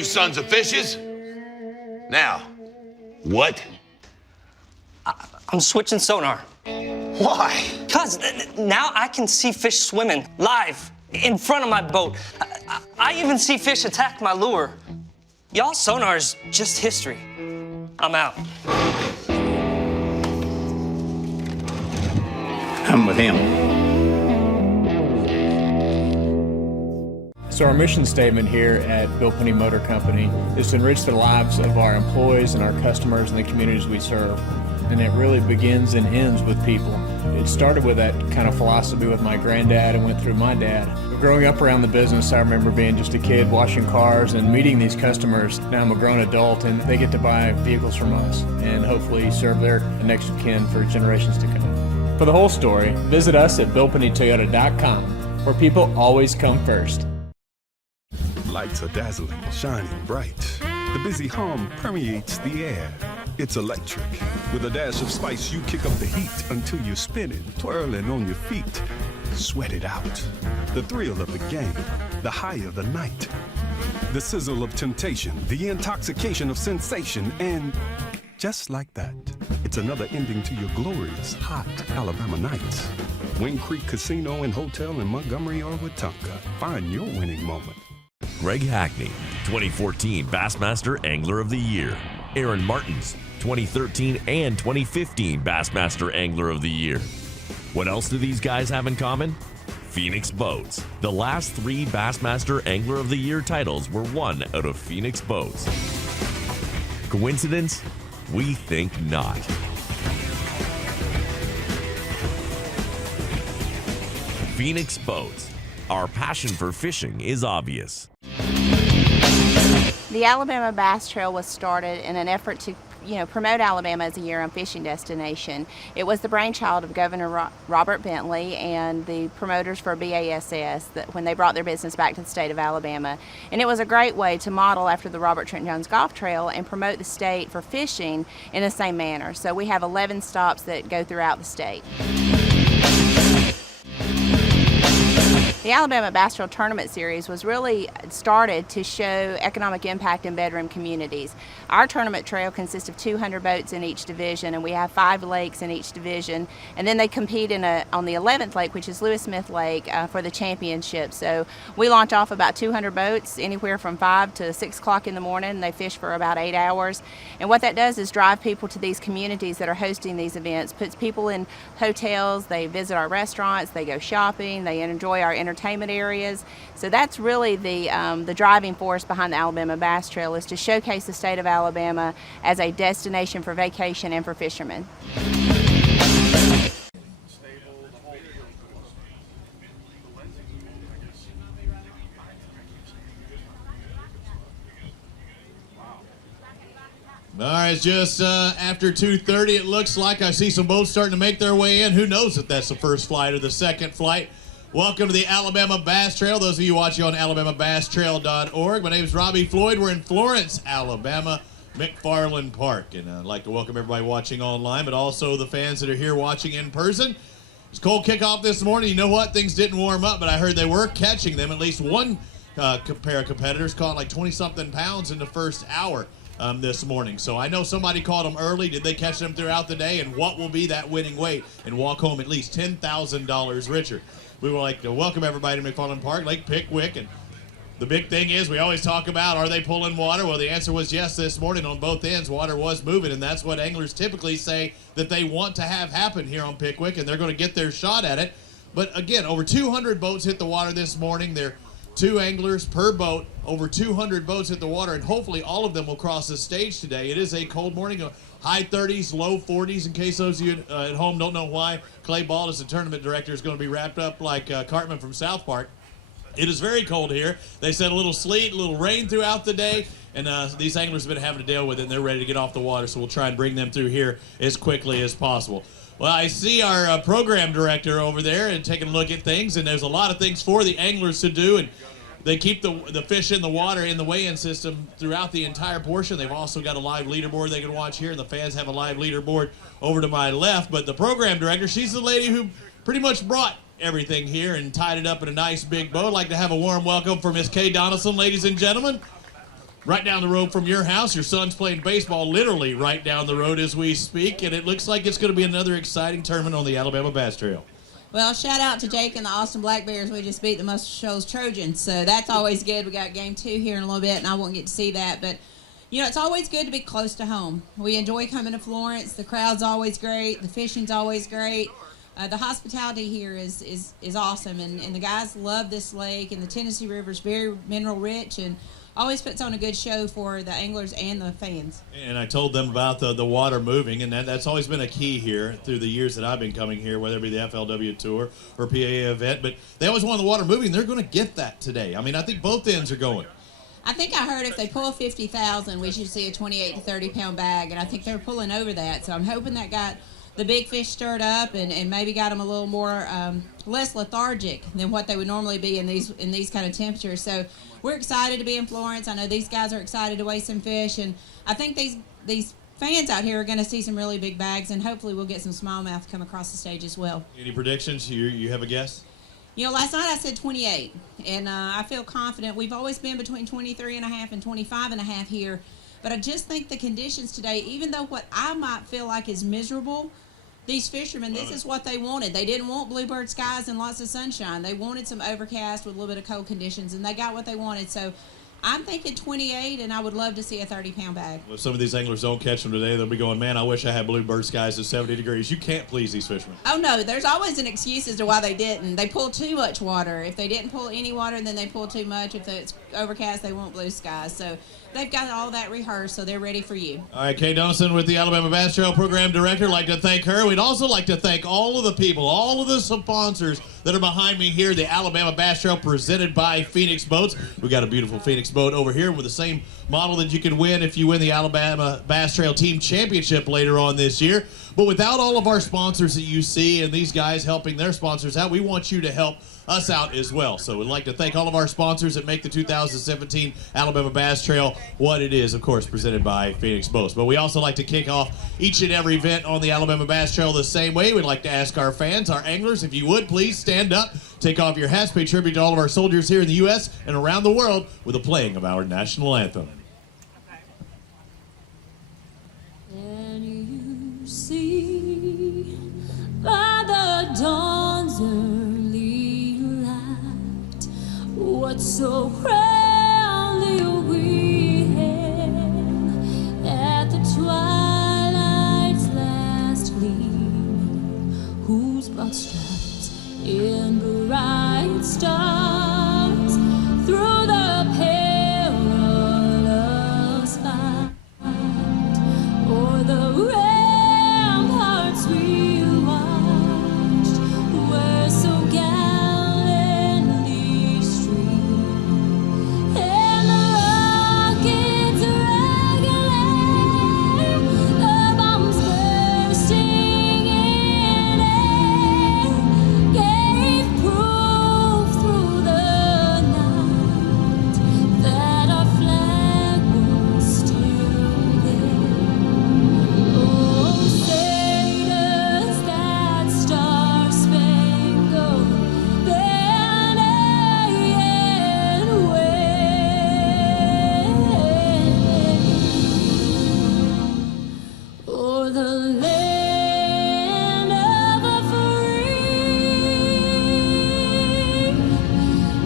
you sons of fishes. Now, what? I'm switching sonar. Why? Because now I can see fish swimming live in front of my boat. I even see fish attack my lure. Y'all sonar is just history. I'm out. I'm with him. So our mission statement here at Bill Penny Motor Company is to enrich the lives of our employees and our customers and the communities we serve. And it really begins and ends with people. It started with that kind of philosophy with my granddad and went through my dad. Growing up around the business, I remember being just a kid washing cars and meeting these customers. Now I'm a grown adult and they get to buy vehicles from us and hopefully serve their next of kin for generations to come. For the whole story, visit us at BillPennyToyota.com, where people always come first. Lights are dazzling, shining bright. The busy hum permeates the air. It's electric. With a dash of spice, you kick up the heat until you're spinning, twirling on your feet. Sweat it out. The thrill of the game, the high of the night. The sizzle of temptation, the intoxication of sensation, and just like that, it's another ending to your glorious, hot Alabama nights. Wing Creek Casino and Hotel in Montgomery or Wetumpka. Find your winning moment. Greg Hackney, 2014 Bassmaster Angler of the Year. Aaron Martins, 2013 and 2015 Bassmaster Angler of the Year. What else do these guys have in common? Phoenix Boats. The last 3 Bassmaster Angler of the Year titles were won out of Phoenix Boats. Coincidence? We think not. Phoenix Boats. Our passion for fishing is obvious. The Alabama Bass Trail was started in an effort to promote Alabama as a year-round fishing destination. It was the brainchild of Governor Robert Bentley and the promoters for BASS when they brought their business back to the state of Alabama. And it was a great way to model after the Robert Trent Jones Golf Trail and promote the state for fishing in the same manner. So we have 11 stops that go throughout the state. The Alabama Bass Trail Tournament Series was really started to show economic impact in bedroom communities. Our tournament trail consists of 200 boats in each division, and we have 5 lakes in each division. And then they compete on the 11th lake, which is Lewis Smith Lake, for the championship. So we launch off about 200 boats, anywhere from 5 to 6 o'clock in the morning, and they fish for about 8 hours. And what that does is drive people to these communities that are hosting these events, puts people in hotels, they visit our restaurants, they go shopping, they enjoy our entertainment areas. So that's really the driving force behind the Alabama Bass Trail, is to showcase the state of Alabama as a destination for vacation and for fishermen. All right, it's just after 2:30. It looks like I see some boats starting to make their way in. Who knows if that's the first flight or the second flight. Welcome to the Alabama Bass Trail. Those of you watching on AlabamaBassTrail.org. My name is Robbie Floyd. We're in Florence, Alabama, McFarland Park. And I'd like to welcome everybody watching online, but also the fans that are here watching in person. It's cold kickoff this morning. You know what? Things didn't warm up, but I heard they were catching them. At least one pair of competitors caught like 20-something pounds in the first hour this morning. So I know somebody caught them early. Did they catch them throughout the day? And what will be that winning weight and walk home at least $10,000 richer? We would like to welcome everybody to McFarland Park, Lake Pickwick. And the big thing is we always talk about, are they pulling water? Well, the answer was yes this morning on both ends. Water was moving, and that's what anglers typically say that they want to have happen here on Pickwick, and they're going to get their shot at it. But again, over 200 boats hit the water this morning. There are 2 anglers per boat. Over 200 boats hit the water, and hopefully all of them will cross the stage today. It is a cold morning. High 30s, low 40s, in case those of you at home don't know why. Clay Ball, as the tournament director, is going to be wrapped up like Cartman from South Park. It is very cold here. They said a little sleet, a little rain throughout the day, and these anglers have been having to deal with it, and they're ready to get off the water, so we'll try and bring them through here as quickly as possible. Well, I see our program director over there and taking a look at things, and there's a lot of things for the anglers to do, and they keep the fish in the water in the weigh-in system throughout the entire portion. They've also got a live leaderboard they can watch here, and the fans have a live leaderboard over to my left. But the program director, she's the lady who pretty much brought everything here and tied it up in a nice big bow. I'd like to have a warm welcome for Miss Kay Donaldson, ladies and gentlemen. right down the road from your house. Your son's playing baseball literally right down the road as we speak, and it looks like it's going to be another exciting tournament on the Alabama Bass Trail. Well, shout out to Jake and the Austin Black Bears. We just beat the Muscle Shoals Trojans, so that's always good. We got game 2 here in a little bit, and I won't get to see that, but you know, it's always good to be close to home. We enjoy coming to Florence. The crowd's always great. The fishing's always great. The hospitality here is awesome, and the guys love this lake, and the Tennessee River's very mineral rich and always puts on a good show for the anglers and the fans. And I told them about the water moving, and that's always been a key here through the years that I've been coming here, whether it be the FLW Tour or PAA event. But they always want the water moving. They're going to get that today. I mean, I think both ends are going. I think I heard if they pull 50,000, we should see a 28 to 30 pound bag, and I think they're pulling over that. So I'm hoping that got the big fish stirred up and maybe got them a little more less lethargic than what they would normally be in these kind of temperatures. So we're excited to be in Florence. I know these guys are excited to weigh some fish, and I think these fans out here are going to see some really big bags, and hopefully we'll get some smallmouth come across the stage as well. Any predictions? You have a guess? You know, last night I said 28, and I feel confident. We've always been between 23.5 and 25.5 here, but I just think the conditions today, even though what I might feel like is miserable, these fishermen, this is what they wanted. They didn't want bluebird skies and lots of sunshine. They wanted some overcast with a little bit of cold conditions, and they got what they wanted. So I'm thinking 28, and I would love to see a 30-pound bag. Well, if some of these anglers don't catch them today, they'll be going, man, I wish I had bluebird skies at 70 degrees. You can't please these fishermen. Oh, no. There's always an excuse as to why they didn't. They pulled too much water. If they didn't pull any water, then they pulled too much. If it's overcast, they want blue skies. So they've got all that rehearsed, so they're ready for you. All right, Kay Donaldson with the Alabama Bass Trail Program Director. I'd like to thank her. We'd also like to thank all of the people, all of the sponsors that are behind me here, the Alabama Bass Trail presented by Phoenix Boats. We got a beautiful Phoenix boat over here with the same model that you can win if you win the Alabama Bass Trail Team Championship later on this year. But without all of our sponsors that you see and these guys helping their sponsors out, we want you to help us out as well. So we'd like to thank all of our sponsors that make the 2017 Alabama Bass Trail what it is, of course, presented by Phoenix Boats. But we also like to kick off each and every event on the Alabama Bass Trail the same way. We'd like to ask our fans, our anglers, if you would, please stand up, take off your hats, pay tribute to all of our soldiers here in the U.S. and around the world with the playing of our national anthem. Can you see by the dawn's early light what so proudly we hailed at the twilight's last gleam, whose broad stripes in bright stars through the perilous fight o'er the ramparts we watched were so gallantly streamed, and the rockets regulate, the bombs bursting in air, gave proof through the night that our flag was still there. Oh, say does that star-spangled banner yet wave o'er the land of the free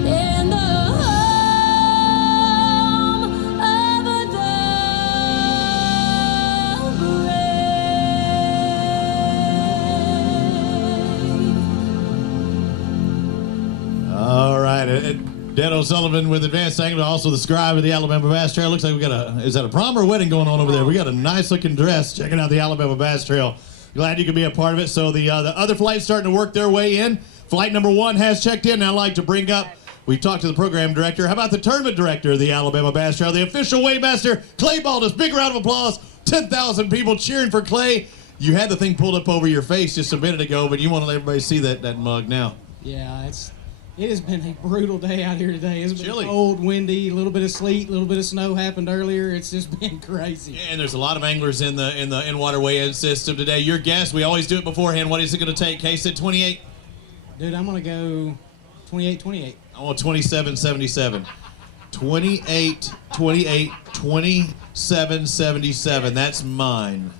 and the home of the brave. All right. Dan O'Sullivan with Advanced Angling, also the scribe of the Alabama Bass Trail. Looks like we got is that a prom or a wedding going on over there? We got a nice looking dress. Checking out the Alabama Bass Trail. Glad you could be a part of it. So the other flight's starting to work their way in. Flight number 1 has checked in. Now I'd like to bring up, we talked to the program director. How about the tournament director of the Alabama Bass Trail, the official weighmaster, Clay Baldus. Big round of applause. 10,000 people cheering for Clay. You had the thing pulled up over your face just a minute ago, but you want to let everybody see that mug now. Yeah, it has been a brutal day out here today. It's been Chilly. cold, windy, a little bit of sleet, a little bit of snow happened earlier. It's just been crazy. And there's a lot of anglers in the in-water weigh-in system today. Your guess, we always do it beforehand. What is it going to take? Kay said 28. Dude, I'm going to go 28-28. I want 27-77. 28-28. 27.77. That's mine.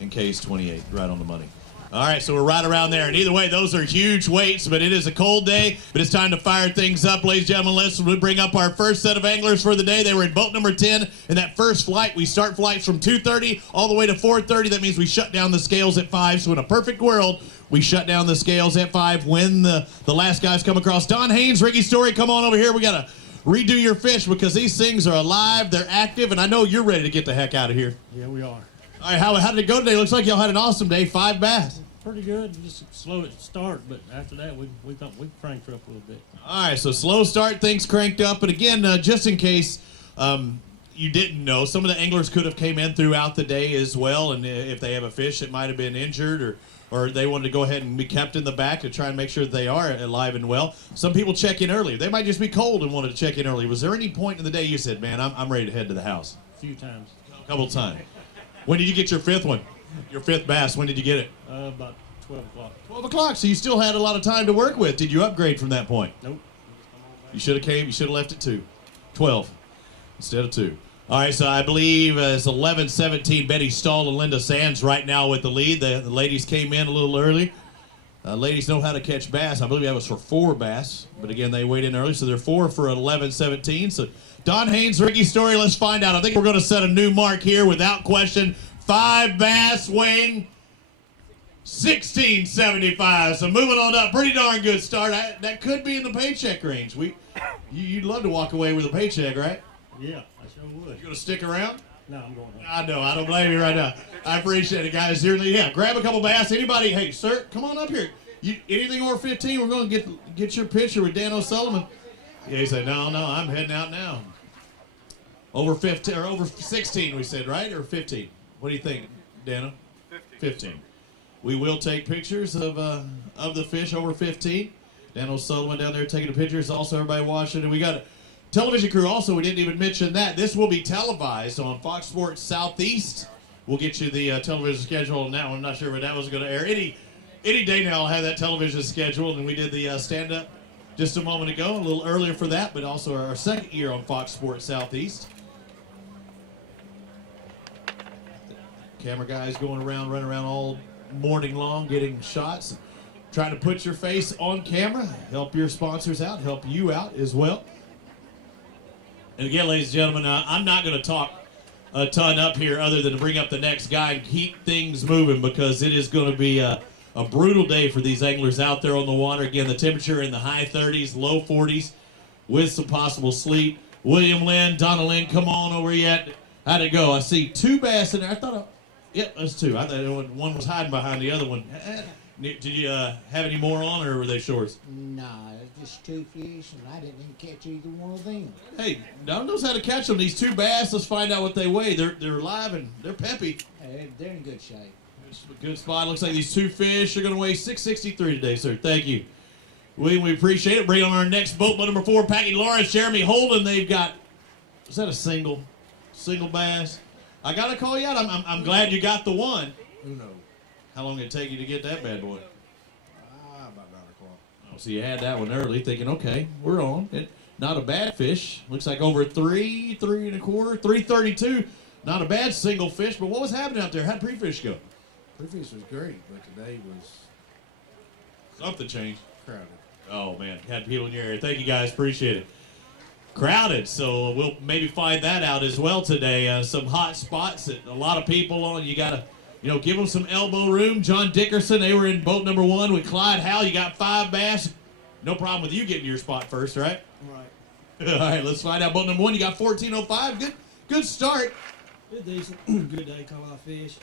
In case 28, right on the money. All right, so we're right around there. And either way, those are huge weights, but it is a cold day. But it's time to fire things up, ladies and gentlemen. Let's bring up our first set of anglers for the day. They were in boat number 10 in that first flight. We start flights from 2:30 all the way to 4:30. That means we shut down the scales at 5. So in a perfect world, we shut down the scales at 5 when the last guys come across. Don Haynes, Ricky Story, come on over here. We got to redo your fish because these things are alive, they're active, and I know you're ready to get the heck out of here. Yeah, we are. All right, how did it go today? Looks like y'all had an awesome day. 5 bass. Pretty good. Just slow at start, but after that, we thought we cranked her up a little bit. All right, so slow start, things cranked up. But again, just in case you didn't know, some of the anglers could have came in throughout the day as well, and if they have a fish that might have been injured or they wanted to go ahead and be kept in the back to try and make sure that they are alive and well. Some people check in early. They might just be cold and wanted to check in early. Was there any point in the day you said, man, I'm ready to head to the house? A few times. A couple times. When did you get your 5th one? Your 5th bass, when did you get it? About 12 o'clock. 12 o'clock, so you still had a lot of time to work with. Did you upgrade from that point? Nope. You should have left at 2. 12 instead of 2. All right, so I believe it's 11-17. Betty Stahl and Linda Sands right now with the lead. The ladies came in a little early. Ladies know how to catch bass. I believe that was for 4 bass. But again, they weighed in early, so they're 4 for 11-17. So Don Haynes, Ricky Story, let's find out. I think we're going to set a new mark here without question. 5 bass weighing 16.75. So moving on up, pretty darn good start. That could be in the paycheck range. You'd love to walk away with a paycheck, right? Yeah, I sure would. You going to stick around? No, I'm going home. I know. I don't blame you right now. I appreciate it, guys. Seriously, yeah. Grab a couple bass. Anybody? Hey, sir, come on up here. Anything over 15? We're going to get your picture with Dan O'Sullivan. Yeah, he said, no, I'm heading out now. Over 15 or over 16, we said, right? Or 15? What do you think, Dano? 15. We will take pictures of the fish over 15. Dan O'Sullivan down there taking the pictures. Also, everybody watching. And we got a television crew also. We didn't even mention that. This will be televised on Fox Sports Southeast. We'll get you the television schedule on that one. I'm not sure when that was going to air. Any day now I'll have that television scheduled. And we did the stand-up just a moment ago, a little earlier for that, but also our second year on Fox Sports Southeast. Camera guys going around, running around all morning long, getting shots, trying to put your face on camera, help your sponsors out, help you out as well. And again, ladies and gentlemen, I'm not going to talk a ton up here other than to bring up the next guy and keep things moving because it is going to be a brutal day for these anglers out there on the water. Again, the temperature in the high 30s, low 40s with some possible sleet. William Lynn, Donna Lynn, come on over yet. How'd it go? I see 2 bass in there. I thought, yep, that's 2. I thought one was hiding behind the other one. Did you have any more on, or were they shorts? Nah, just 2 fish, and I didn't even catch either one of them. Hey, Don knows how to catch them. These 2 bass, let's find out what they weigh. They're alive and they're peppy. Hey, they're in good shape. It's a good spot. Looks like these 2 fish are going to weigh 663 today, sir. Thank you. We appreciate it. Bring on our next boat, boat number 4, Packy Lawrence, Jeremy Holden. They've got, is that a single bass? I got to call you out. I'm glad you got the one. Who knows? How long did it take you to get that bad boy? About 9 o'clock. Oh, so you had that one early, thinking, okay, we're on. Not a bad fish. Looks like over 3 1/4, 332. Not a bad single fish, but what was happening out there? How'd pre-fish go? Pre-fish was great, but today was Something changed. crowded. Oh, man. Had people in your area. Thank you, guys. Appreciate it. Crowded, so we'll maybe find that out as well today. Some hot spots that a lot of people on. You got to, give them some elbow room. John Dickerson, they were in boat number 1 with Clyde Howell. You got 5 bass. No problem with you getting your spot first, right? Right. All right, let's find out. Boat number 1, you got 1405. Good start. Good decent. Good day. Caught a lot of fish.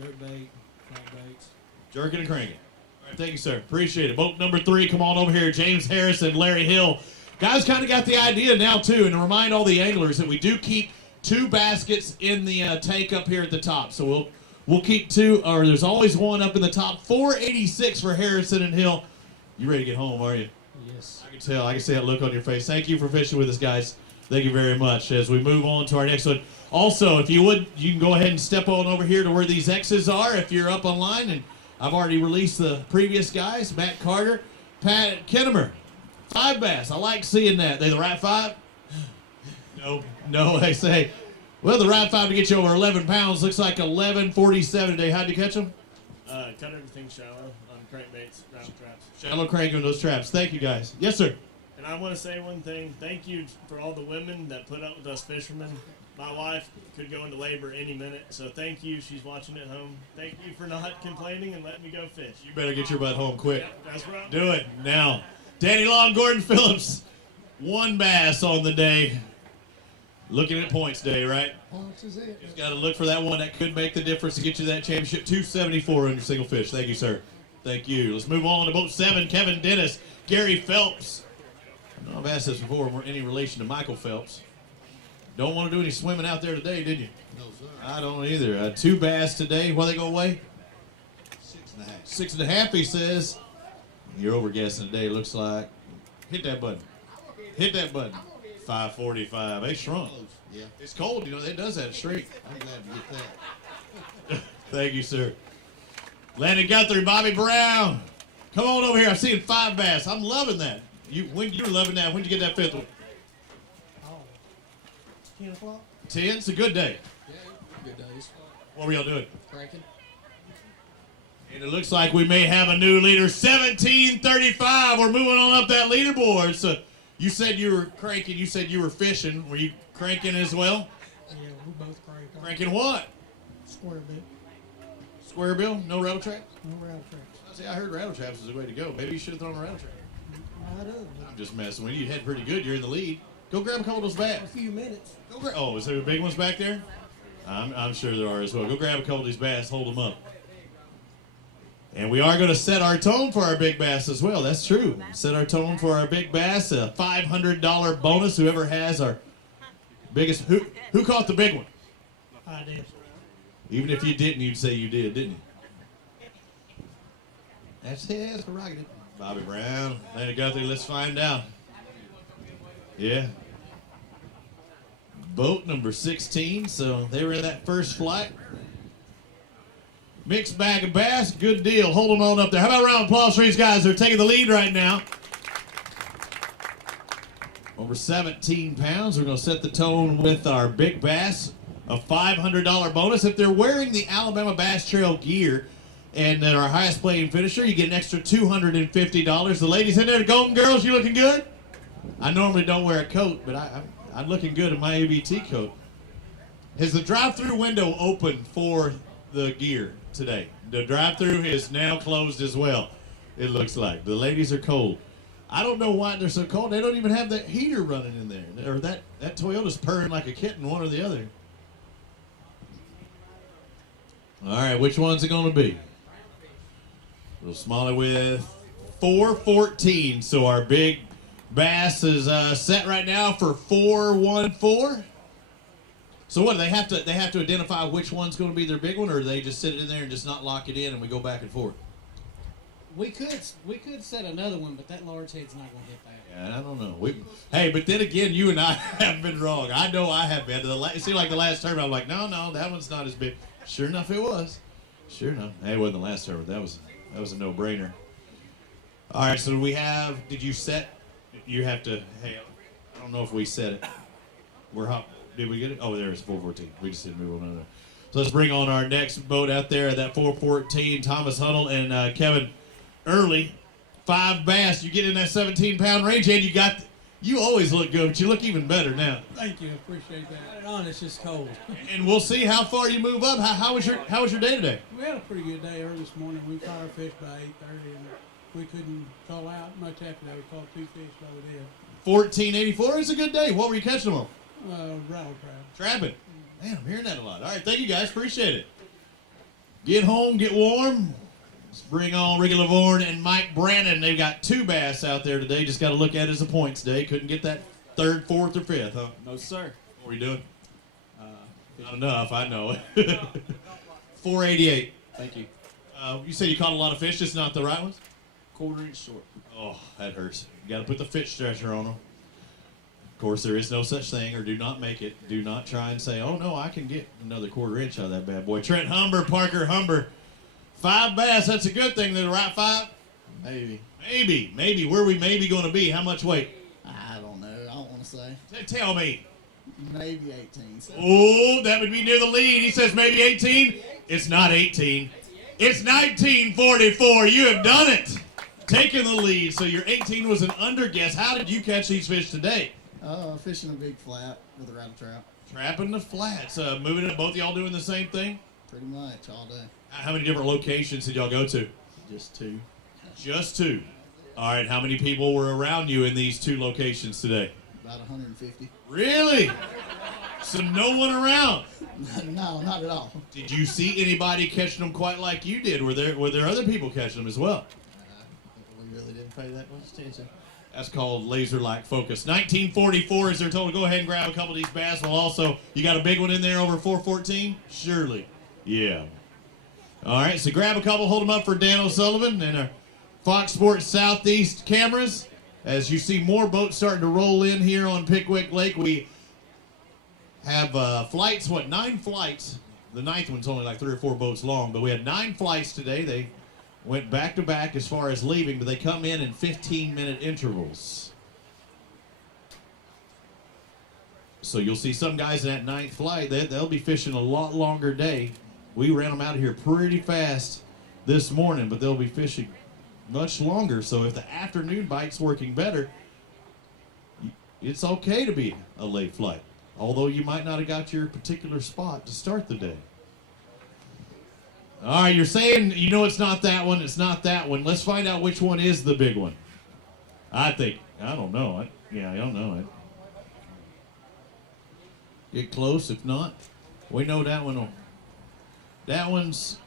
Jerk bait, crank baits. Jerking and cranking. All right, thank you, sir. Appreciate it. Boat number 3, come on over here. James Harrison, Larry Hill. Guys kind of got the idea now, too, and to remind all the anglers that we do keep 2 baskets in the tank up here at the top. So we'll keep 2, or there's always one up in the top. 486 for Harrison and Hill. You ready to get home, are you? Yes. I can tell. I can see that look on your face. Thank you for fishing with us, guys. Thank you very much. As we move on to our next one. Also, if you would, you can go ahead and step on over here to where these X's are if you're up online. And I've already released the previous guys. Matt Carter, Pat Kinnemer. 5 bass. I like seeing that. They the right 5? No, I say. Well, the ride 5 to get you over 11 pounds looks like 11:47 today. How'd you catch them? Cut everything shallow on crankbaits, rattle traps. Shallow cranking those traps. Thank you, guys. Yes, sir. And I want to say one thing. Thank you for all the women that put up with us fishermen. My wife could go into labor any minute, so thank you. She's watching at home. Thank you for not complaining and letting me go fish. You better get your butt home quick. Yeah, that's right. Do it now. Danny Long, Gordon Phillips, 1 bass on the day. Looking at points day, right? Points is it. Just got to look for that one that could make the difference to get you that championship. 274 on your single fish. Thank you, sir. Thank you. Let's move on to boat 7. Kevin Dennis, Gary Phelps. I know I've asked this before. We're any relation to Michael Phelps. Don't want to do any swimming out there today, did you? No, sir. I don't either. 2 bass today. What are they going to weigh? 6.5. 6.5, he says. You're over guessing today, looks like. Hit that button. Hit that button. 545. They shrunk. Yeah. It's cold, you know, it does that straight. I'm glad to get that. Thank you, sir. Landon Guthrie, Bobby Brown. Come on over here. I'm seeing 5 bass. I'm loving that. You're loving that. When'd you get that 5th one? Oh, 10 o'clock? 10? It's a good day. Yeah, good days. What were y'all doing? Cranking. And it looks like we may have a new leader. 1735. We're moving on up that leaderboard. So you said you were cranking. You said you were fishing. Were you cranking as well? Yeah, we both crank. Cranking what? Square bit. Square bill? No rattle traps? No rattle traps. See, I heard rattle traps is the way to go. Maybe you should have thrown a rattle trap. I do. I'm just messing with you. You had pretty good. You're in the lead. Go grab a couple of those bass. A few minutes. Oh, is there big ones back there? I'm sure there are as well. Go grab a couple of these bass. Hold them up. And we are going to set our tone for our big bass as well. That's true. Set our tone for our big bass. A $500 bonus. Whoever has our biggest. Who caught the big one? I did. Even if you didn't, you'd say you did, didn't you? That's the rocket. Bobby Brown. Landon Guthrie. Let's find out. Yeah. Boat number 16. So they were in that first flight. Mixed bag of bass, good deal. Hold them on up there. How about a round of applause for these guys? They're taking the lead right now. Over 17 pounds. We're going to set the tone with our big bass. A $500 bonus. If they're wearing the Alabama Bass Trail gear and they're our highest playing finisher, you get an extra $250. The ladies in there, the Golden Girls, you looking good? I normally don't wear a coat, but I'm looking good in my ABT coat. Is the drive-through window open for the gear today? The drive-through is now closed as well, it looks like. The ladies are cold. I don't know why they're so cold. They don't even have that heater running in there. Or that Toyota's purring like a kitten, one or the other. All right, which one's it going to be? Little Smalley with 414. So our big bass is set right now for 414. So what, they have to identify which one's going to be their big one, or do they just sit it in there and just not lock it in and we go back and forth? We could set another one, but that large head's not going to hit that. Yeah, I don't know. Hey, but then again, you and I have been wrong. I know I have been. It seemed like the last tournament, I'm like, no, that one's not as big. Sure enough, it was. Sure enough. Hey, it wasn't the last tournament. That was a no-brainer. All right, so did you set? You have to, hey, I don't know if we set it. Did we get it? Oh, there it's 414. We just didn't move on another. So let's bring on our next boat out there at that 414. Thomas Huddle and Kevin Early. 5 bass. You get in that 17-pound range, and you always look good, but you look even better now. Thank you, appreciate that. It's just cold. And we'll see how far you move up. How was your day today? We had a pretty good day early this morning. We caught our fish by 8:30, and we couldn't call out much after that. We caught 2 fish by the day. 1484 is a good day. What were you catching them on? Rattle trap. Trapping. Man, I'm hearing that a lot. All right, thank you guys. Appreciate it. Get home, get warm. Let's bring on Ricky Lavorne and Mike Brannon. They've got 2 bass out there today. Just got to look at it as a points day. Couldn't get that 3rd, 4th, or 5th, huh? No, sir. What are you doing? Not enough, I know it. 488. Thank you. You said you caught a lot of fish, just not the right ones? 1/4 inch short. Oh, that hurts. You got to put the fish stretcher on them. Of course, there is no such thing, or do not make it. Do not try and say, oh, no, I can get another 1/4 inch out of that bad boy. Trent Humber, Parker Humber. 5 bass, that's a good thing. They're the right 5? Maybe. Maybe. Where we maybe going to be? How much weight? I don't know. I don't want to say. Tell me. Maybe 18. Oh, that would be near the lead. He says maybe 18. It's not 18. It's 1944. You have done it. Taking the lead. So your 18 was an under guess. How did you catch these fish today? Fishing a big flat with a rattle trap. Trapping the flats. Moving it. Both of y'all doing the same thing? Pretty much all day. How many different locations did y'all go to? Just 2. Just 2. All right. How many people were around you in these 2 locations today? About 150. Really? So no one around? No, not at all. Did you see anybody catching them quite like you did? Were there other people catching them as well? We really didn't pay that much attention. That's called laser-like focus. 1944 is their total. Go ahead and grab a couple of these bass. Well, also, you got a big one in there over 414? Surely. Yeah. All right, so grab a couple, hold them up for Dan O'Sullivan and our Fox Sports Southeast cameras. As you see more boats starting to roll in here on Pickwick Lake, we have flights, 9 flights. The 9th one's only like 3 or 4 boats long, but we had 9 flights today. They went back to back as far as leaving, but they come in 15-minute intervals. So you'll see some guys in that 9th flight, they'll be fishing a lot longer day. We ran them out of here pretty fast this morning, but they'll be fishing much longer. So if the afternoon bite's working better, it's okay to be a late flight, although you might not have got your particular spot to start the day. All right, you're saying, it's not that one, it's not that one. Let's find out which one is the big one. I don't know. I don't know. Get close, if not. We know that one. That one's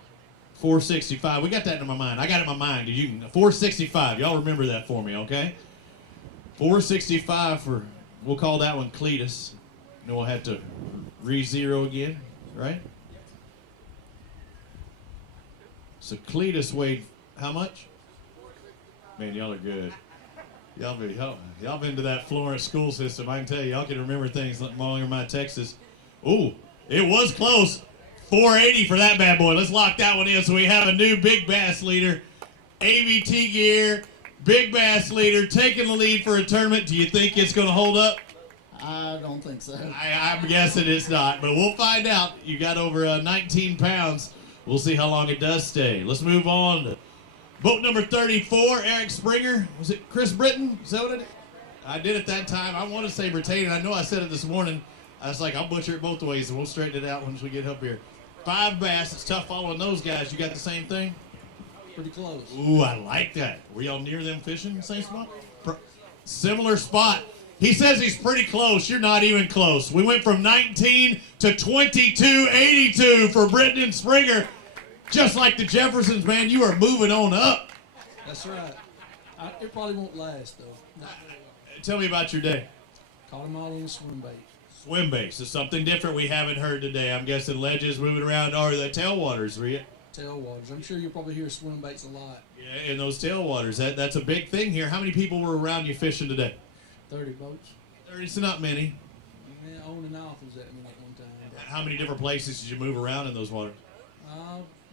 465. We got that in my mind. I got it in my mind. 465. Y'all remember that for me, okay? 465 for, we'll call that one Cletus. And we'll have to re-zero again, right? So Cletus weighed how much? Man, y'all are good. Y'all been to that Florence school system. I can tell you, y'all can remember things like longer than my Texas. Ooh, it was close. 480 for that bad boy. Let's lock that one in. So we have a new big bass leader. AVT gear, big bass leader, taking the lead for a tournament. Do you think it's going to hold up? I don't think so. I'm guessing it's not, but we'll find out. You got over 19 pounds. We'll see how long it does stay. Let's move on to boat number 34, Eric Springer. Was it Chris Britton? Is that what it is? I did it that time. I want to say Britannia. I know I said it this morning. I was like, I'll butcher it both ways, and we'll straighten it out once we get up here. 5 bass. It's tough following those guys. You got the same thing? Pretty close. Ooh, I like that. Were y'all near them fishing the same spot? Similar spot. He says he's pretty close. You're not even close. We went from 19 to 22.82 for Britton and Springer. Just like the Jeffersons, man, you are moving on up. That's right. It probably won't last, though. Tell me about your day. Caught them all on the swim bait. Swim baits is something different we haven't heard today. I'm guessing ledges moving around, or the tailwaters, were you? Tailwaters. I'm sure you'll probably hear swim baits a lot. Yeah, in those tailwaters. That's a big thing here. How many people were around you fishing today? 30 boats. 30, so not many. Yeah, on and off was at me at one time. How many different places did you move around in those waters?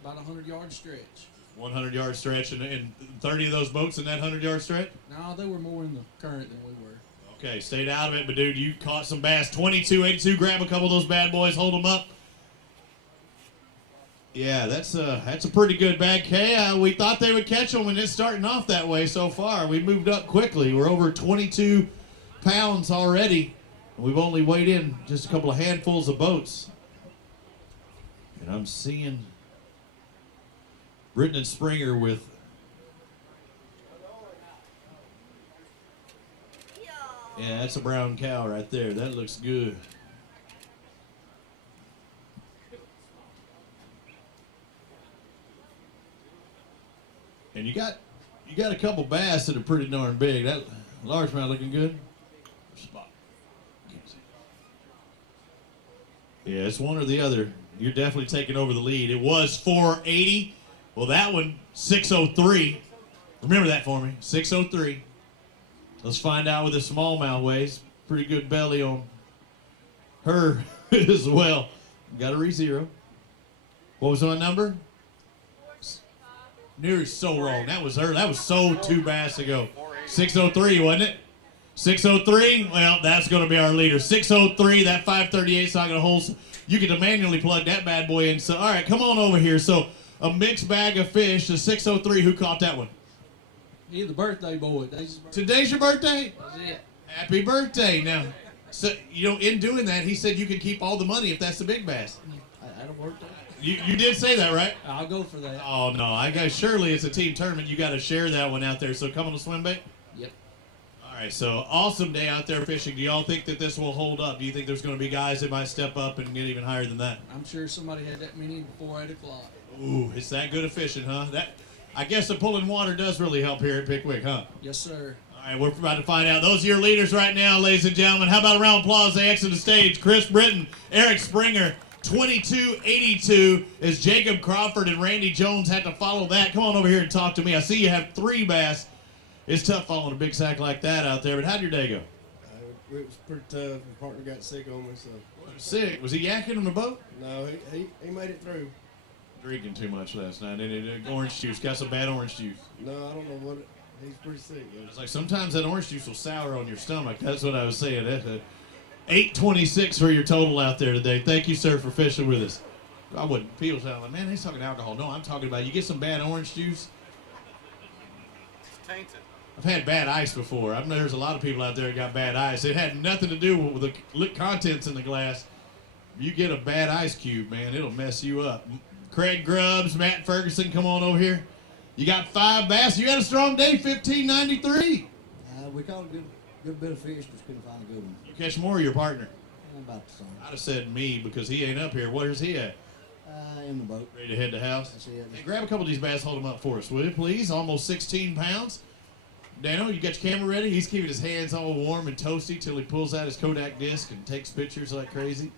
About a 100-yard stretch. 100-yard stretch, and 30 of those boats in that 100-yard stretch? No, they were more in the current than we were. Okay, stayed out of it, but dude, you caught some bass. 22.82. Grab a couple of those bad boys, hold them up. Yeah, that's a pretty good bag. Hey, we thought they would catch them, and it's starting off that way so far. We moved up quickly. We're over 22 pounds already. We've only weighed in just a couple of handfuls of boats. And I'm seeing Britton and Springer with yeah, that's a brown cow right there. That looks good. And you got a couple bass that are pretty darn big. That largemouth looking good. Spot. Yeah, it's one or the other. You're definitely taking over the lead. It was 480. Well, that one 603. Remember that for me. 603. Let's find out what the smallmouth weighs. Pretty good belly on her as well. Got a re-zero. What was my number? Near so wrong. That was her. That was so 2 bass ago. 603, wasn't it? 603, well, that's going to be our leader. 603, that 538's not going to hold. You get to manually plug that bad boy in. So, all right, come on over here. So, a mixed bag of fish, the 603. Who caught that one? He's the birthday boy. Today's your birthday? That's it. Happy birthday. Now, so, in doing that, he said you can keep all the money if that's the big bass. That'll work. You did say that, right? I'll go for that. Oh, no. I guess surely it's a team tournament. You got to share that one out there. So, come on to swim bait? Yep. All right, so awesome day out there fishing. Do y'all think that this will hold up? Do you think there's going to be guys that might step up and get even higher than that? I'm sure somebody had that many before 8 o'clock. Ooh, it's that good of fishing, huh? I guess the pulling water does really help here at Pickwick, huh? Yes, sir. All right, we're about to find out. Those are your leaders right now, ladies and gentlemen. How about a round of applause? They exit the stage. Chris Britton, Eric Springer, 2282 as Jacob Crawford and Randy Jones had to follow that. Come on over here and talk to me. I see you have 3 bass. It's tough following a big sack like that out there, but how'd your day go? It was pretty tough. My partner got sick on me, so. Sick? Was he yakking on the boat? No, he made it through. Drinking too much last night. Orange juice. Got some bad orange juice. No, I don't know what he's pretty sick. It's like sometimes that orange juice will sour on your stomach. That's what I was saying. That's 826 for your total out there today. Thank you, sir, for fishing with us. I wouldn't. People sound like, man, he's talking alcohol. No, I'm talking about you get some bad orange juice. It's tainted. I've had bad ice before. I know there's a lot of people out there that got bad ice. It had nothing to do with the contents in the glass. You get a bad ice cube, man, it'll mess you up. Craig Grubbs, Matt Ferguson, come on over here. You got 5 bass. You had a strong day, 1593. We caught a good bit of fish, just couldn't find a good one. You catch more of your partner. About the same. I'd have said me because he ain't up here. Where's he at? In the boat. Ready to head to house? That's it. Hey, grab a couple of these bass, hold them up for us, will you, please? Almost 16 pounds. Daniel, you got your camera ready? He's keeping his hands all warm and toasty till he pulls out his Kodak disc and takes pictures like crazy.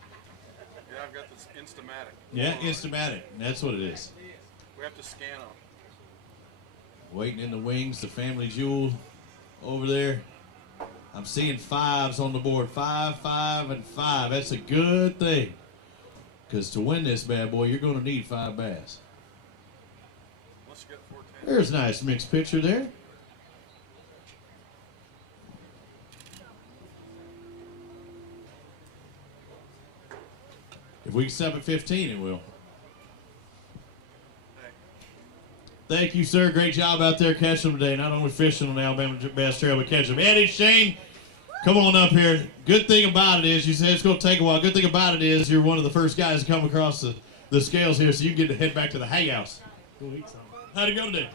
Yeah, I've got this Instamatic. Yeah, Instamatic. That's what it is. We have to scan them. Waiting in the wings, the family jewel over there. I'm seeing 5s on the board. 5, 5, and 5. That's a good thing. Because to win this bad boy, you're going to need 5 bass. Let's get 14. There's a nice mixed picture there. If we can stop at 15, it will. Thank you, sir. Great job out there catching them today. Not only fishing on the Alabama Bass Trail, but catching them. Eddie, Shane, come on up here. Good thing about it is, you said it's going to take a while. Good thing about it is you're one of the first guys to come across the scales here, so you can get to head back to the hay house. 2 weeks on. How'd it go today?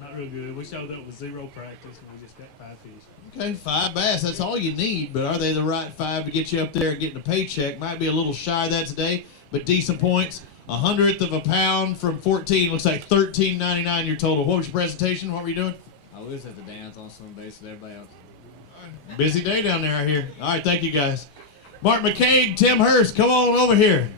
Not real good. We showed up with 0 practice, and we just got 5 fish. Okay, 5 bass. That's all you need, but are they the right 5 to get you up there and getting a paycheck? Might be a little shy of that today, but decent points. 100th of a pound from 14. Looks like $13.99 your total. What was your presentation? What were you doing? I was at the dance on some base with everybody else. Busy day down there, I hear. All right, thank you, guys. Mark McCaig, Tim Hurst, come on over here.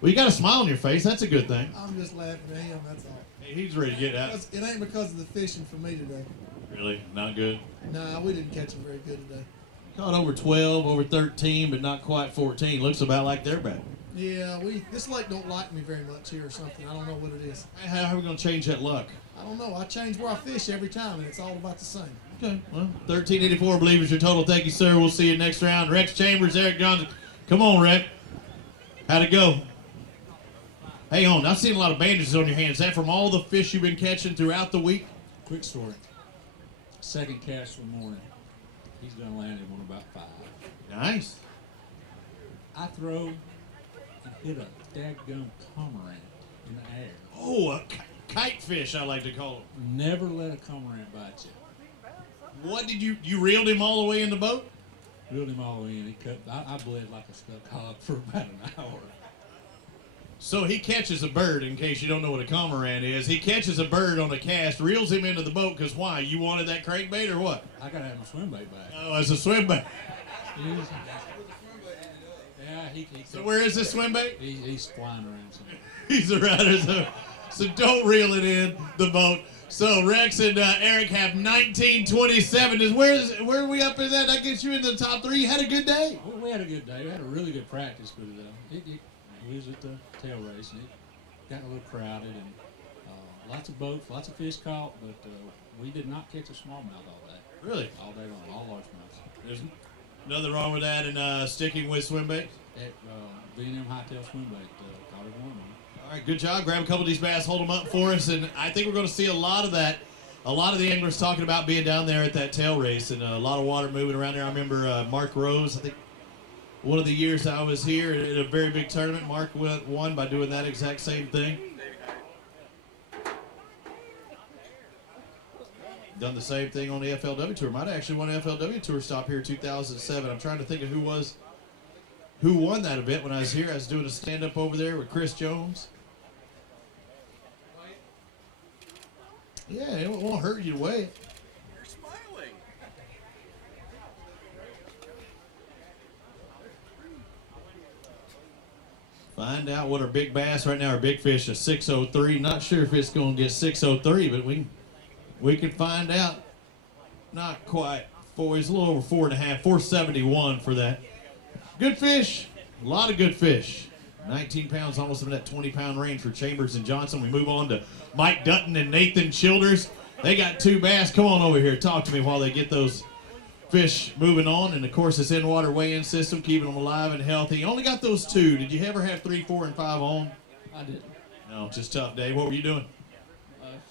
Well, you got a smile on your face. That's a good thing. I'm just laughing at him, that's all. Hey, he's ready to get out. It ain't because of the fishing for me today. Really? Not good? Nah, we didn't catch him very good today. Caught over 12, over 13, but not quite 14. Looks about like they're back. Yeah, this lake don't like me very much here or something. I don't know what it is. How are we going to change that luck? I don't know. I change where I fish every time, and it's all about the same. Okay, well, 1384, I believe is your total. Thank you, sir. We'll see you next round. Rex Chambers, Eric Johnson. Come on, Rex. How'd it go? Hang on. I've seen a lot of bandages on your hands. Is that from all the fish you've been catching throughout the week? Quick story. Second cast of the morning. He's going to land him on about 5. Nice. I throw and hit a daggum cormorant in the air. Oh, a kite fish, I like to call them. Never let a cormorant bite you. What did you reeled him all the way in the boat? Reeled him all the way in. He cut. I bled like a stuck hog for about an hour. So he catches a bird, in case you don't know what a cormorant is. He catches a bird on a cast, reels him into the boat, because why? You wanted that crankbait or what? I got to have my swim bait back. Oh, it's a swim bait. Yeah, he so where is this swim bait? He's flying around somewhere. He's a rider, so don't reel it in the boat. So Rex and Eric have 1927. Where are we up in that? That gets you in the top 3. You had a good day. Well, we had a good day. We had a really good practice with it. We was at the tail race, and it got a little crowded, and lots of boats, lots of fish caught, but we did not catch a smallmouth all day. Really? All day long, all largemouths. There's nothing wrong with that and sticking with swim bait? At B&M Hightail Swim Bait, caught it one. All right, good job. Grab a couple of these bass, hold them up for us, and I think we're going to see a lot of that. A lot of the anglers talking about being down there at that tail race and a lot of water moving around there. I remember Mark Rose, I think one of the years I was here at a very big tournament, Mark won by doing that exact same thing. Done the same thing on the FLW Tour. Might have actually won an FLW Tour stop here in 2007. I'm trying to think of who won that event when I was here. I was doing a stand-up over there with Chris Jones. Yeah, it won't hurt you to weigh it. You're smiling. Find out what our big bass right now. Our big fish is 603. Not sure if it's going to get 603, but we can find out. Not quite. He's a little over 4.5, 471 for that. Good fish. A lot of good fish. 19 pounds, almost in that 20-pound range for Chambers and Johnson. We move on to Mike Dutton and Nathan Childers. They got 2 bass. Come on over here. Talk to me while they get those fish moving on. And, of course, it's in-water weigh-in system, keeping them alive and healthy. You only got those 2. Did you ever have 3, 4, and 5 on? I didn't. No, just tough day. What were you doing?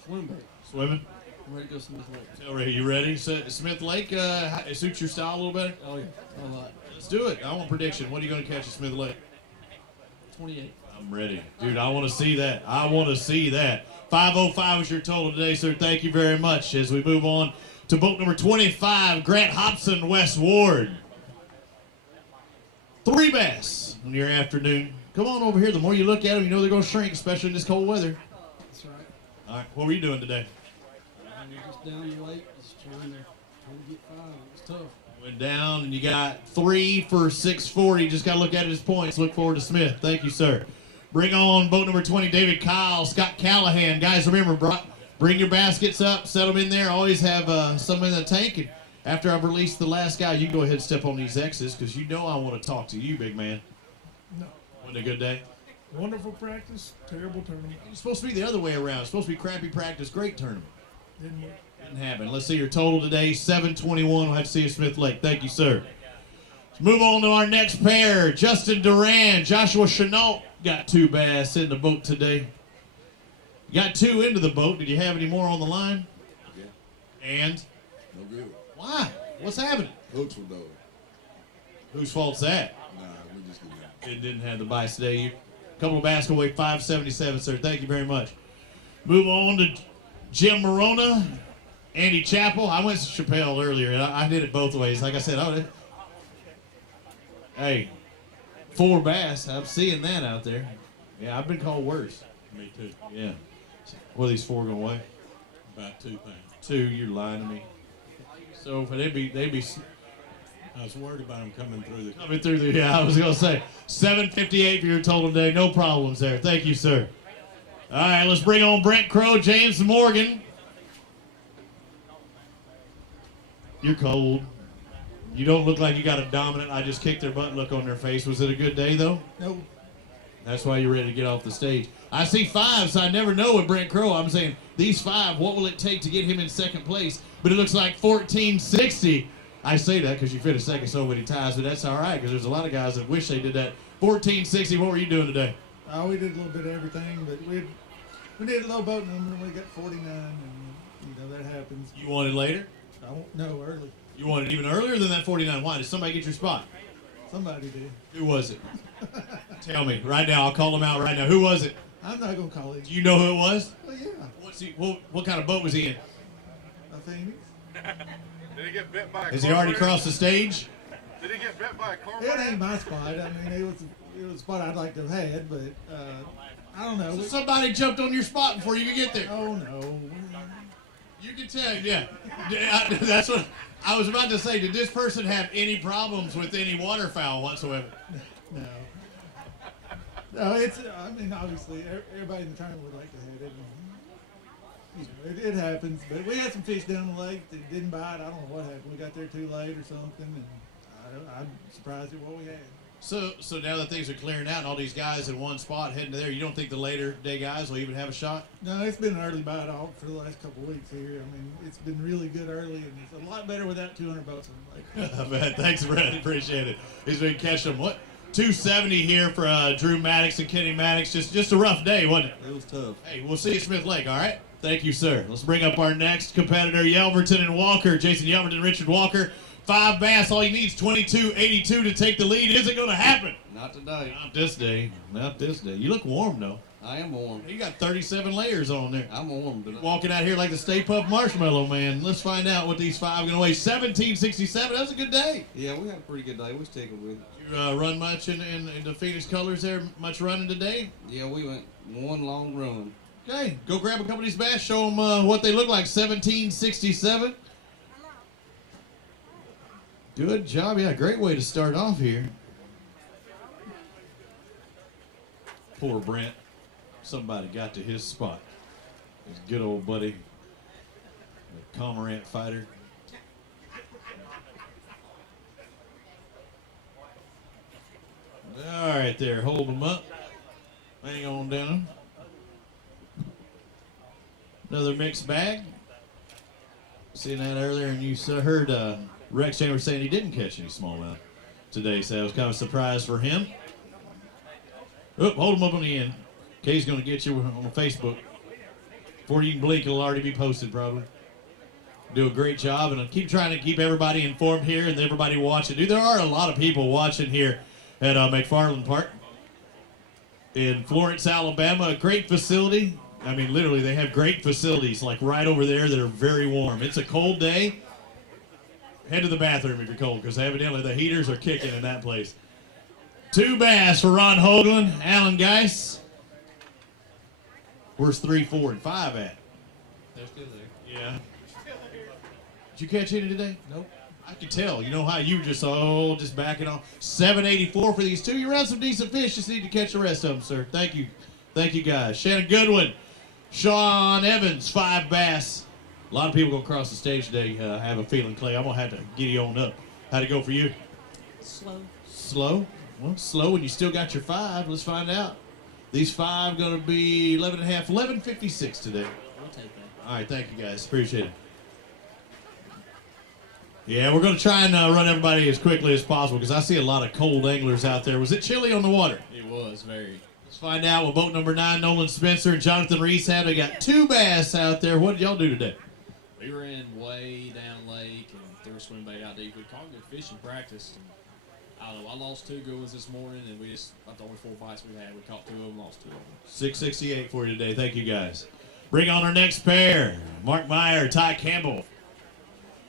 Swim bait. Swimming? I'm ready to go Smith Lake. All right, you ready? So, Smith Lake, it suits your style a little better? Oh, yeah. A lot. Let's do it. I want a prediction. What are you going to catch at Smith Lake? 28. I'm ready. Dude, I want to see that. I want to see that. 505 was your total today, sir. Thank you very much. As we move on to boat number 25, Grant Hobson, West Ward. 3 bass on your afternoon. Come on over here. The more you look at them, you know they're going to shrink, especially in this cold weather. That's right. All right, what were you doing today? We're just down the lake, just trying to get 5. It's tough. Went down, and you got 3 for 640. Just got to look at his points. Look forward to Smith. Thank you, sir. Bring on boat number 20, David Kyle, Scott Callahan. Guys, remember, bring your baskets up, set them in there. Always have some in the tank. And after I've released the last guy, you go ahead and step on these X's because you know I want to talk to you, big man. No. Wasn't it a good day? Wonderful practice, terrible tournament. It's supposed to be the other way around. It's supposed to be crappy practice, great tournament. Didn't work. Didn't happen. Let's see your total today, 721. We'll have to see you at Smith Lake. Thank you, sir. Let's move on to our next pair. Justin Duran, Joshua Chenault got 2 bass in the boat today. You got 2 into the boat. Did you have any more on the line? Yeah. And? No good. Why? What's happening? Hooks were dull. Whose fault's that? Nah, we just didn't have it. It didn't have the bites today. A couple of bass will weigh 577, sir. Thank you very much. Move on to Jim Morona, Andy Chappell. I went to Chappelle earlier, and I did it both ways. Like I said, hey, 4 bass. I'm seeing that out there. Yeah, I've been called worse. Me too. Yeah. What are these 4 going to weigh? About 2 pounds. 2, you're lying to me. So they'd be. I was worried about them coming through Yeah, I was going to say 758 for your total today. No problems there. Thank you, sir. All right, let's bring on Brent Crow, James Morgan. You're cold. You don't look like you got a dominant, I just kicked their butt look on their face. Was it a good day, though? No. That's why you're ready to get off the stage. I see 5, so I never know with Brent Crow. I'm saying, these 5, what will it take to get him in second place? But it looks like 1460. I say that because you finished second so many times, but that's all right because there's a lot of guys that wish they did that. 1460, what were you doing today? We did a little bit of everything, but we did a low boat number and we got 49, and you know that happens. You wanted later? I won't know early. You wanted even earlier than that 49. Why? Did somebody get your spot? Somebody did. Who was it? Tell me right now. I'll call him out right now. Who was it? I'm not gonna call him. Do you know who it was? Well, yeah. What's he? What kind of boat was he in? A Phoenix. Did he get bit by a Has he already crossed the stage? Did he get bit by a car? It ain't my spot. I mean, it was a spot I'd like to have had, but I don't know. So somebody jumped on your spot before you could get there. Oh no. You can tell, yeah. That's what I was about to say. Did this person have any problems with any waterfowl whatsoever? No. No, it's. I mean, obviously, everybody in the tournament would like to have it. You know, it happens, but we had some fish down the lake that didn't bite. I don't know what happened. We got there too late or something, and I'm surprised at what we had. So now that things are clearing out and all these guys in one spot heading to there, you don't think the later day guys will even have a shot? No, it's been an early bite off for the last couple of weeks here. I mean, it's been really good early, and it's a lot better without 200 boats on the lake. Man, thanks, Brad. Appreciate it. He's been catching them. What? 270 here for Drew Maddox and Kenny Maddox. Just a rough day, wasn't it? It was tough. Hey, we'll see you at Smith Lake, all right? Thank you, sir. Let's bring up our next competitor, Yelverton and Walker. Jason Yelverton, Richard Walker. 5 bass. All you need is 22.82 to take the lead. Is it going to happen? Not today. Not this day. Not this day. You look warm, though. I am warm. You got 37 layers on there. I'm warm today. Walking out here like the Stay Puft Marshmallow Man. Let's find out what these 5 are going to weigh. 17.67. That was a good day. Yeah, we had a pretty good day. We sticking with it. You run much in the Phoenix colors there? Much running today? Yeah, we went one long run. Okay, go grab a couple of these bass. Show them what they look like. 17.67. Good job. Yeah, great way to start off here. Poor Brent. Somebody got to his spot. His good old buddy, the Cormorant fighter. All right there, hold them up. Hang on down. Another mixed bag. Seen that earlier, and you heard Rex Chambers saying he didn't catch any smallmouth today, so that was kind of a surprise for him. Oop, hold him up on the end. Kay's going to get you on Facebook. Before you can blink, it'll already be posted probably. Do a great job, and I'll keep trying to keep everybody informed here and everybody watching. Dude, there are a lot of people watching here at McFarland Park in Florence, Alabama. A great facility. I mean, literally, they have great facilities like right over there that are very warm. It's a cold day. Head to the bathroom if you're cold, because evidently the heaters are kicking in that place. 2 bass for Ron Hoagland, Alan Geis. Where's 3, 4, and 5 at? They're still there. Yeah. Did you catch any today? Nope. I could tell. You know how you were just backing off. 784 for these 2. You ran some decent fish. Just need to catch the rest of them, sir. Thank you. Thank you, guys. Shannon Goodwin, Sean Evans, 5 bass. A lot of people go across the stage today. I have a feeling, Clay, I'm going to have to giddy on up. How'd it go for you? Slow. Slow? Well, slow and you still got your 5. Let's find out. These 5 going to be 11.5, 11.56 today. I'll take that. All right, thank you, guys. Appreciate it. Yeah, we're going to try and run everybody as quickly as possible because I see a lot of cold anglers out there. Was it chilly on the water? It was, very. Let's find out what boat number 9, Nolan Spencer and Jonathan Reese had. They got 2 bass out there. What did y'all do today? We ran way down lake and threw a swim bait out deep. We caught good fishing practice. And I don't know, I lost 2 good ones this morning, and that's the only 4 bites we had. We caught 2 of them, lost 2 of them. 668 for you today. Thank you, guys. Bring on our next pair. Mark Meyer, Ty Campbell.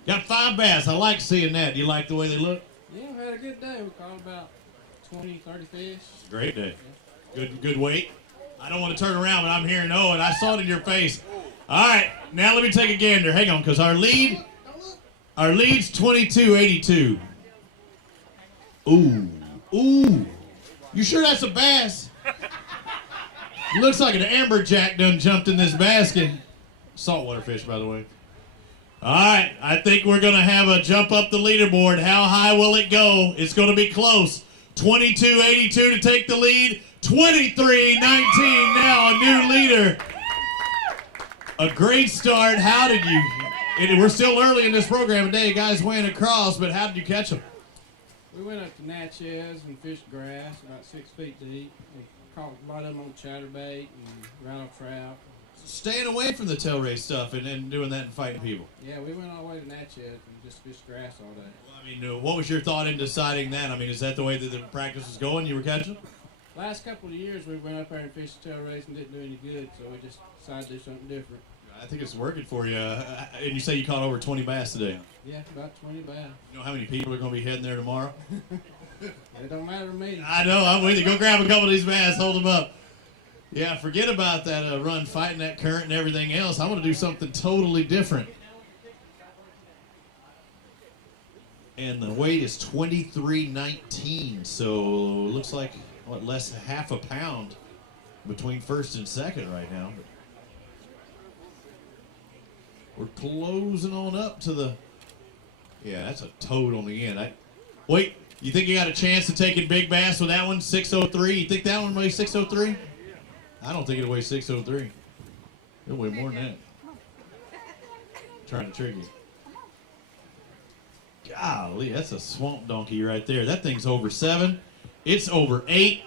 Got 5 bass. I like seeing that. Do you like the way they look? Yeah, we had a good day. We caught about 20, 30 fish. Great day. Good weight. I don't want to turn around, but I'm hearing and I saw it in your face. All right, now let me take a gander. Hang on, because our lead's 22.82. Ooh. You sure that's a bass? Looks like an amberjack done jumped in this basket. Saltwater fish, by the way. All right, I think we're going to have a jump up the leaderboard. How high will it go? It's going to be close. 22.82 to take the lead. 23.19 now, a new leader. A great start. How did you? And we're still early in this program today. Guys weighing across, but how did you catch them? We went up to Natchez and fished grass about 6 feet deep. We caught a lot of them on chatterbait and rattle trout. Staying away from the tail race stuff and doing that and fighting people. Yeah, we went all the way to Natchez and just fished grass all day. Well, I mean, what was your thought in deciding that? I mean, is that the way that the practice was going? You were catching them? Last couple of years, we went up there and fished the tail race and didn't do any good, so we just decided to do something different. I think it's working for you. And you say you caught over 20 bass today. Yeah, about 20 bass. You know how many people are going to be heading there tomorrow? It don't matter to me. I know. I'm with you. Go grab a couple of these bass. Hold them up. Yeah, forget about that run fighting that current and everything else. I want to do something totally different. And the weight is 23.19, so it looks like, less than half a pound between first and second right now. We're closing on up to the, yeah, that's a toad on the end. Wait, You think you got a chance to take in big bass with that one? 603. You think that one weighs 603? I don't think it weighs 603. It'll weigh more than that. Trying to trick you. Golly, that's a swamp donkey right there. That thing's over 7. It's over 8.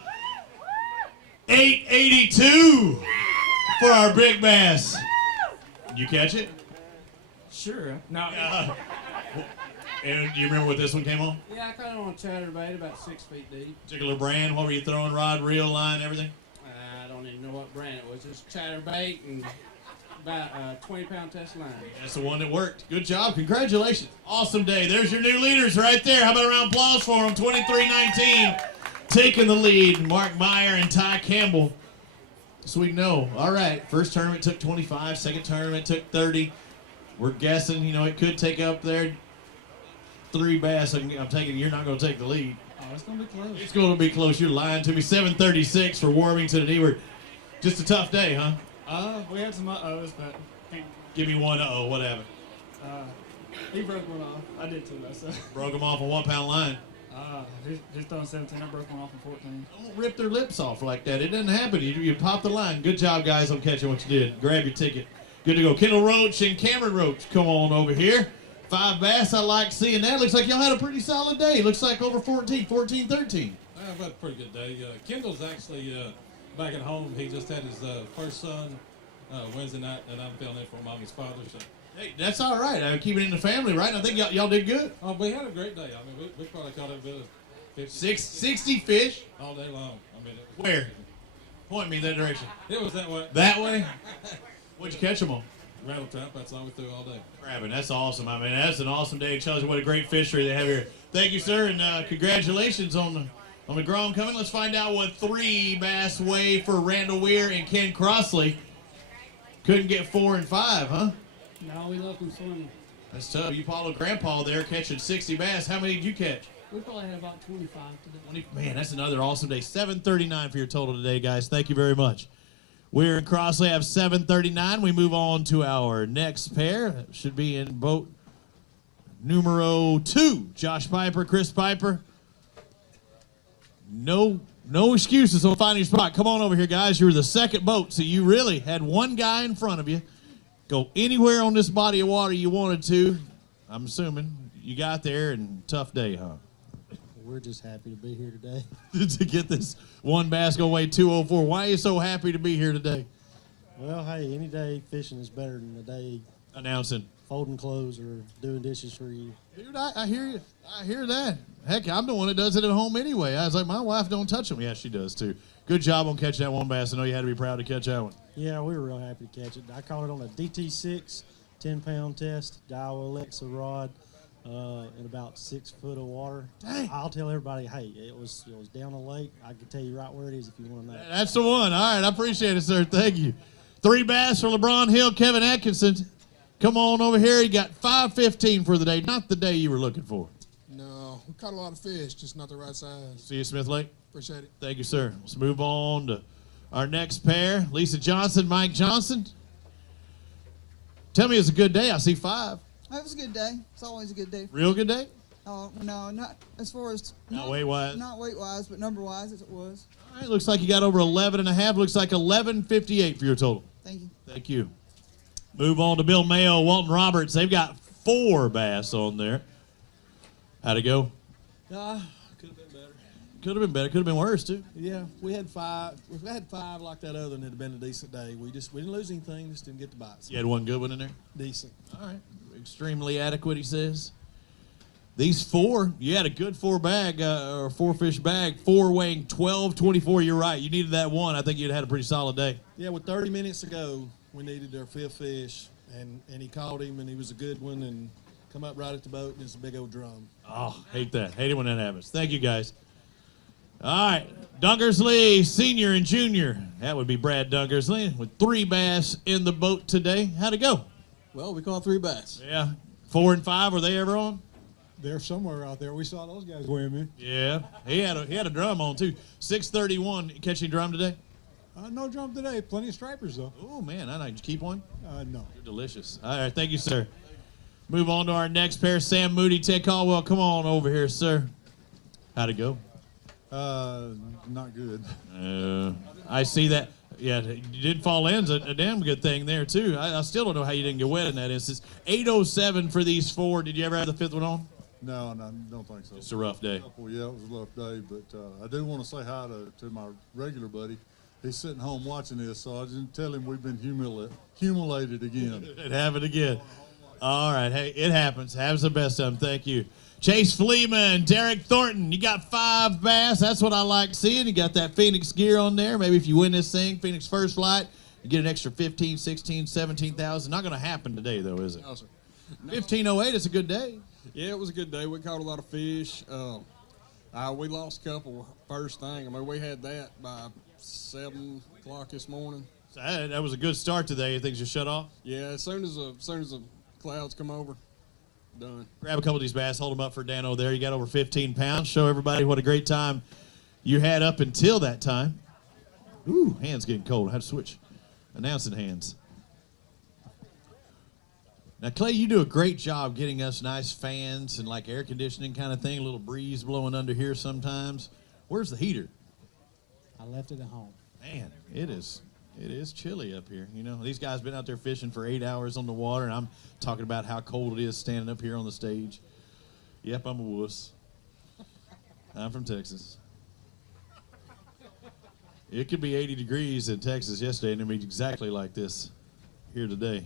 882 for our big bass. Did you catch it? Sure. No. And do you remember what this one came on? Yeah, I caught it on a chatterbait about 6 feet deep. Particular brand? What were you throwing? Rod, reel, line, everything? I don't even know what brand it was. Just chatterbait and about a 20-pound test line. That's the one that worked. Good job. Congratulations. Awesome day. There's your new leaders right there. How about a round of applause for them? 23-19. Taking the lead, Mark Meyer and Ty Campbell. So we know. All right. First tournament took 25. Second tournament took 30. We're guessing, it could take up there 3 bass. I'm taking you're not going to take the lead. Oh, it's going to be close. It's going to be close. You're lying to me. 736 for Warmington and Ewart. Just a tough day, huh? We had some uh-ohs, but... Give me one uh-oh. What happened? He broke one off. I did too, though, so... Broke them off a 1-pound line. He's throwing 17. I broke one off in 14. Don't rip their lips off like that. It doesn't happen. You pop the line. Good job, guys, on catching what you did. Grab your ticket. Good to go. Kendall Roach and Cameron Roach, come on over here. 5 bass. I like seeing that. Looks like y'all had a pretty solid day. Looks like over 13. I've had a pretty good day. Kendall's actually back at home. He just had his first son Wednesday night, and I'm filling in for Mommy's father. So. Hey, that's all right. I keep it in the family, right? I think y'all did good. Oh, we had a great day. I mean, we probably caught a bit of 60 fish all day long. I mean, where? Point me in that direction. It was that way. That way? What'd you catch them on? Rattle trap. That's all we threw all day. Crabbing. That's awesome. I mean, that's an awesome day. It shows you what a great fishery they have here. Thank you, sir, and congratulations on the Grom coming. Let's find out what 3 bass weigh for Randall Weir and Ken Crossley. Couldn't get 4 and 5, huh? No, we left them swimming. That's tough. You followed Grandpa there catching 60 bass. How many did you catch? We probably had about 25 today. Man, that's another awesome day. 739 for your total today, guys. Thank you very much. Weir and Crossley have 739. We move on to our next pair. That should be in boat numero 2. Josh Piper, Chris Piper. No excuses on finding your spot. Come on over here, guys. You were the second boat, so you really had one guy in front of you. Go anywhere on this body of water you wanted to. I'm assuming you got there, and tough day, huh? We're just happy to be here today. To get this one bass go weigh 204. Why are you so happy to be here today? Well, hey, any day fishing is better than a day announcing, folding clothes, or doing dishes for you. Dude, I hear you. I hear that. Heck, I'm the one that does it at home anyway. I was like, my wife don't touch them. Yeah, she does too. Good job on catching that one bass. I know you had to be proud to catch that one. Yeah, we were real happy to catch it. I caught it on a DT6 10-pound test, Daiwa Alexa rod, in about 6 foot of water. Dang. I'll tell everybody, hey, it was down the lake. I can tell you right where it is if you want to know. That's the one. All right, I appreciate it, sir. Thank you. 3 bass for LeBron Hill, Kevin Atkinson. Come on over here. He got 5:15 for the day. Not the day you were looking for. No, we caught a lot of fish, just not the right size. See you, Smith Lake. Appreciate it. Thank you, sir. Let's move on to our next pair. Lisa Johnson, Mike Johnson. Tell me it's a good day. I see 5. It was a good day. It's always a good day. Real good day? Oh, no, not as far as... Not weight-wise? Not weight-wise, but number-wise, as it was. All right, looks like you got over 11 and a half. Looks like 11:58 for your total. Thank you. Thank you. Move on to Bill Mayo, Walton Roberts. They've got 4 bass on there. How'd it go? Could have been better. Could have been better. Could have been worse, too. Yeah, we had 5. If we had 5 like that other, then it'd have been a decent day. We didn't lose anything, just didn't get the bites. You had one good one in there? Decent. All right. Extremely adequate, he says. These 4, you had a good 4 bag, or 4 fish bag, 4 weighing 12.24. You're right. You needed that one. I think you'd had a pretty solid day. Yeah, with 30 minutes to go, we needed our 5th fish, and he caught him, and he was a good one, and come up right at the boat, and it's a big old drum. Oh, hate that. Hate it when that happens. Thank you, guys. All right. Dunkersley, senior and junior. That would be Brad Dunkersley with 3 bass in the boat today. How'd it go? Well, we caught 3 bass. Yeah. 4 and 5, were they ever on? They're somewhere out there. We saw those guys weigh me. Yeah. He had a drum on, too. 631. Catching drum today? No drum today. Plenty of stripers, though. Oh, man. I know. Did you keep one? No. You're delicious. All right. Thank you, sir. Move on to our next pair. Sam Moody, Ted Caldwell. Come on over here, sir. How'd it go? Not good. I see that. Yeah, you did fall in's a damn good thing there, too. I still don't know how you didn't get wet in that instance. 8:07 for these four. Did you ever have the fifth one on? No, don't think so. It's a rough day. Well, yeah, it was a rough day, but I do want to say hi to my regular buddy. He's sitting home watching this, so I didn't tell him we've been humiliated again. It happened again. All right, hey, it happens. Have the best of them. Thank you. Chase Fleeman, Derek Thornton, you got 5 bass. That's what I like seeing. You got that Phoenix gear on there. Maybe if you win this thing, Phoenix First Flight, you get an extra 15, 16, 17,000. Not going to happen today, though, is it? No, sir. 1508, it's a good day. Yeah, it was a good day. We caught a lot of fish. We lost a couple first thing. I mean, we had that by 7 o'clock this morning. So that was a good start today. Things just shut off? Yeah, as soon as the clouds come over, done. Grab a couple of these bass, hold them up for Dano there. You got over 15 pounds. Show everybody what a great time you had up until that time. Ooh, hands getting cold. I had to switch. Announcing hands. Now, Clay, you do a great job getting us nice fans and like air conditioning kind of thing, a little breeze blowing under here sometimes. Where's the heater? I left it at home. Man, it is chilly up here. You know, these guys been out there fishing for 8 hours on the water, and I'm talking about how cold it is standing up here on the stage. Yep, I'm a wuss. I'm from Texas. It could be 80 degrees in Texas yesterday, and it'd be exactly like this here today.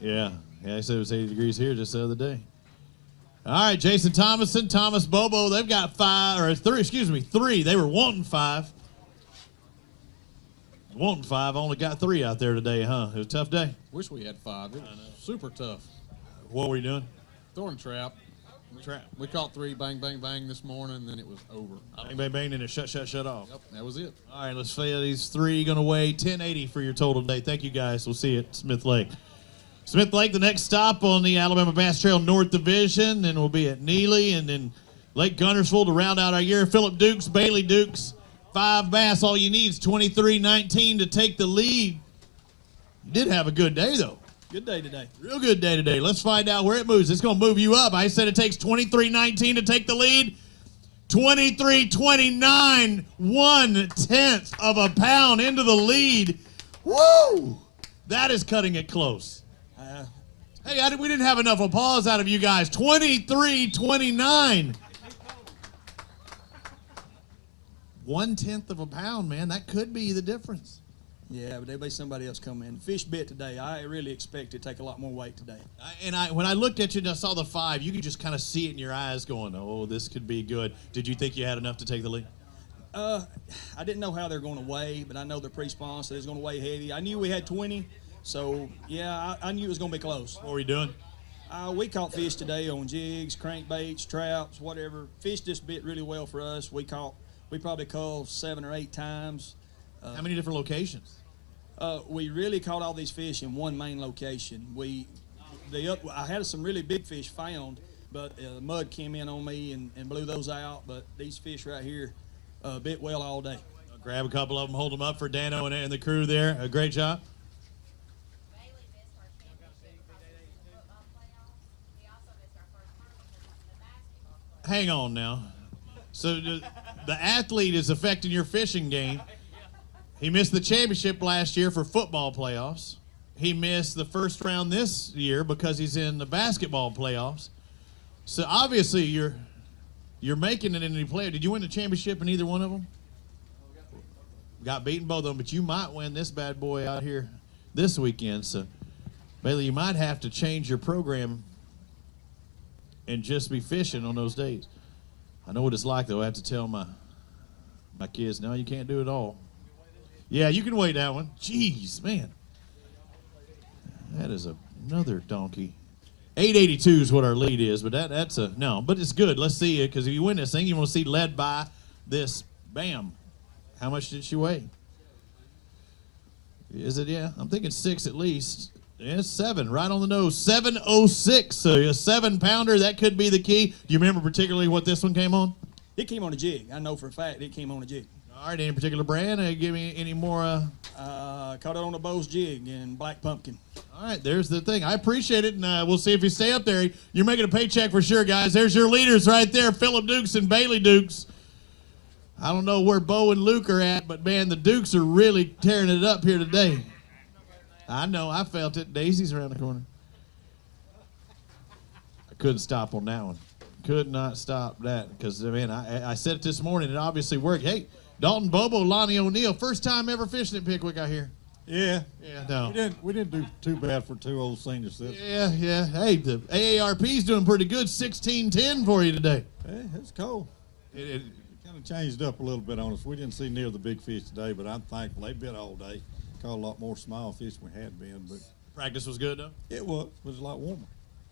Yeah, I said it was 80 degrees here just the other day. All right, Jason Thomason, Thomas Bobo, they've got 3. They were wanting 5. Wanting 5, only got 3 out there today, huh? It was a tough day. Wish we had 5. It was super tough. What were you doing? Throwing trap. We caught 3, bang, bang, bang this morning, and then it was over. Bang, bang, bang, and it shut off. Yep, that was it. All right, let's say these 3 going to weigh 1080 for your total today. Thank you, guys. We'll see you at Smith Lake. Smith Lake, the next stop on the Alabama Bass Trail North Division, then we'll be at Neely, and then Lake Guntersville to round out our year. Phillip Dukes, Bailey Dukes, 5 bass. All you need is 23-19 to take the lead. You did have a good day, though. Good day today. Real good day today. Let's find out where it moves. It's going to move you up. I said it takes 23-19 to take the lead. 23-29, 1/10 of a pound into the lead. Woo! That is cutting it close. Hey, we didn't have enough applause out of you guys. 23-29. 1/10 of a pound, man. That could be the difference. Yeah, but there'll be somebody else come in. Fish bit today. I really expect to take a lot more weight today. When I looked at you and I saw the 5, you could just kind of see it in your eyes going, oh, this could be good. Did you think you had enough to take the lead? I didn't know how they're going to weigh, but I know the pre-spawn said it's going to weigh heavy. I knew we had 20, so, yeah, I knew it was going to be close. What were you doing? We caught fish today on jigs, crankbaits, traps, whatever. Fish just bit really well for us. We probably caught 7 or 8 times. How many different locations? We really caught all these fish in one main location. I had some really big fish found, but mud came in on me and blew those out. But these fish right here bit well all day. Grab a couple of them, hold them up for Dano and the crew there. A great job. Hang on now. So the athlete is affecting your fishing game. He missed the championship last year for football playoffs. He missed the first round this year because he's in the basketball playoffs. So obviously you're making it in any player. Did you win the championship in either one of them? Got beaten both of them, but you might win this bad boy out here this weekend. So Bailey, you might have to change your program and just be fishing on those days. I know what it's like, though. I have to tell my kids, no, you can't do it all. Yeah, you can weigh that one. Jeez, man. That is another donkey. 882 is what our lead is, but that's no. But it's good. Let's see it, because if you win this thing, you want to see led by this. Bam. How much did she weigh? Is it? Yeah, I'm thinking 6 at least. Yeah, 7, right on the nose. 706. So a 7-pounder, that could be the key. Do you remember particularly what this one came on? It came on a jig. I know for a fact it came on a jig. All right, any particular brand? Give me any more? Caught it on a Bose jig in Black Pumpkin. All right, there's the thing. I appreciate it, and we'll see if you stay up there. You're making a paycheck for sure, guys. There's your leaders right there, Phillip Dukes and Bailey Dukes. I don't know where Bo and Luke are at, but, man, the Dukes are really tearing it up here today. I know. I felt it. Daisy's around the corner. I couldn't stop on that one. Could not stop that because, man, I said it this morning. It obviously worked. Hey, Dalton Bobo, Lonnie O'Neill, first time ever fishing at Pickwick, I hear. Yeah. No. We didn't do too bad for two old senior citizens. Yeah. Hey, the AARP's doing pretty good. 16-10 for you today. Hey, it's cold. It kind of changed up a little bit on us. We didn't see near the big fish today, but I'm thankful. They bit all day. Caught a lot more small fish than we had been. But practice was good, though? It was. It was a lot warmer.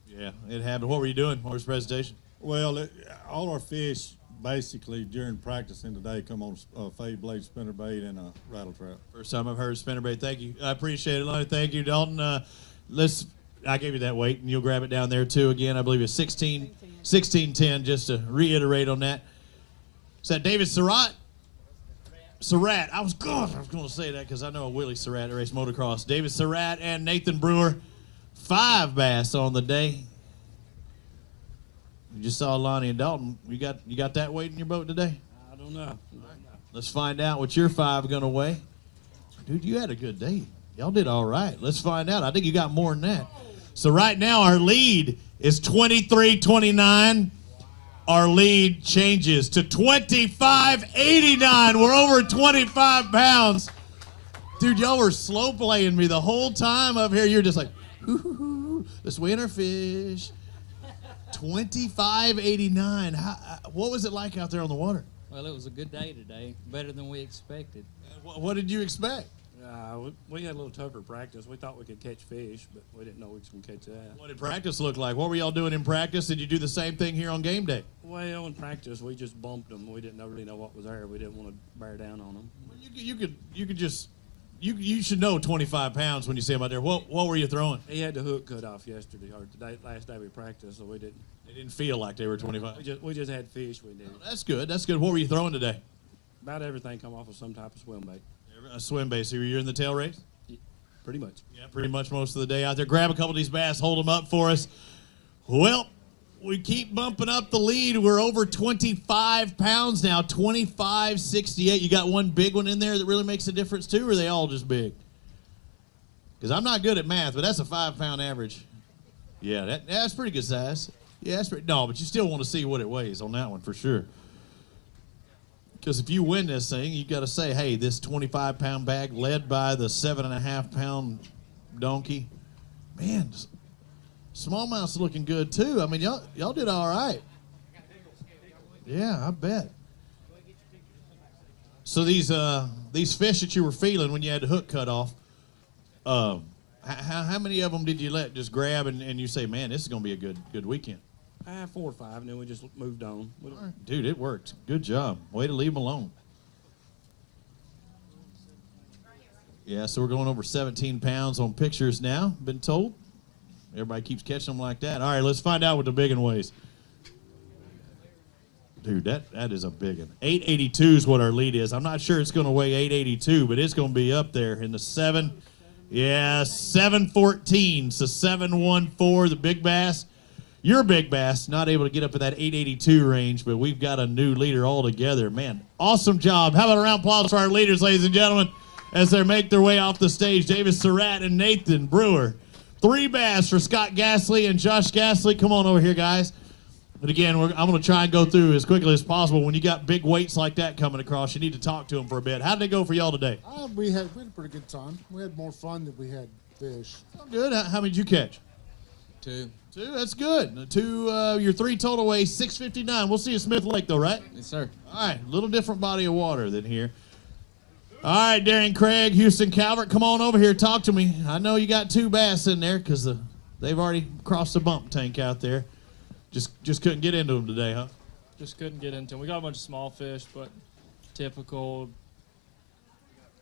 Yeah, it happened. What were you doing? What was the presentation? Well, all our fish basically during practicing today come on a fade blade spinnerbait and a rattle trap. First time I've heard spinnerbait. Thank you. I appreciate it, Lonnie. Thank you, Dalton. I gave you that weight, and you'll grab it down there, too. Again, I believe it's 16-10, just to reiterate on that. Is that David Surratt? Surratt. I was going to say that because I know a Willie Surratt that raced motocross. David Surratt and Nathan Brewer. 5 bass on the day. You just saw Lonnie and Dalton. You got that weight in your boat today? I don't know. Let's find out what your 5 going to weigh. Dude, you had a good day. Y'all did all right. Let's find out. I think you got more than that. So right now our lead is 23-29. Our lead changes to 25-89. We're over 25 pounds. Dude, y'all were slow playing me the whole time up here. You're just like, hoo, let's weigh in our fish. 25-89. What was it like out there on the water? Well, it was a good day today, better than we expected. What did you expect? We had a little tougher practice. We thought we could catch fish, but we didn't know we could catch that. What did practice look like? What were y'all doing in practice? Did you do the same thing here on game day? Well, in practice, we just bumped them. We didn't really know what was there. We didn't want to bear down on them. You should know 25 pounds when you see them out there. What were you throwing? He had the hook cut off yesterday or today, last day we practiced, so we didn't. They didn't feel like they were 25. We just had fish. We did. Oh, that's good. That's good. What were you throwing today? About everything come off of some type of swim bait. A swim bait. So you're in the tail race? Yeah, pretty much. Yeah, pretty much most of the day out there. Grab a couple of these bass, hold them up for us. Well, we keep bumping up the lead. We're over 25 pounds now, 25-68. You got one big one in there that really makes a difference too, or are they all just big? Because I'm not good at math, but that's a 5-pound average. Yeah, that's pretty good size. Yeah, that's pretty. No, but you still want to see what it weighs on that one for sure. Because if you win this thing, you got to say, hey, this 25-pound bag led by the 7.5-pound donkey. Man, smallmouth's looking good too. I mean, y'all did all right. Yeah, I bet. So these fish that you were feeling when you had the hook cut off, how many of them did you let just grab and you say, man, this is going to be a good weekend? 4 or 5, and then we just moved on. Dude, it worked. Good job. Way to leave them alone. Yeah, so we're going over 17 pounds on pictures now, been told. Everybody keeps catching them like that. All right, let's find out what the big one weighs. Dude, that is a big one. 882 is what our lead is. I'm not sure it's going to weigh 882, but it's going to be up there in the 7. Yeah, 714. So 714, the big bass. Your big bass, not able to get up in that 882 range, but we've got a new leader altogether. Man, awesome job. How about a round of applause for our leaders, ladies and gentlemen, as they make their way off the stage. David Surratt and Nathan Brewer. 3 bass for Scott Gasly and Josh Gasly. Come on over here, guys. But again, I'm going to try and go through as quickly as possible. When you got big weights like that coming across, you need to talk to them for a bit. How did it go for y'all today? We had a pretty good time. We had more fun than we had fish. Oh, good. How many did you catch? 2. 2, that's good. 2, your 3 total weighs 659. We'll see you at Smith Lake, though, right? Yes, sir. All right, a little different body of water than here. All right, Darian Craig, Houston Calvert, come on over here. Talk to me. I know you got 2 bass in there because they've already crossed the bump tank out there. Just couldn't get into them today, huh? Just couldn't get into them. We got a bunch of small fish, but typical.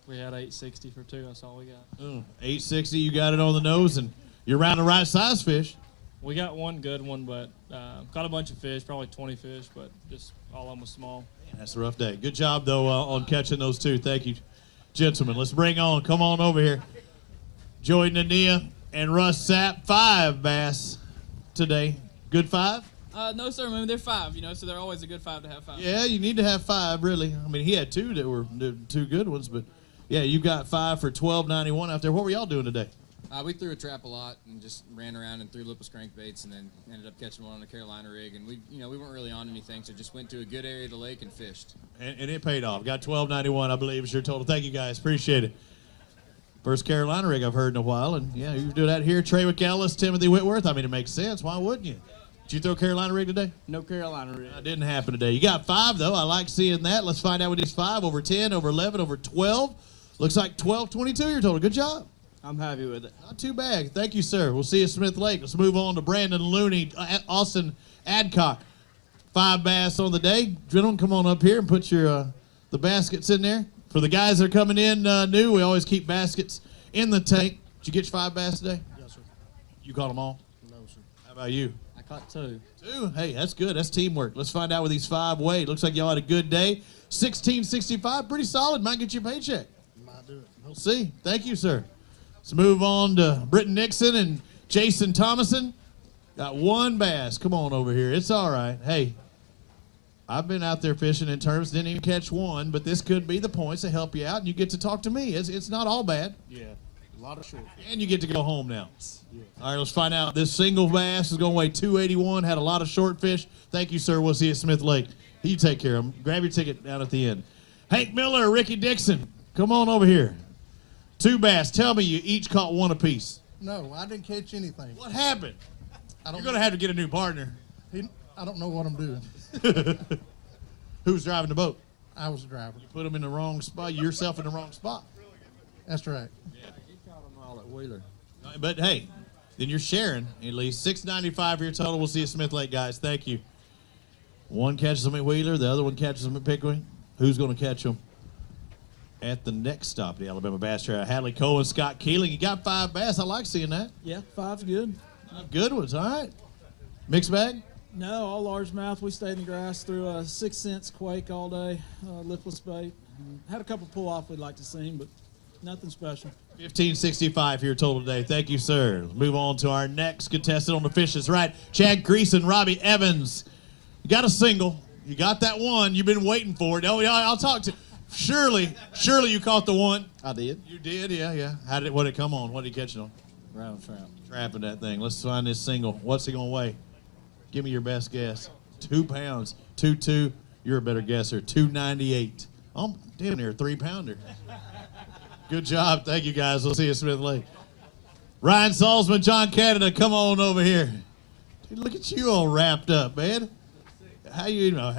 We had 860 for 2. That's all we got. 860, you got it on the nose, and you're around the right size fish. We got one good one, but caught a bunch of fish, probably 20 fish, but just all of them was small. Man, that's a rough day. Good job, though, on catching those 2. Thank you, gentlemen. Let's come on over here. Joey Nania, And Russ Sapp, 5 bass today. Good 5? No, sir. I mean, they're 5, so they're always a good 5 to have 5. Yeah, you need to have 5, really. I mean, he had 2 that were 2 good ones, but yeah, you got 5 for $12.91 out there. What were y'all doing today? We threw a trap a lot and just ran around and threw lipless crankbaits, and then ended up catching one on a Carolina rig. And we weren't really on anything, so just went to a good area of the lake and fished. And it paid off. Got $12.91, I believe, is your total. Thank you, guys. Appreciate it. First Carolina rig I've heard in a while, and yeah, you do that here. Trey Ellis, Timothy Whitworth. I mean, it makes sense. Why wouldn't you? Did you throw Carolina rig today? No Carolina rig. That didn't happen today. You got 5, though. I like seeing that. Let's find out what these 5, over 10, over 11, over 12. Looks like 12.22 your total. Good job. I'm happy with it. Not too bad. Thank you, sir. We'll see you at Smith Lake. Let's move on to Brandon Looney, Austin Adcock. 5 bass on the day. Gentlemen, come on up here and put your the baskets in there. For the guys that are coming in new, we always keep baskets in the tank. Did you get your 5 bass today? Yes, sir. You caught them all? No, sir. How about you? I caught 2. 2? Hey, that's good. That's teamwork. Let's find out what these 5 weigh. Looks like y'all had a good day. 16.65, pretty solid. Might get you a paycheck. Might do it. We'll see. Thank you, sir. Let's move on to Britton Nixon and Jason Thomason. Got 1 bass. Come on over here. It's all right. Hey, I've been out there fishing in tournaments, didn't even catch 1, but this could be the points to help you out, and you get to talk to me. It's not all bad. Yeah, a lot of short fish. And you get to go home now. Yeah. All right, let's find out. This single bass is going to weigh 281, had a lot of short fish. Thank you, sir. We'll see you at Smith Lake. You take care of them. Grab your ticket down at the end. Hank Miller, Ricky Dixon, come on over here. 2 bass. Tell me you each caught 1 apiece. No, I didn't catch anything. What happened? I don't You're going to have to get a new partner. I don't know what I'm doing. Who's driving the boat? I was the driver. You put them in the wrong spot, yourself in the wrong spot. That's right. He caught them all at Wheeler. But hey, then you're sharing at least. $6.95 for your total. We'll see you at Smith Lake, guys. Thank you. 1 catches them at Wheeler, the other one catches them at Pickwick. Who's going to catch them at the next stop, the Alabama Bass Trail? Hadley Cohen, Scott Keeling. You got 5 bass. I like seeing that. Yeah, 5's good. Good ones. All right. Mixed bag? No, all largemouth. We stayed in the grass through a 6 cents quake all day, lipless bait. Had a couple pull off we'd like to see, but nothing special. 15.65 here total today. Thank you, sir. Let's move on to our next contestant on the Fishes right. Chad Greason, Robbie Evans. You got a single. You got that 1. You've been waiting for it. Oh, yeah, I'll talk to you. Surely you caught the 1. I did. You did, yeah. What did it come on? What did he catch it on? Round trout. Trapping that thing. Let's find this single. What's he going to weigh? Give me your best guess. 2 pounds. 2.2. You're a better guesser. 298. Oh, damn near a 3-pounder. Good job. Thank you, guys. We'll see you at Smith Lake. Ryan Salzman, John Canada, come on over here. Dude, look at you all wrapped up, man. How you know?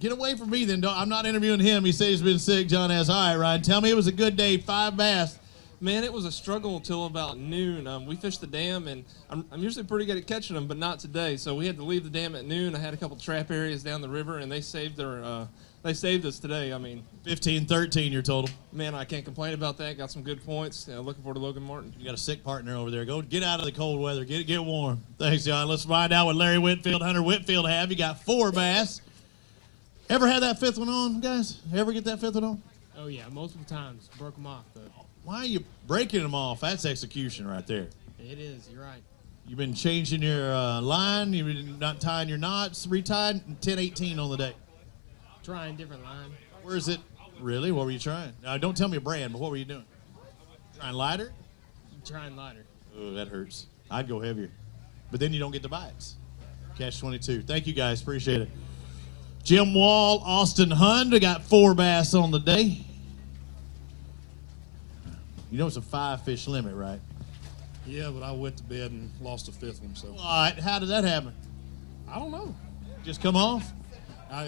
Get away from me then. I'm not interviewing him. He says he's been sick. John has. All right, Ryan. Tell me it was a good day. 5 bass. Man, it was a struggle until about noon. We fished the dam, and I'm usually pretty good at catching them, but not today. So we had to leave the dam at noon. I had a couple trap areas down the river, and they saved us today. I mean, 15-13 your total. Man, I can't complain about that. Got some good points. Looking forward to Logan Martin. You got a sick partner over there. Go get out of the cold weather. Get warm. Thanks, John. Let's find out what Larry Whitfield, Hunter Whitfield have. You got 4 bass. Ever had that 5th one on, guys? Ever get that 5th one on? Oh, yeah, multiple times. Broke them off, though. Why are you breaking them off? That's execution right there. It is. You're right. You've been changing your line. You've been not tying your knots. Retied 10-18 on the day. Trying different line. Where is it? Really? What were you trying? Don't tell me a brand, but what were you doing? Trying lighter? Trying lighter. Oh, that hurts. I'd go heavier. But then you don't get the bites. Catch 22. Thank you, guys. Appreciate it. Jim Wall, Austin Hund. We got 4 bass on the day. You know it's a 5-fish limit, right? Yeah, but I went to bed and lost the 5th one. So. What? How did that happen? I don't know. Just come off?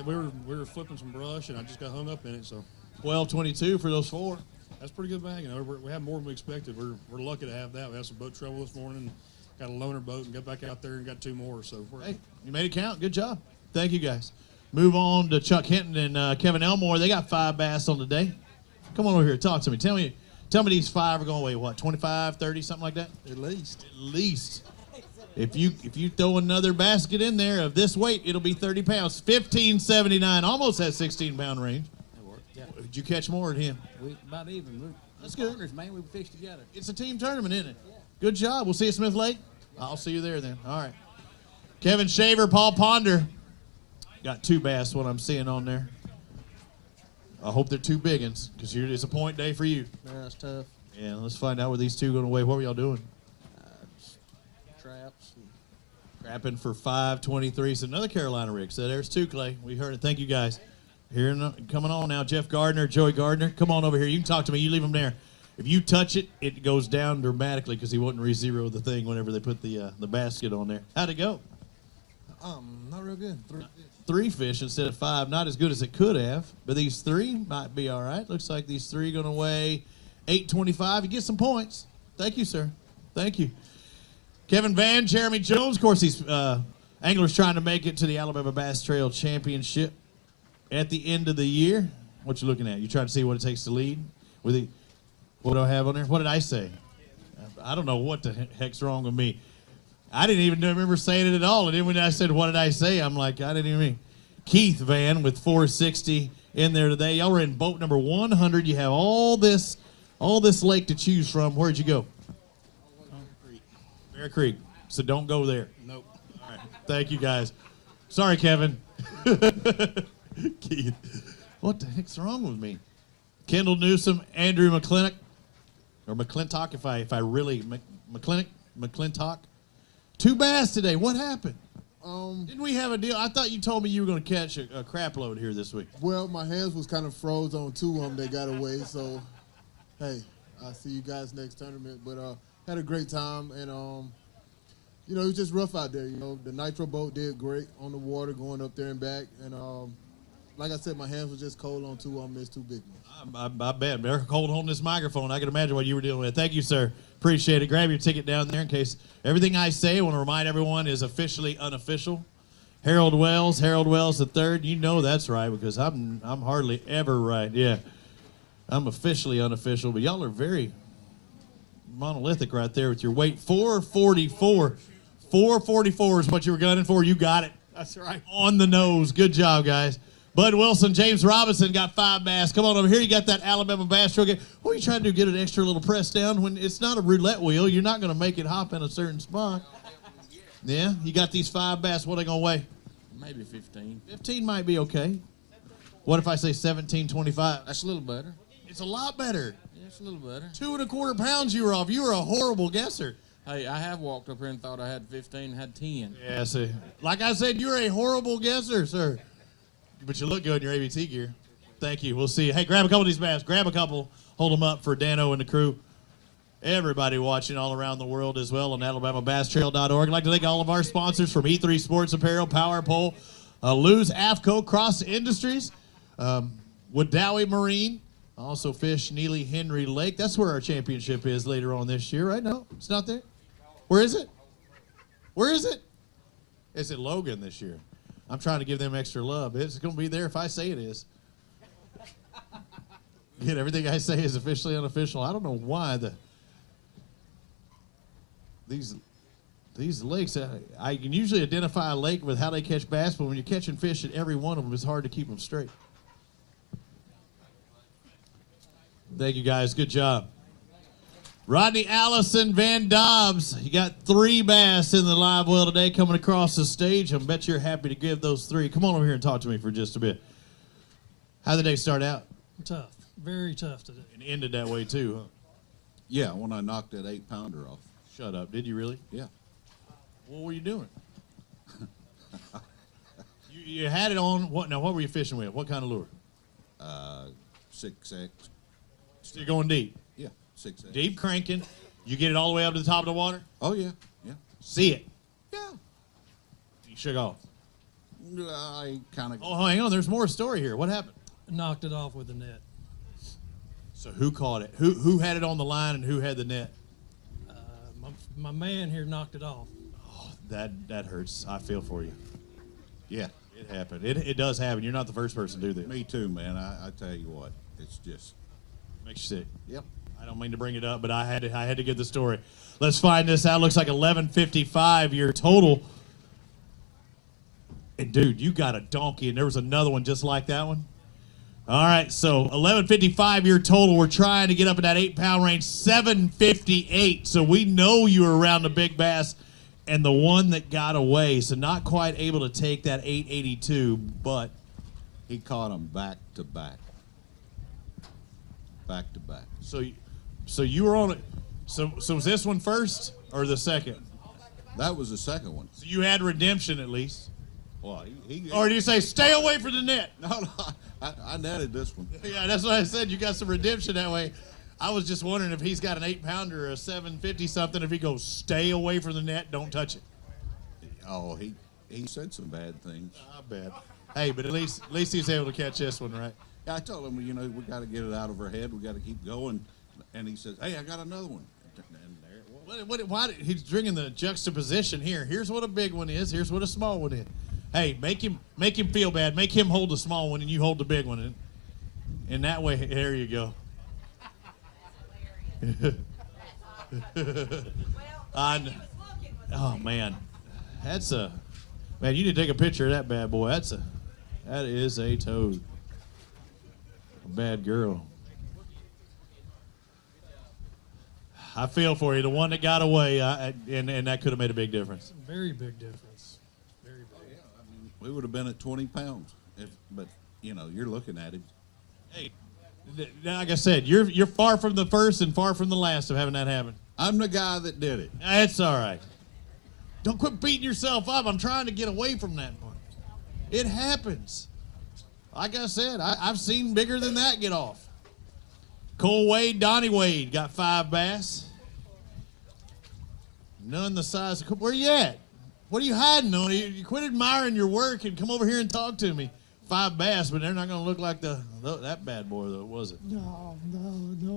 We were flipping some brush, and I just got hung up in it. So 12.22 for those 4. That's a pretty good bag. We had more than we expected. We're lucky to have that. We had some boat trouble this morning. Got a loaner boat and got back out there and got 2 more. So hey, you made it count. Good job. Thank you, guys. Move on to Chuck Hinton and Kevin Elmore. They got 5 bass on the day. Come on over here. Talk to me. Tell me these 5 are going to weigh what? 25, 30, something like that? At least. At least. If you throw another basket in there of this weight, it'll be 30 pounds. 15.79. Almost has 16-pound range. Yeah. Did you catch more than him? We about even. That's good. Partners, man. We fished together. It's a team tournament, isn't it? Good job. We'll see you at Smith Lake. I'll see you there then. All right. Kevin Shaver, Paul Ponder. Got 2 bass, what I'm seeing on there. I hope they're 2 big ones, because it's a point day for you. Yeah, that's tough. Yeah, let's find out where these 2 going to weigh. What were y'all doing? Traps. Trapping for 523. So another Carolina rig. So there's 2, Clay. We heard it. Thank you, guys. Coming on now, Jeff Gardner, Joey Gardner. Come on over here. You can talk to me. You leave them there. If you touch it, it goes down dramatically because he wouldn't re-zero the thing whenever they put the basket on there. How'd it go? Not real good. 3 fish instead of 5. Not as good as it could have, but these 3 might be all right. Looks like these 3 going to weigh 825. You get some points. Thank you, sir. Thank you. Kevin Van, Jeremy Jones. Of course, these anglers trying to make it to the Alabama Bass Trail Championship at the end of the year. What you looking at? You trying to see what it takes to lead? What do I have on there? What did I say? I don't know what the heck's wrong with me. I didn't even remember saying it at all. And then when I said, what did I say? I'm like, I didn't even mean. Keith Van with 460 in there today. Y'all were in boat number 100. You have all this lake to choose from. Where'd you go? Bear Creek. So don't go there. Nope. All right. Thank you, guys. Sorry, Kevin. Keith. What the heck's wrong with me? Kendall Newsom, Andrew McClintock, or McClintock, if I really, McClintock. 2 bass today. What happened? Didn't we have a deal? I thought you told me you were going to catch a crap load here this week. Well, my hands was kind of froze on 2 of them that got away. So, hey, I'll see you guys next tournament. But had a great time, and you know, it was just rough out there. You know, the nitro boat did great on the water, going up there and back, and like I said, my hands were just cold on 2 of them. There's 2 big ones. I bet. They're cold holding this microphone. I can imagine what you were dealing with. Thank you, sir. Appreciate it. Grab your ticket down there in case everything I say, I want to remind everyone, is officially unofficial. Harold Wells the third. You know that's right because I'm hardly ever right. Yeah, I'm officially unofficial, but y'all are very monolithic right there with your weight. 444. 444 is what you were gunning for. You got it. That's right. On the nose. Good job, guys. Bud Wilson, James Robinson got 5 bass. Come on over here. You got that Alabama Bass Trail game. What are you trying to do? Get an extra little press down? When it's not a roulette wheel, you're not going to make it hop in a certain spot. Yeah? You got these 5 bass. What are they going to weigh? Maybe 15. 15 might be okay. What if I say 17.25? That's a little better. It's a lot better. Yeah, it's a little better. 2.25 pounds you were off. You were a horrible guesser. Hey, I have walked up here and thought I had 15, had 10. Yeah, see. Like I said, you're a horrible guesser, sir. But you look good in your ABT gear. Thank you. We'll see you. Hey, grab a couple of these bass. Grab a couple. Hold them up for Dano and the crew. Everybody watching all around the world as well on AlabamaBassTrail.org. I'd like to thank all of our sponsors from E3 Sports Apparel, Power Pole, Lew's AFCO, Cross Industries, Woodowee Marine, also Fish Neely Henry Lake. That's where our championship is later on this year, right? No, it's not there. Where is it? Where is it? It's at Logan this year. I'm trying to give them extra love. It's going to be there if I say it is. Again, everything I say is officially unofficial. I don't know why these lakes, I can usually identify a lake with how they catch bass, but when you're catching fish at every one of them, it's hard to keep them straight. Thank you, guys. Good job. Rodney Allison Van Dobbs, you got 3 bass in the live well today coming across the stage. I bet you're happy to give those 3. Come on over here and talk to me for just a bit. How did the day start out? Tough. Very tough today. And ended that way too, huh? Yeah, when I knocked that 8-pounder off. Shut up. Did you really? Yeah. What were you doing? you had it on. What were you fishing with? What kind of lure? 6X. So you're going deep? Yeah, 6X. Deep cranking. You get it all the way up to the top of the water? Oh, yeah. Yeah. See it? Yeah. You shook off? I kind of... Oh, hang on. There's more story here. What happened? Knocked it off with the net. So who caught it? Who had it on the line and who had the net? My man here knocked it off. Oh, that hurts. I feel for you. Yeah. It happened. It does happen. You're not the first person to do this. Me too, man. I tell you what. It's just... Makes you sick. Yep. I don't mean to bring it up, but I had to get the story. Let's find this out. Looks like 11:55 your total. And dude, you got a donkey, and there was another one just like that one. All right, so 1155 your total. We're trying to get up in that 8-pound range, 758. So we know you were around the big bass and the one that got away. So not quite able to take that 882, but he caught them back to back. Back to back. So you were on it. So was this one first or the second? That was the second one. So you had redemption at least. Well, Or do you say stay away from the net? No, I netted this one. Yeah, that's what I said. You got some redemption that way. I was just wondering if he's got an 8-pounder or a 750 something. If he goes, stay away from the net, don't touch it. Oh, he said some bad things. I bet. Hey, but at least he's able to catch this one, right? Yeah, I told him, we got to get it out of our head. We got to keep going. And he says, hey, I got another one. And there it was. Why he's bringing the juxtaposition here. Here's what a big one is. Here's what a small one is. Hey, make him feel bad. Make him hold the small one and you hold the big one. And that way, there you go. Oh man, man. You need to take a picture of that bad boy. That is a toad. A bad girl. I feel for you. The one that got away, and that could have made a big difference. Very big difference. We would have been at 20 pounds, but you're looking at him. Hey, like I said, you're far from the first and far from the last of having that happen. I'm the guy that did it. That's all right. Don't quit beating yourself up. I'm trying to get away from that part. It happens. Like I said, I've seen bigger than that get off. Cole Wade, Donnie Wade got 5 bass. None the size of... Where you at? What are you hiding on? You quit admiring your work and come over here and talk to me. 5 bass, but they're not going to look like that bad boy, though, was it? No,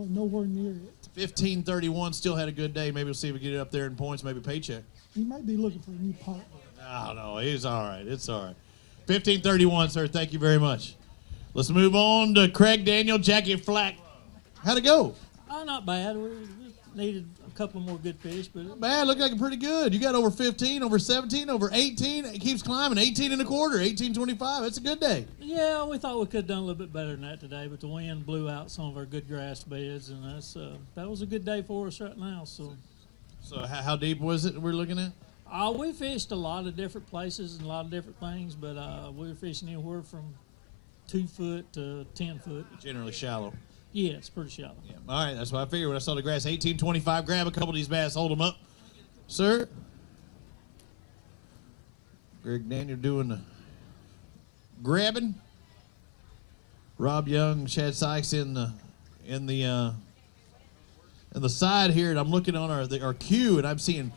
nowhere near it. 1531 still had a good day. Maybe we'll see if we get it up there in points, maybe paycheck. He might be looking for a new partner. Oh, no, he's all right. It's all right. 1531, sir. Thank you very much. Let's move on to Craig Daniel, Jackie Flack. How'd it go? Not bad. We needed a couple more good fish, but Not bad. Looked like pretty good. You got over 15, over 17, over 18. It keeps climbing. 18 and a quarter, 18.25. It's a good day. yeah, we thought we could have done a little bit better than that today, but the wind blew out some of our good grass beds, and that was a good day for us right now. So how deep was it we're looking at? We fished a lot of different places and a lot of different things, but we were fishing anywhere from 2 foot to 10 foot. Generally shallow. Yeah, it's pretty shallow. Yeah. All right, that's what I figured when I saw the grass. 18.25. Grab a couple of these bass, hold them up. Sir. Greg Daniel doing the grabbing. Rob Young, Chad Sykes in the side here, and I'm looking on our queue, and I'm seeing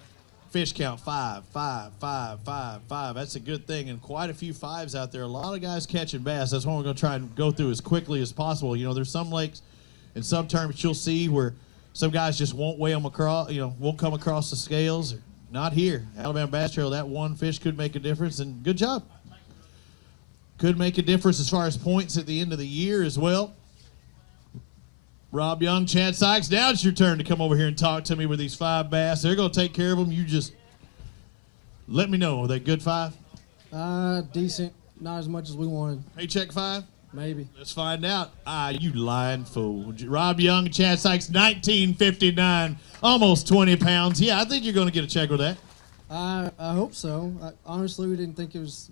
fish count 5, 5, 5, 5, 5. That's a good thing, and quite a few 5s out there. A lot of guys catching bass. That's what we're going to try and go through as quickly as possible. There's some lakes and some tournaments you'll see where some guys just won't weigh them across, won't come across the scales. Not here. Alabama Bass Trail, that one fish could make a difference, and good job. Could make a difference as far as points at the end of the year as well. Rob Young, Chad Sykes, now it's your turn to come over here and talk to me with these 5 bass. They're going to take care of them. You just let me know. Are they good 5? Decent. Not as much as we wanted. Paycheck 5? Maybe. Let's find out. You lying fool. Rob Young, Chad Sykes, 1959, almost 20 pounds. Yeah, I think you're going to get a check with that. I hope so. Honestly, we didn't think it was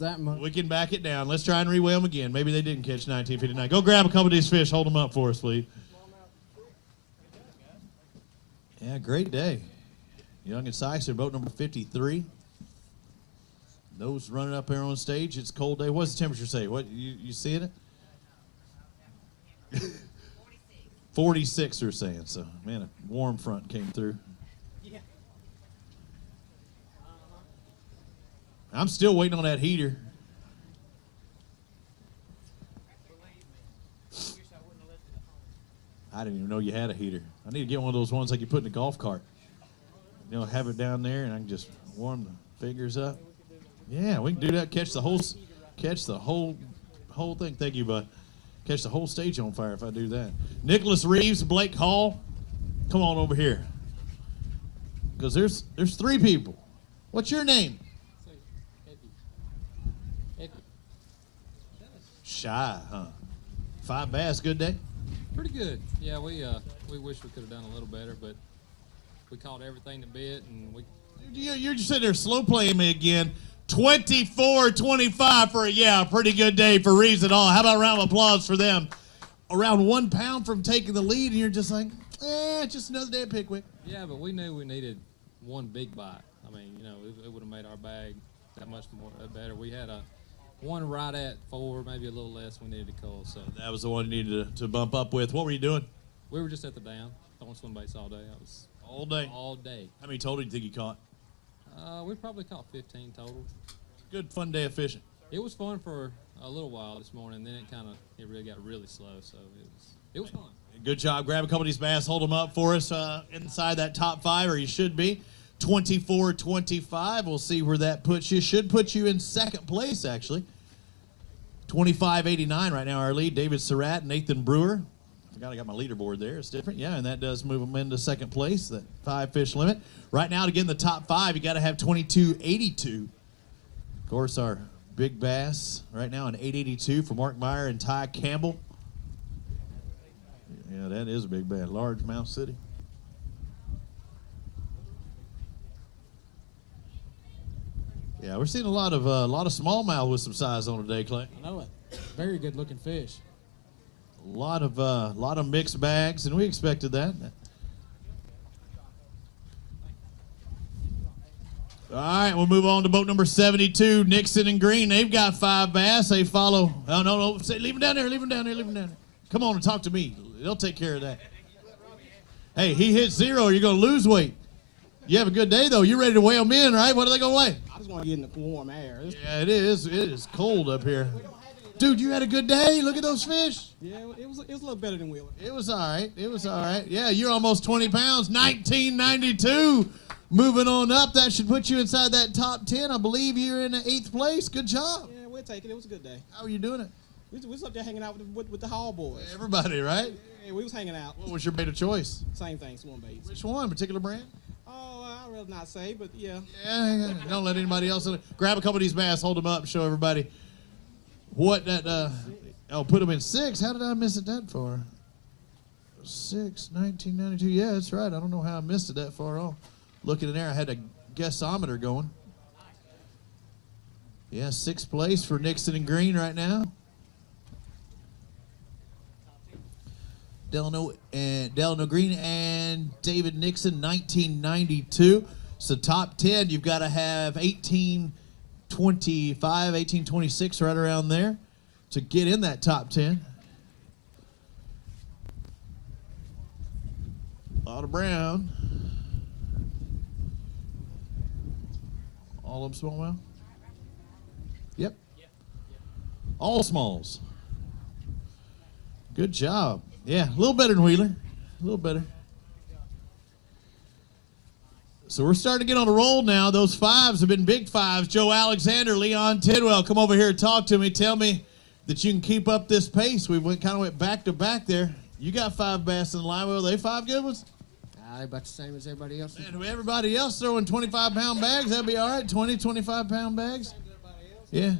that much. We can back it down. Let's try and reweigh them again. Maybe they didn't catch 1959. Go grab a couple of these fish. Hold them up for us, please. Yeah, great day. Young and Sykes are boat number 53. Those running up here on stage. It's a cold day. What's the temperature say? What you seeing it? 46 they're saying. So, man, a warm front came through. I'm still waiting on that heater. I didn't even know you had a heater. I need to get one of those ones like you put in a golf cart. Have it down there, and I can just warm the fingers up. Yeah, we can do that. Catch the whole thing. Thank you, bud. Catch the whole stage on fire if I do that. Nicholas Reeves, Blake Hall, come on over here. Because there's 3 people. What's your name? Shy, huh? 5 bass, good day? Pretty good. Yeah, we wish we could have done a little better, but we caught everything that bit, and we. You're just sitting there slow playing me again. 24-25 for a pretty good day for Reeves et al. How about a round of applause for them? Around 1 pound from taking the lead, and you're just like, just another day at Pickwick. Yeah, but we knew we needed one big bite. I mean, it would have made our bag that much more better. We had one right at 4, maybe a little less. We needed to call, so that was the one you needed to bump up with. What were you doing? We were just at the dam, throwing swim baits all day. All day. All day. How many total do you think you caught? We probably caught 15 total. Good, fun day of fishing. It was fun for a little while this morning. Then it really got really slow. So it was fun. Good job. Grab a couple of these bass, hold them up for us inside that top 5, or you should be. 24-25. We'll see where that puts you. Should put you in second place, actually. 25-89 right now, our lead. David Surratt, Nathan Brewer. I got my leaderboard there. It's different. Yeah, and that does move them into second place, that 5-fish limit. Right now, to get in the top 5, you got to have 22.82. Of course, our big bass right now, an 8.82 for Mark Meyer and Ty Campbell. Yeah, that is a big bass. Largemouth City. Yeah, we're seeing a lot of smallmouth with some size on today, Clay. I know it. Very good looking fish. A lot of mixed bags, and we expected that. All right, we'll move on to boat number 72, Nixon and Green. They've got 5 bass. They follow. Oh, no. Say, leave them down there. Leave them down there. Leave them down there. Come on and talk to me. They'll take care of that. Hey, he hit 0. You're going to lose weight. You have a good day, though. You're ready to weigh them in, right? What are they going to weigh? I just want to get in the warm air. Yeah, it is. It is cold up here. Dude, you had a good day? Look at those fish. Yeah, it was a little better than Wheeler. It was all right. It was all right. Yeah, you're almost 20 pounds. 1992. Moving on up, that should put you inside that top 10. I believe you're in 8th place. Good job. Yeah, we'll take it. It was a good day. How are you doing it? We was up there hanging out with the Hall boys. Everybody, right? Yeah, we was hanging out. What was your bait of choice? Same thing, swim baits. Which one? Particular brand? Oh, I'd rather not say, but yeah. Yeah. Don't let anybody else in it. Grab a couple of these bass, hold them up, show everybody what that. Put them in 6. How did I miss it that far? 6, 1992. Yeah, that's right. I don't know how I missed it that far off. Looking in there, I had a guessometer going. Yeah, 6th place for Nixon and Green right now. Delano Green and David Nixon, 1992. So top 10, you've got to have 1825, 1826, right around there to get in that top 10. A lot of brown. All of them smallmouth? Yep. All smalls. Good job. Yeah, a little better than Wheeler. A little better. So we're starting to get on a roll now. Those 5s have been big 5s. Joe Alexander, Leon Tidwell, come over here and talk to me. Tell me that you can keep up this pace. We kind of went back to back there. You got 5 bass in the line. Were they 5 good ones? About the same as everybody else. Man, everybody else throwing 25-pound bags, that'd be all right. 20, 25-pound bags. Yeah.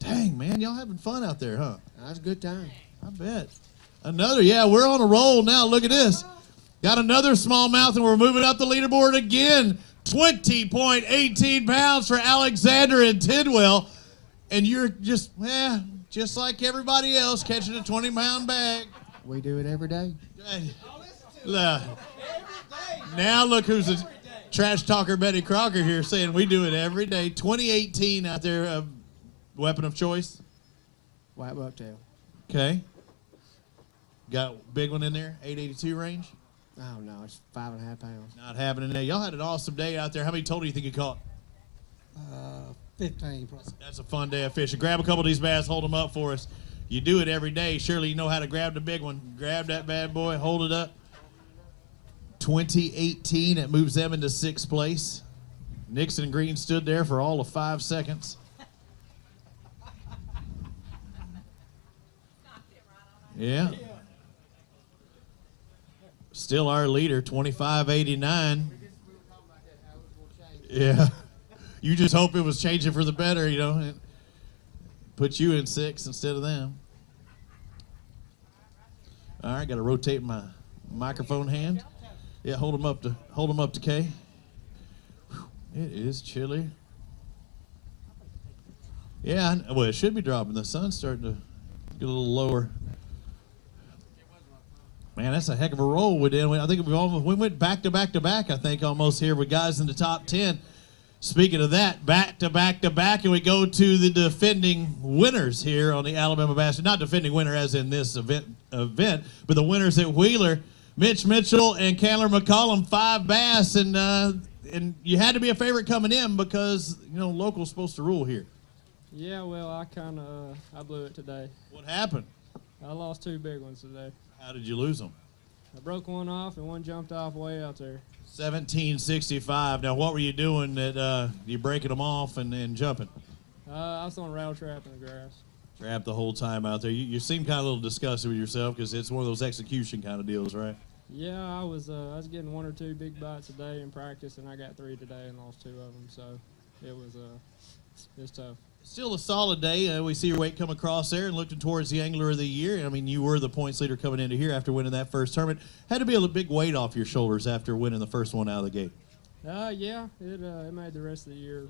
Dang, man, y'all having fun out there, huh? That's a good time. I bet. Another, yeah, we're on a roll now. Look at this. Got another smallmouth, and we're moving up the leaderboard again. 20.18 pounds for Alexander and Tidwell. And you're just like everybody else, catching a 20-pound bag. We do it every day. Now look who's a trash talker, Betty Crocker here, saying we do it every day. 2018 out there, weapon of choice. White bucktail. Okay. Got big one in there, 882 range? Oh, no, it's 5.5 pounds. Not happening today. Y'all had an awesome day out there. How many total do you think you caught? 15 probably. That's a fun day of fishing. Grab a couple of these bass, hold them up for us. You do it every day. Surely you know how to grab the big one. Grab that bad boy, hold it up. 2018, it moves them into 6th place. Nixon and Green stood there for all of 5 seconds. Yeah. Still our leader, 25.89. Yeah. You just hope it was changing for the better, you know. Put you in 6 instead of them. All right, got to rotate my microphone hand. Yeah, hold them up to Kay. It is chilly. Yeah, well, it should be dropping. The sun's starting to get a little lower. Man, that's a heck of a roll we did. I think we went back to back to back, I think, almost here with guys in the top 10. Speaking of that, back to back to back, and we go to the defending winners here on the Alabama Bass. Not defending winner as in this event, but the winners at Wheeler. Mitch Mitchell and Candler McCollum, 5 bass, and you had to be a favorite coming in because, you know, local's supposed to rule here. Yeah, well, I blew it today. What happened? I lost 2 big ones today. How did you lose them? I broke one off and one jumped off way out there. 1765. Now, what were you doing that you breaking them off and jumping? I was on rattle trap in the grass. Trap the whole time out there. You seem kind of a little disgusted with yourself because it's one of those execution kind of deals, right? Yeah, I was getting 1 or 2 big bites a day in practice, and I got 3 today and lost 2 of them. So it was tough. Still a solid day. We see your weight come across there and looking towards the Angler of the Year. I mean, you were the points leader coming into here after winning that first tournament. Had to be a big weight off your shoulders after winning the first one out of the gate. Yeah, it made the rest of the year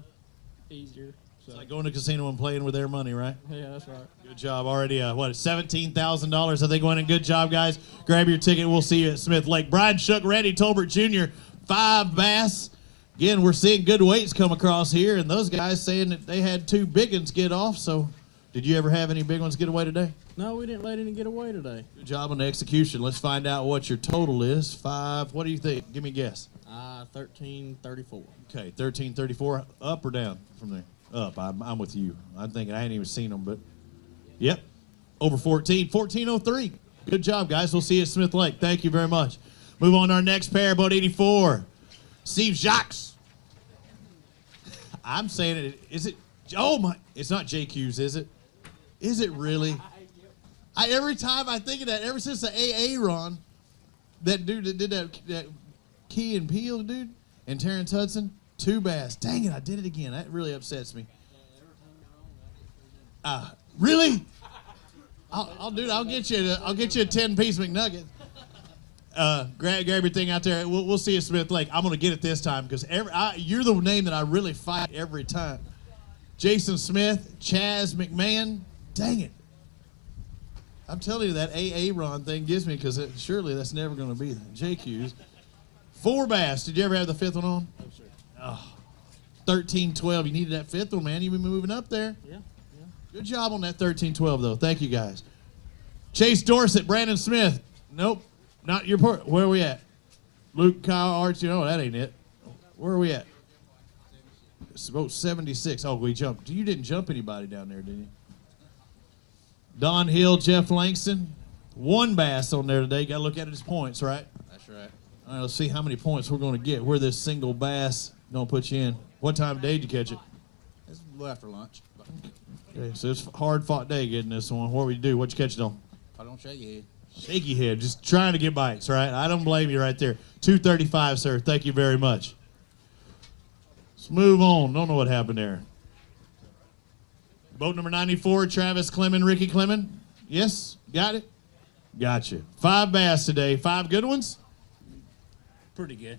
easier. So. It's like going to casino and playing with their money, right? Yeah, that's right. Good job. Already, $17,000, I think, winning. Good job, guys. Grab your ticket. We'll see you at Smith Lake. Brian Shook, Randy Tolbert Jr., 5 bass. Again, we're seeing good weights come across here, and those guys saying that they had 2 big ones get off. So did you ever have any big ones get away today? No, we didn't let any get away today. Good job on the execution. Let's find out what your total is. 5. What do you think? Give me a guess. 1334. Okay, 1334. Up or down from there? Up. I'm with you. I'm thinking I ain't even seen them, but yep. Over 14. 1403. Good job, guys. We'll see you at Smith Lake. Thank you very much. Move on to our next pair, boat 84. Steve Jacques. I'm saying it. Is it? Oh my! It's not JQ's, is it? Is it really? Every time I think of that, ever since the AA run, that dude that did that Key and Peel dude and Terrence Hudson, 2 bass. Dang it! I did it again. That really upsets me. Really? I'll get you a 10-piece McNugget. Grab your thing out there. We'll see you at Smith Lake. I'm going to get it this time because you're the name that I really fight every time. Jason Smith, Chaz McMahon. Dang it. I'm telling you, that AA run thing gives me because surely that's never going to be JQ's. 4 bass. Did you ever have the 5th one on? No, sir. Oh, 13-12. You needed that 5th one, man. You've been moving up there. Yeah. Good job on that 13-12, though. Thank you, guys. Chase Dorsett, Brandon Smith. Nope. Not your part. Where are we at? Luke, Kyle, Archie. Oh, that ain't it. Where are we at? It's about 76. Oh, we jumped. You didn't jump anybody down there, did you? Don Hill, Jeff Langston. 1 bass on there today. Got to look at his points, right? That's right. All right, let's see how many points we're going to get. Where this single bass going to put you in. What time of day did you catch it? It's a little after lunch. Okay, so it's a hard-fought day getting this one. What would you do? What'd you catch it on? I don't shake your head. Shaky head, just trying to get bites, right? I don't blame you right there. 235, sir. Thank you very much. Let's move on. Don't know what happened there. Boat number 94, Travis Clemon, Ricky Clemon. Yes? Got it? Gotcha. 5 bass today. 5 good ones? Pretty good.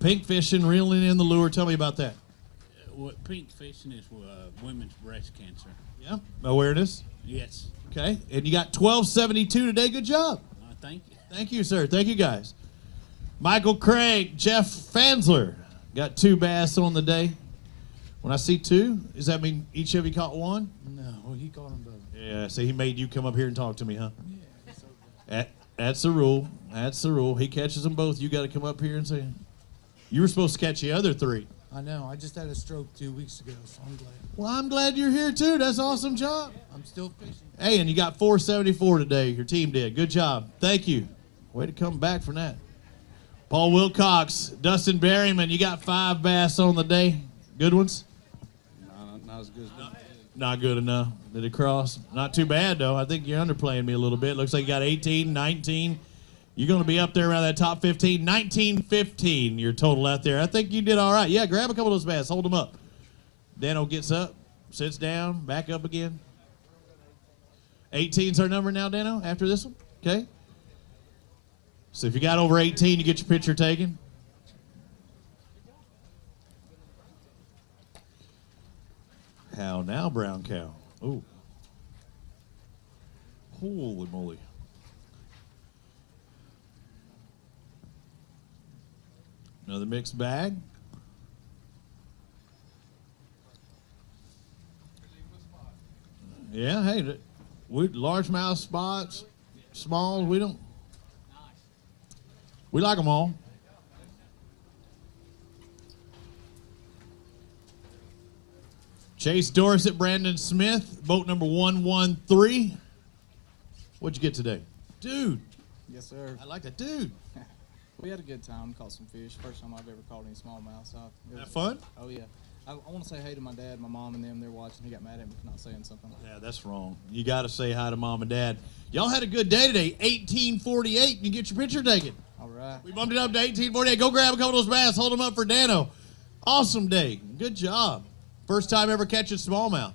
Pink fishing, reeling in the lure. Tell me about that. What pink fishing is women's breast cancer. Yeah? Awareness? Yes. Okay. And you got 1272 today. Good job. Thank you. Thank you, sir. Thank you, guys. Michael Craig, Jeff Fansler. Got 2 bass on the day. When I see 2, does that mean each of you caught 1? No, he caught them both. Yeah, so he made you come up here and talk to me, huh? Yeah. That's the rule. That's the rule. He catches them both. You got to come up here and say, you were supposed to catch the other 3. I know. I just had a stroke 2 weeks ago, so I'm glad. Well, I'm glad you're here, too. That's an awesome job. I'm still fishing. Hey, and you got 474 today. Your team did. Good job. Thank you. Way to come back from that. Paul Wilcox, Dustin Berryman, you got 5 bass on the day. Good ones? Not as good as Not good enough. Did it cross? Not too bad, though. I think you're underplaying me a little bit. Looks like you got 18, 19. You're going to be up there around that top 15. 19, 15, your total out there. I think you did all right. Yeah, grab a couple of those bass. Hold them up. Dano gets up, sits down, back up again. 18's our number now, Dano, after this one. Okay. So if you got over 18, you get your picture taken. How now, brown cow? Oh. Holy moly. Another mixed bag. Yeah, hey, we largemouth spots, smalls, we like them all. Chase Dorset, Brandon Smith, boat number 113. What'd you get today? Dude. Yes, sir. I like that dude. We had a good time, caught some fish. First time I've ever caught any smallmouth. So That fun? Oh, yeah. I want to say hey to my dad, my mom, and them. They're watching. He got mad at me for not saying something. Yeah, that's wrong. You got to say hi to mom and dad. Y'all had a good day today. 1848. You get your picture taken. All right. We bumped it up to 1848. Go grab a couple of those bass. Hold them up for Dano. Awesome day. Good job. First time ever catching smallmouth.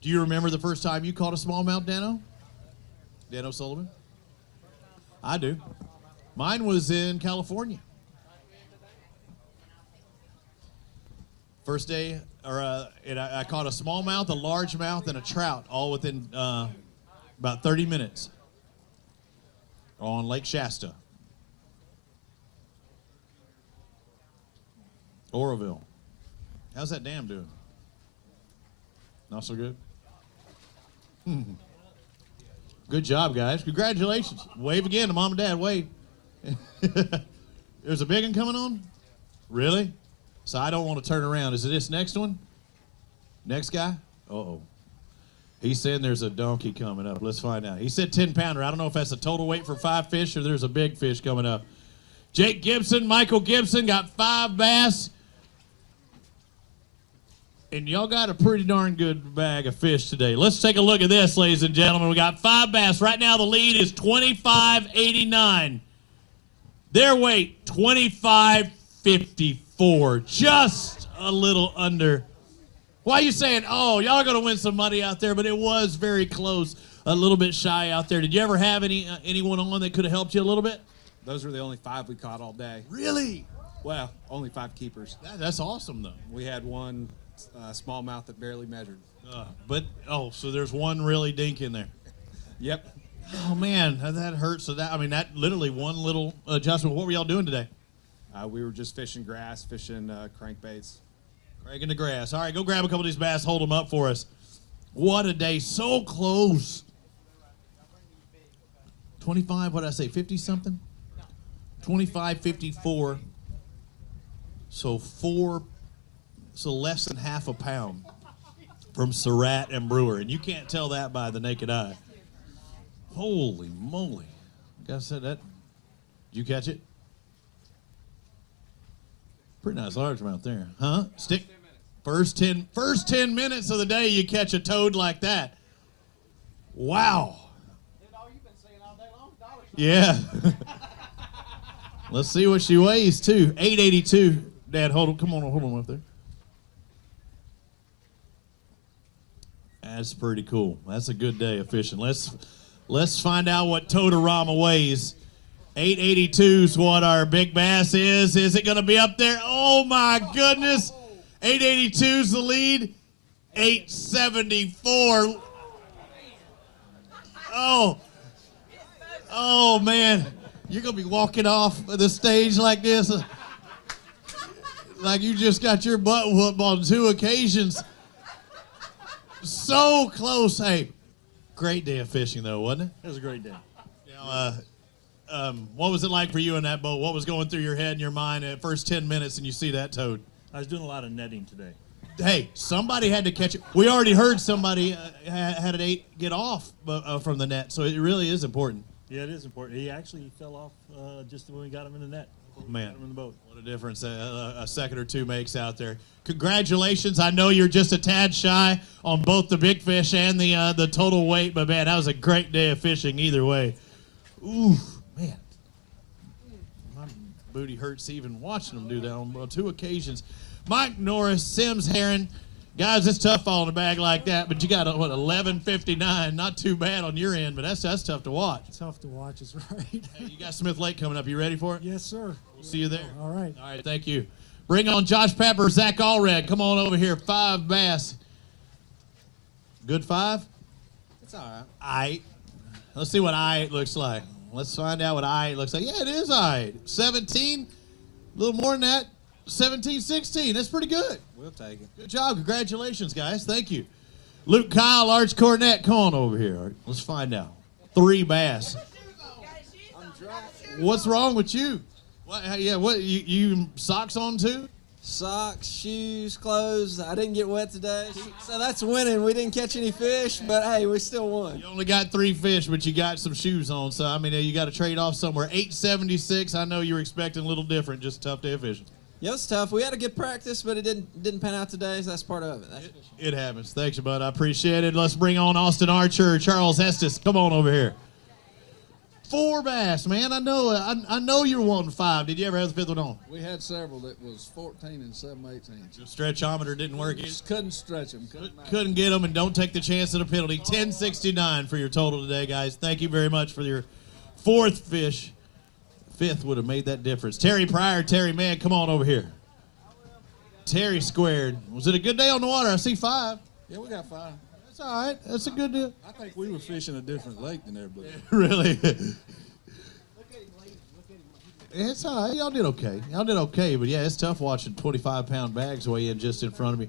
Do you remember the first time you caught a smallmouth, Dano? Dano Sullivan? I do. Mine was in California. First day, I caught a smallmouth, a largemouth, and a trout, all within about 30 minutes on Lake Shasta. Oroville. How's that dam doing? Not so good? Good job, guys. Congratulations. Wave again to mom and dad. Wave. There's a big one coming on? Really? So I don't want to turn around. Is it this next one? Next guy? Uh-oh. He's saying there's a donkey coming up. Let's find out. He said 10-pounder. I don't know if that's a total weight for 5 fish or there's a big fish coming up. Jake Gibson, Michael Gibson got 5 bass. And y'all got a pretty darn good bag of fish today. Let's take a look at this, ladies and gentlemen. We got 5 bass. Right now the lead is 25.89. Their weight, 25.54. Just a little under. Why are you saying, oh, y'all are going to win some money out there, but it was very close, a little bit shy out there. Did you ever have anyone on that could have helped you a little bit? Those were the only 5 we caught all day. Really? Well, only 5 keepers. That's awesome, though. We had one smallmouth that barely measured. So there's one really dink in there. Yep. Oh, man, that hurts. So that literally one little adjustment. What were y'all doing today? We were just fishing grass, fishing crankbaits. Cranking the grass. All right, go grab a couple of these bass, hold them up for us. What a day. So close. 25, what did I say, 50-something? 25.54. So less than half a pound from Surratt and Brewer. And you can't tell that by the naked eye. Holy moly. Like I said, did you catch it? Pretty nice largemouth there. Huh? Stick. First 10 minutes of the day, you catch a toad like that. Wow. Yeah. Let's see what she weighs, too. 882. Dad, hold on up there. That's pretty cool. That's a good day of fishing. Let's find out what Todorama weighs. 882 is what our big bass is. Is it going to be up there? Oh, my goodness. 882 is the lead. 874. Oh, man. You're going to be walking off the stage like this. Like you just got your butt whooped on 2 occasions. So close. Hey, great day of fishing, though, wasn't it? It was a great day. What was it like for you in that boat? What was going through your head and your mind at first 10 minutes and you see that toad? I was doing a lot of netting today. Hey, somebody had to catch it. We already heard somebody had an 8 get off from the net, so it really is important. Yeah, it is important. He actually fell off just when we got him in the net. Man, got him in the boat. What a difference a second or 2 makes out there. Congratulations. I know you're just a tad shy on both the big fish and the total weight, but, man, that was a great day of fishing either way. Ooh, man. My booty hurts even watching them do that on 2 occasions. Mike Norris, Sims Heron, Guys, it's tough falling a bag like that, but you got, what, 11:59. Not too bad on your end, but that's tough to watch. Tough to watch, is right. Hey, you got Smith Lake coming up. You ready for it? Yes, sir. We'll see you there. All right. All right, thank you. Bring on Josh Pepper, Zach Allred. Come on over here. 5 bass. Good 5? It's all right. All right. Let's see what I looks like. Let's find out what I looks like. Yeah, it is all right. 17, a little more than that. 17, 16. That's pretty good. We'll take it. Good job. Congratulations, guys. Thank you. Luke Kyle, Arch Cornett, come on over here. All right, let's find out. 3 bass. What's wrong with you? What, yeah, what, you socks on too? Socks, shoes, clothes. I didn't get wet today. So that's winning. We didn't catch any fish, but hey, we still won. You only got 3 fish, but you got some shoes on. So, I mean, you got to trade off somewhere. 876. I know you were expecting a little different. Just tough day of fishing. Yeah, it was tough. We had a good practice, but it didn't pan out today, so that's part of it. It happens. Thanks, bud. I appreciate it. Let's bring on Austin Archer, Charles Estes. Come on over here. 4 bass, man. I know you're wanting 5. Did you ever have the 5th one on? We had several that was 14 and 7/8 inches. The stretchometer didn't work. Just couldn't stretch them. Couldn't get them, and don't take the chance of the penalty. 1069 for your total today, guys. Thank you very much for your 4th fish. 5th would have made that difference. Terry Pryor, Terry, man, come on over here. Terry squared. Was it a good day on the water? I see 5. Yeah, we got 5. That's all right. That's a good deal. I think we were fishing a different lake than everybody. Really? It's all right. Y'all did okay. Y'all did okay, but yeah, it's tough watching 25-pound bags weigh in just in front of me.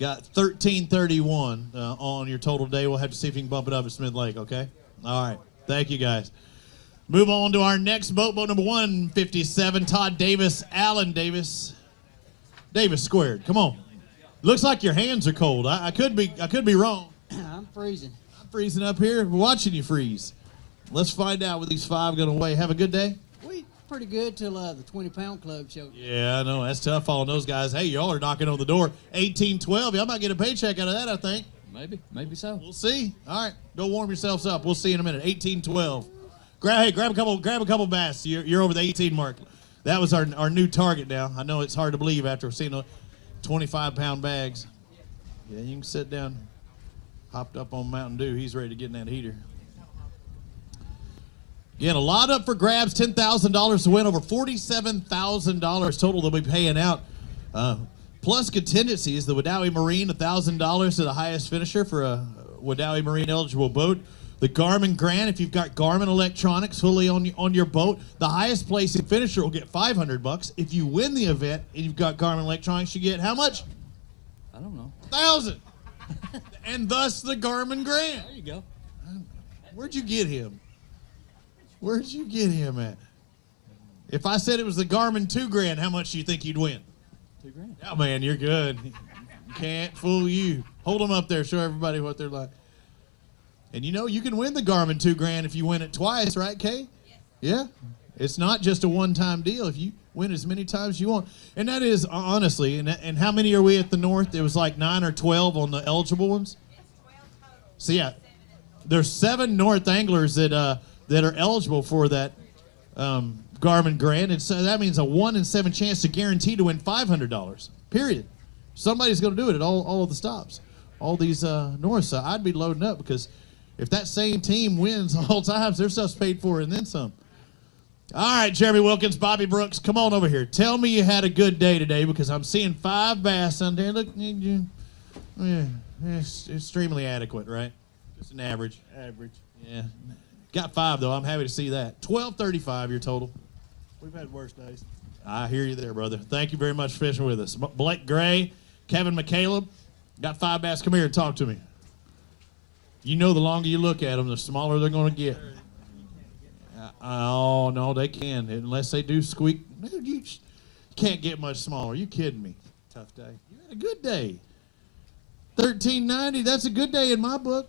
Got 1331 on your total day. We'll have to see if you can bump it up at Smith Lake, okay? All right. Thank you, guys. Move on to our next boat number 157, Todd Davis, Alan Davis. Davis squared. Come on. Looks like your hands are cold. I could be wrong. I'm freezing. I'm freezing up here. We're watching you freeze. Let's find out what these 5 going to weigh. Have a good day. We pretty good till the 20-pound club showed. Yeah, I know. That's tough following those guys. Hey, y'all are knocking on the door. 18-12. Y'all might get a paycheck out of that, I think. Maybe so. We'll see. All right. Go warm yourselves up. We'll see you in a minute. 18-12. Grab a couple bass. You're over the 18 mark. That was our new target now. I know it's hard to believe after seeing the 25-pound bags. Yeah, you can sit down. Hopped up on Mountain Dew. He's ready to get in that heater. Again, a lot up for grabs. $10,000 to win. Over $47,000 total they'll be paying out. Plus contingencies. The Wadowee Marine, $1,000 to the highest finisher for a Wadowee Marine eligible boat. The Garmin Grant, if you've got Garmin electronics fully on your boat, the highest placing finisher will get $500. If you win the event and you've got Garmin electronics, you get how much? I don't know. 1,000. And thus the Garmin Grant. There you go. Where'd you get him? Where'd you get him at? If I said it was the Garmin 2 grand, how much do you think you'd win? $2 grand. Oh, man, you're good. Can't fool you. Hold them up there. Show everybody what they're like. And you know, you can win the Garmin 2 grand if you win it twice, right, Kay? Yeah. It's not just a one-time deal if you win as many times as you want. And that is, honestly, and how many are we at the North? It was like 9 or 12 on the eligible ones? So, yeah, there's 7 North anglers that are eligible for that Garmin grant. And so that means a 1 in 7 chance to guarantee to win $500, period. Somebody's going to do it at all of the stops, all these North. So I'd be loading up because if that same team wins all times, their stuff's paid for and then some. All right, Jeremy Wilkins, Bobby Brooks, come on over here. Tell me you had a good day today because I'm seeing 5 bass on there. Look, it's extremely adequate, right? Just an average. Average. Yeah. Got 5, though. I'm happy to see that. 12:35 your total. We've had worse days. I hear you there, brother. Thank you very much for fishing with us. Blake Gray, Kevin McCaleb, got 5 bass. Come here and talk to me. You know the longer you look at them, the smaller they're going to get. Oh, no, they can. Unless they do squeak. Dude, you can't get much smaller. You kidding me? Tough day. You had a good day. 1390, that's a good day in my book.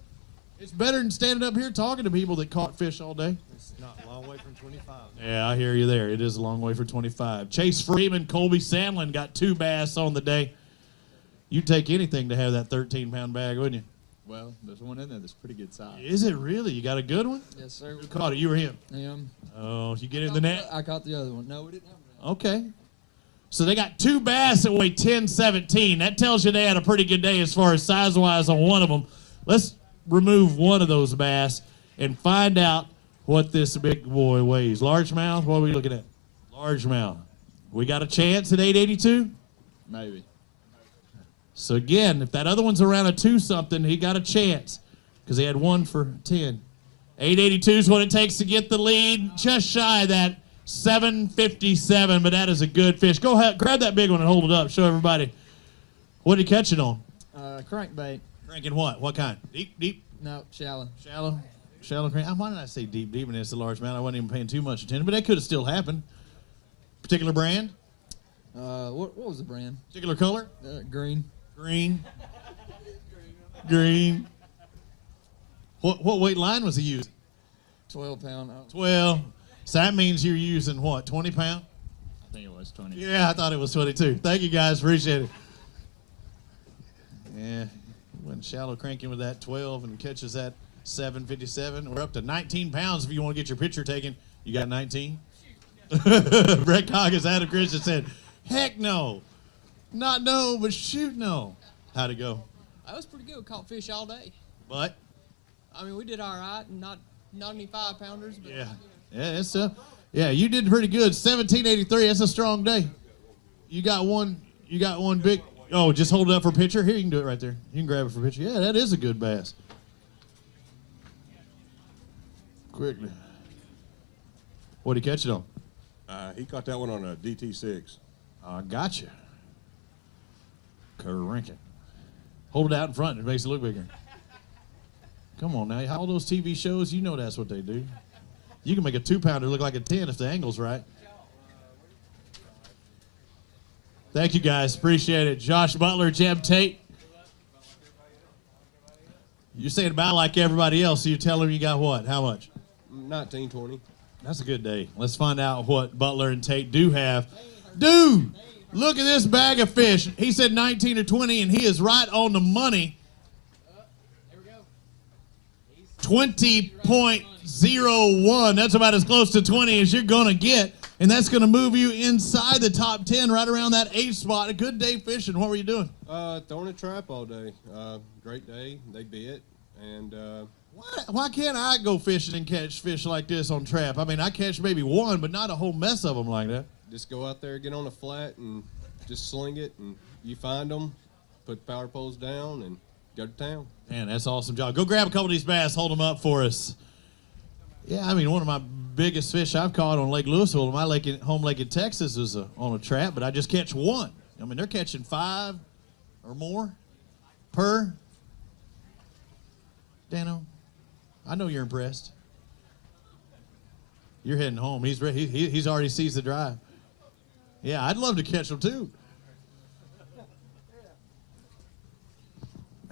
It's better than standing up here talking to people that caught fish all day. It's not a long way from 25. Yeah, I hear you there. It is a long way for 25. Chase Freeman, Colby Sandlin got 2 bass on the day. You'd take anything to have that 13-pound bag, wouldn't you? Well, there's one in there that's pretty good size. Is it really? You got a good one? Yes, sir. Who caught it? You or him? Him. Oh, you get it in the net? I caught the other one. No, we didn't have that. Okay. So they got 2 bass that weigh 10-17. That tells you they had a pretty good day as far as size-wise on one of them. Let's remove one of those bass and find out what this big boy weighs. Largemouth, what are we looking at? Largemouth. We got a chance at 882? Maybe. So again, if that other one's around a 2-something, he got a chance because he had 1 for 10. 882 is what it takes to get the lead. Just shy of that 757, but that is a good fish. Go ahead, grab that big one and hold it up. Show everybody. What did he catch it on? Crankbait. Cranking what? What kind? Deep, deep? No, shallow. Shallow? Shallow crank. Why did I say deep? Deep and it's a large amount. I wasn't even paying too much attention, but that could have still happened. Particular brand? What was the brand? Particular color? Green. Green. Green. What weight line was he using? 12-pound. 12. So that means you're using what, 20 pound? I think it was 20. Yeah, I thought it was 22. Thank you guys, appreciate it. Yeah, when shallow cranking with that 12 and catches that 757. We're up to 19 pounds if you want to get your picture taken. You got 19? Brett Coggins, Adam Christian said, heck no. Not no, but shoot no. How'd it go? That was pretty good. Caught fish all day. But? I mean, we did all right. Not any 5-pounders. But Yeah. Yeah, it's yeah, you did pretty good. 1783, that's a strong day. You got one big, oh, just hold it up for a picture. Here, you can do it right there. You can grab it for a picture. Yeah, that is a good bass. Quickly. What'd he catch it on? He caught that one on a DT6. I gotcha. Cranking. Hold it out in front. It makes it look bigger. Come on now. All those TV shows, you know that's what they do. You can make a 2-pounder look like a 10 if the angle's right. Thank you, guys. Appreciate it. Josh Butler, Jeb Tate. You're saying about like everybody else, so you tell him you got what? How much? 1920. That's a good day. Let's find out what Butler and Tate do have. Dude, look at this bag of fish. He said 19 or 20, and he is right on the money. 20.01. That's about as close to 20 as you're going to get. And that's going to move you inside the top 10, right around that 8th spot. A good day fishing. What were you doing? Throwing a trap all day. Great day. They bit. And Why can't I go fishing and catch fish like this on trap? I mean, I catch maybe one, but not a whole mess of them like that. just go out there, get on a flat, and just sling it. And you find them, put power poles down, and go to town. Man, that's an awesome job. Go grab a couple of these bass, hold them up for us. Yeah, I mean, one of my biggest fish I've caught on Lake Louisville, my home lake in Texas, is on a trap, but I just catch one. I mean, they're catching 5 or more per. Dano, I know you're impressed. You're heading home. He's ready. He's already sees the drive. Yeah, I'd love to catch them too.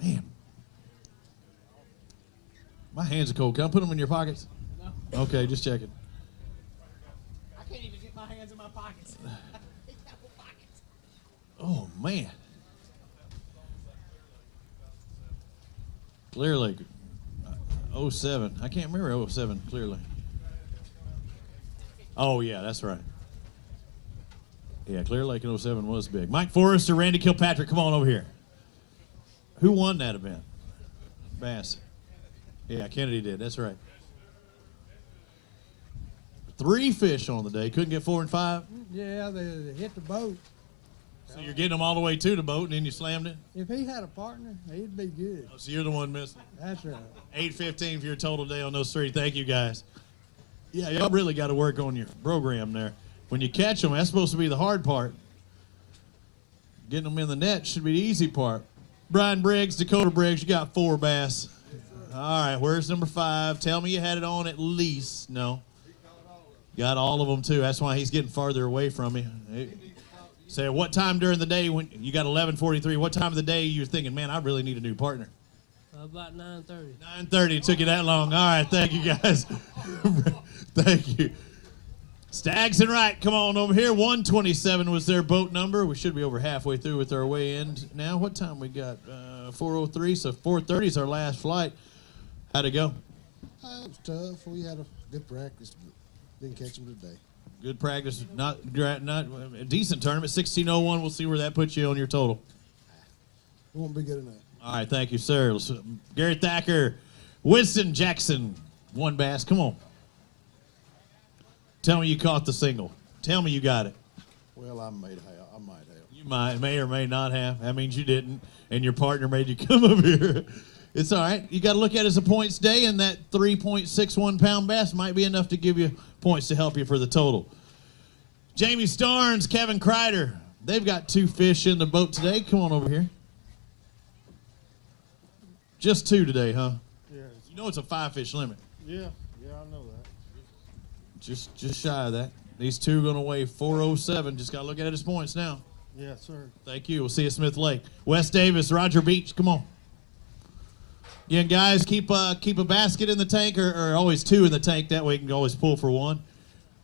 Man, my hands are cold. Can I put them in your pockets? No. Okay, just checking. I can't even get my hands in my pockets. Oh, man. Clear Lake, 07. I can't remember 07 clearly. Oh, yeah, that's right. Yeah, Clear Lake in 07 was big. Mike Forrester, Randy Kilpatrick, come on over here. Who won that event? Bass. Yeah, Kennedy did. That's right. 3 fish on the day. Couldn't get 4 and 5? Yeah, they hit the boat. So you're getting them all the way to the boat, and then you slammed it? If he had a partner, he'd be good. Oh, so you're the one missing? That's right. 8:15 for your total day on those 3. Thank you, guys. Yeah, y'all really got to work on your program there. When you catch them, that's supposed to be the hard part. Getting them in the net should be the easy part. Brian Briggs, Dakota Briggs, you got 4 bass. All right, where's number 5? Tell me you had it on at least. No. Got all of them, too. That's why he's getting farther away from me. Say, what time during the day when you got 11:43? What time of the day you're thinking, man, I really need a new partner? About 9:30. 9:30. It took you that long. All right, thank you guys. Thank you. Stags and Wright, come on over here. 127 was their boat number. We should be over halfway through with our way in now. What time we got? 4:03. So 4:30 is our last flight. How'd it go? It was tough. We had a good practice, but didn't catch them today. Good practice, not a decent tournament. 16:01. We'll see where that puts you on your total. Won't be good enough. All right, thank you, sir. Gary Thacker, Winston Jackson, 1 bass. Come on. Tell me you caught the single. Tell me you got it. Well, I might have. You may or may not have. That means you didn't, and your partner made you come up here. It's all right. You got to look at it as a points day, and that 3.61 pound bass might be enough to give you points to help you for the total. Jamie Starnes, Kevin Kreider, they've got 2 fish in the boat today. Come on over here. Just 2 today, huh? Yeah. You know it's a 5-fish limit. Yeah, I know that. Just shy of that. These 2 are going to weigh 407. Just got to look at it as points now. Yes, sir. Thank you. We'll see you at Smith Lake. Wes Davis, Roger Beach, come on. Again, guys, keep a basket in the tank or always 2 in the tank. That way you can always pull for 1.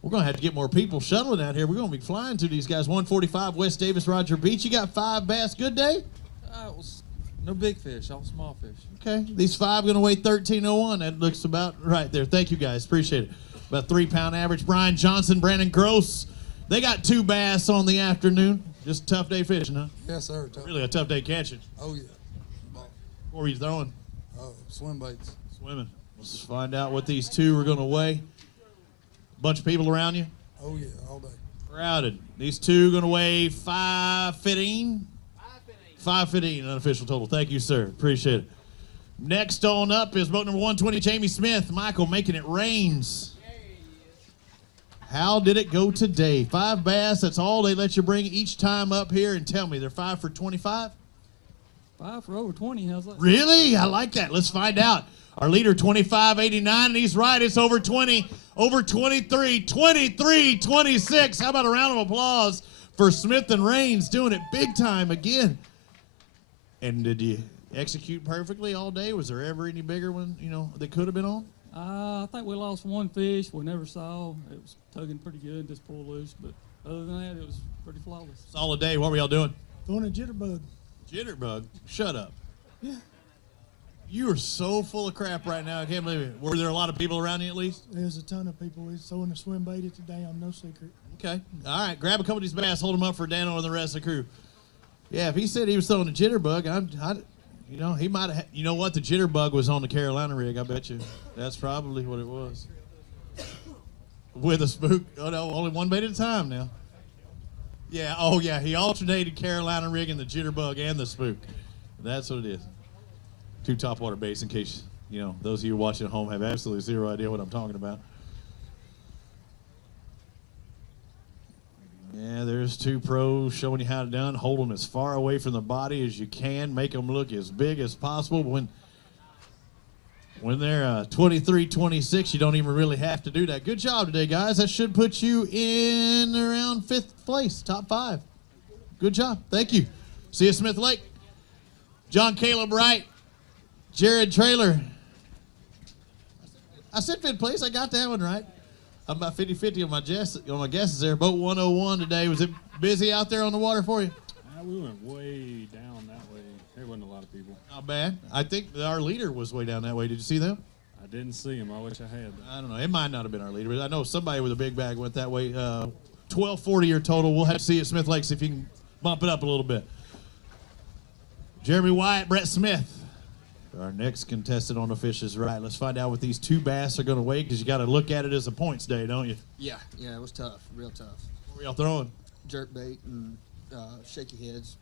We're going to have to get more people shuttling out here. We're going to be flying to these guys. 145, Wes Davis, Roger Beach. You got 5 bass. Good day? It was no big fish, all small fish. Okay. These 5 going to weigh 1301. That looks about right there. Thank you, guys. Appreciate it. About 3-pound average. Brian Johnson, Brandon Gross. They got 2 bass on the afternoon. Just a tough day fishing, huh? Yes, sir. Really a tough day catching. Oh, yeah. What were you throwing? Swim baits. Swimming. Let's find out what these 2 are going to weigh. Bunch of people around you? Oh, yeah, all day. Crowded. These 2 going to weigh 515? 515, unofficial total. Thank you, sir. Appreciate it. Next on up is boat number 120, Jamie Smith. Michael making it rains. How did it go today? 5 bass, that's all they let you bring each time up here. And tell me, they're 5 for 25? 5 for over 20. How's that? Really? I like that. Let's find out. Our leader, 25.89, and he's right. It's over 20, over 23, 23, 26. How about a round of applause for Smith and Raines doing it big time again? And did you execute perfectly all day? Was there ever any bigger one, that could have been on? I think we lost 1 fish we never saw. It was tugging pretty good, just pulled loose. But other than that, it was pretty flawless. Solid day. What were y'all doing? Throwing a jitterbug. Jitterbug? Shut up. Yeah. You are so full of crap right now. I can't believe it. Were there a lot of people around you at least? There's a ton of people. He's throwing a swim bait today. I'm no secret. Okay. All right. Grab a couple of these bass, hold them up for Dano and the rest of the crew. Yeah, if he said he was throwing a jitterbug, he might have. You know what? The jitterbug was on the Carolina rig. I bet you. That's probably what it was. With a spook. Oh no, only 1 bait at a time now. Yeah. Oh yeah. He alternated Carolina rig and the jitterbug and the spook. That's what it is. 2 topwater baits, in case those of you watching at home have absolutely 0 idea what I'm talking about. Yeah, there's 2 pros showing you how to done. Hold them as far away from the body as you can. Make them look as big as possible. When they're 23, 26, you don't even really have to do that. Good job today, guys. That should put you in around 5th place, top 5. Good job. Thank you. See you at Smith Lake. John Caleb Wright, Jared Traylor. I said 5th place. I got that one right. I'm about 50-50 on my guesses there. Boat 101 today. Was it busy out there on the water for you? We went way down that way. There wasn't a lot of people. Not bad. I think our leader was way down that way. Did you see them? I didn't see him. I wish I had. I don't know. It might not have been our leader, but I know somebody with a big bag went that way. 1240 your total. We'll have to see you at Smith Lake, see if you can bump it up a little bit. Jeremy Wyatt, Brett Smith. Our next contestant on the fish is right. Let's find out what these 2 bass are going to weigh, because you got to look at it as a points day, don't you? Yeah, it was tough, real tough. What were y'all throwing? Jerk bait and shaky heads.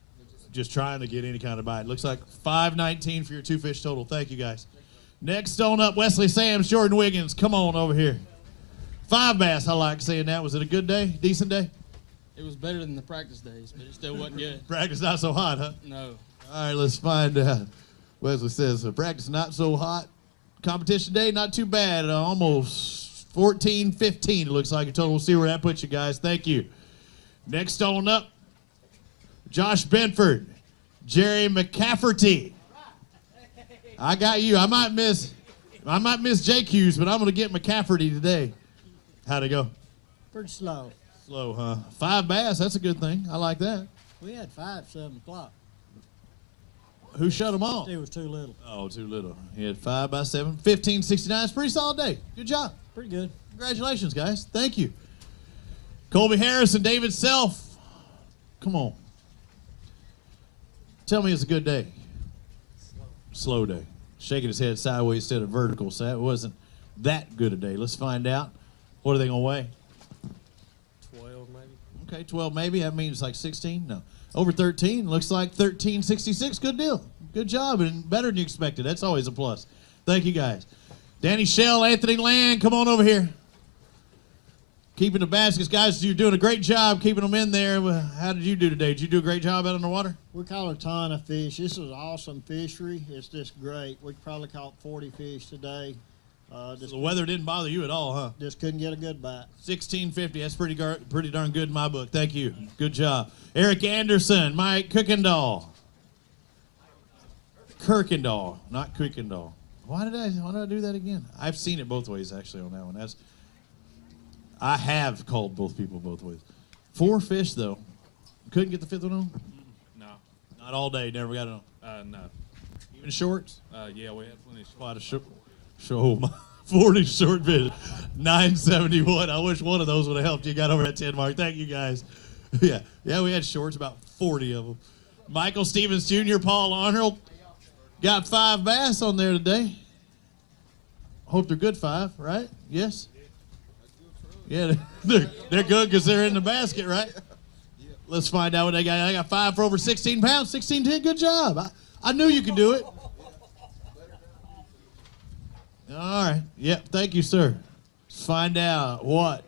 Just trying to get any kind of bite. Looks like 519 for your 2 fish total. Thank you, guys. Next on up, Wesley Sams, Jordan Wiggins. Come on over here. 5 bass, I like saying that. Was it a good day? Decent day? It was better than the practice days, but it still wasn't good. Practice not so hot, huh? No. All right, let's find out. Wesley says, practice not so hot. Competition day, not too bad. Almost 14, 15, it looks like a total. We'll see where that puts you guys. Thank you. Next on up, Josh Benford, Jerry McCafferty. I got you. I might miss JQ's, but I'm going to get McCafferty today. How'd it go? Pretty slow. Slow, huh? 5 bass, that's a good thing. I like that. We had 5, 7 o'clock. Who shut them off? It was too little. Oh, too little. He had 5 by 7, 1569. It's a pretty solid day. Good job. Pretty good. Congratulations, guys. Thank you. Colby Harris and David Self. Come on. Tell me it's a good day. Slow day. Shaking his head sideways instead of vertical, so that wasn't that good a day. Let's find out. What are they going to weigh? 12 maybe. Okay, 12 maybe. That means like 16? No. Over 13. Looks like 13.66. Good deal. Good job, and better than you expected. That's always a plus. Thank you, guys. Danny Shell, Anthony Land, come on over here. Keeping the baskets. Guys, you're doing a great job keeping them in there. How did you do today? Did you do a great job out on the water? We caught a ton of fish. This is an awesome fishery. It's just great. We probably caught 40 fish today. So the weather didn't bother you at all, huh? Just couldn't get a good bite. 1650. That's pretty darn good in my book. Thank you. Good job. Eric Anderson, Mike Kuykendall. Kirkendall, not Kuykendall. Why did I do that again? I've seen it both ways actually on that one. I have called both people both ways. 4 fish though. Couldn't get the 5th one on? No. Not all day. Never got it on. No. Even shorts? Yeah, we had plenty of shorts. A lot of short. 40 short fish. 971. I wish one of those would have helped you. Got over that 10 mark. Thank you guys. Yeah, we had shorts, about 40 of them. Michael Stevens Jr., Paul Arnold. Got 5 bass on there today. Hope they're good 5, right? Yes? Yeah, they're good because they're in the basket, right? Let's find out what they got. I got 5 for over 16 pounds. 16-10, good job. I knew you could do it. All right. Yep, thank you, sir. Let's find out what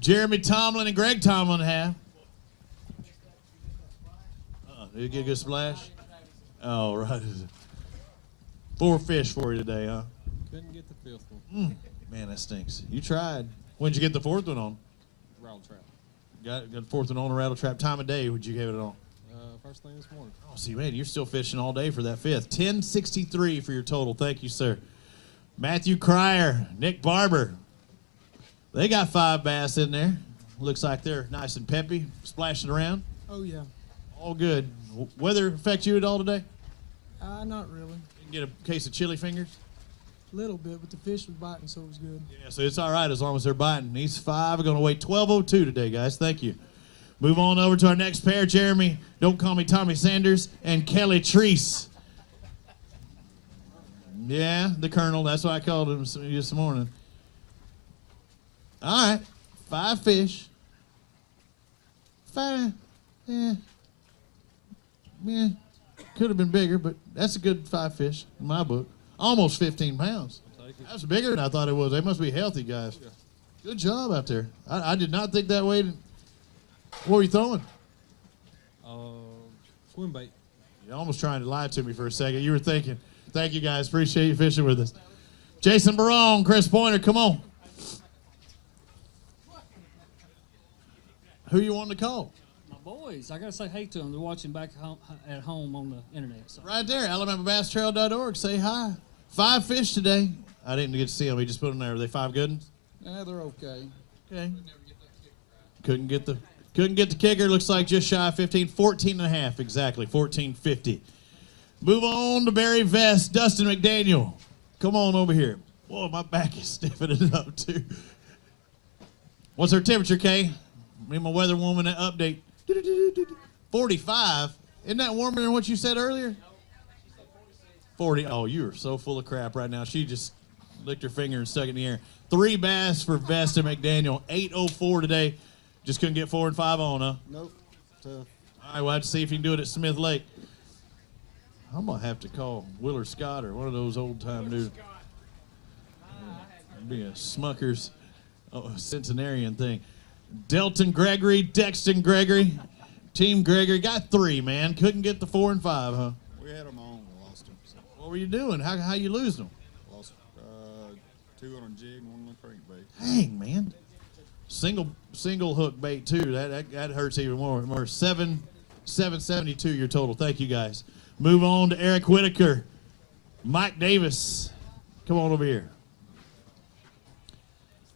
Jeremy Tomlin and Greg Tomlin have. Did you get a good splash? Oh, right. 4 fish for you today, huh? Couldn't get the 5th one. Man, that stinks. You tried. When'd you get the 4th one on? Rattle trap. Got the 4th one on a rattle trap. Time of day would you give it on? First thing this morning. Oh, see, man, you're still fishing all day for that 5th. 1063 for your total. Thank you, sir. Matthew Cryer, Nick Barber. They got 5 bass in there. Looks like they're nice and peppy, splashing around. Oh, yeah. All good. Weather affect you at all today? Not really. You can get a case of chili fingers? A little bit, but the fish was biting, so it was good. Yeah, so it's all right as long as they're biting. These 5 are going to weigh 12.02 today, guys. Thank you. Move on over to our next pair, Jeremy, don't call me Tommy Sanders, and Kelly Treese. Yeah, the Colonel, that's what I called him this morning. All right, 5 fish. 5, yeah. Could have been bigger, but that's a good 5 fish in my book. Almost 15 pounds. That's bigger than I thought it was. They must be healthy, guys. Yeah. Good job out there. I did not think that way. What were you throwing? Swim bait. You're almost trying to lie to me for a second. You were thinking. Thank you, guys. Appreciate you fishing with us. Jason Barone, Chris Pointer, come on. Who you wanting to call? My boys. I got to say hey to them. They're watching back at home on the internet. So. Right there, AlabamaBassTrail.org. Say hi. 5 fish today. I didn't get to see them. We just put them there. Are they 5 good ones? Yeah, they're okay. Okay. Couldn't get the kicker. Looks like just shy of 15. 14 and a half, exactly. 14.50. Move on to Barry Vest. Dustin McDaniel. Come on over here. Boy, my back is stiffening up, too. What's our temperature, Kay? Me, my weather woman, that update. 45. Isn't that warmer than what you said earlier? 40. Oh, you are so full of crap right now. She just licked her finger and stuck it in the air. 3 bass for Vest and McDaniel. 8:04 today. Just couldn't get 4 and 5 on, huh? Nope. Tough. All right, we'll have to see if you can do it at Smith Lake. I'm going to have to call Willard Scott or one of those old-time dudes. Be a Smucker's centenarian thing. Delton Gregory, Dexton Gregory, Team Gregory. Got 3, man. Couldn't get the 4 and 5, huh? We had them on, we lost them. So. What were you doing? How you lose them? Lost 2 on a jig and 1 on a crankbait. Dang, man. Single hook bait, too. That hurts even more. 772 your total. Thank you, guys. Move on to Eric Whitaker. Mike Davis. Come on over here.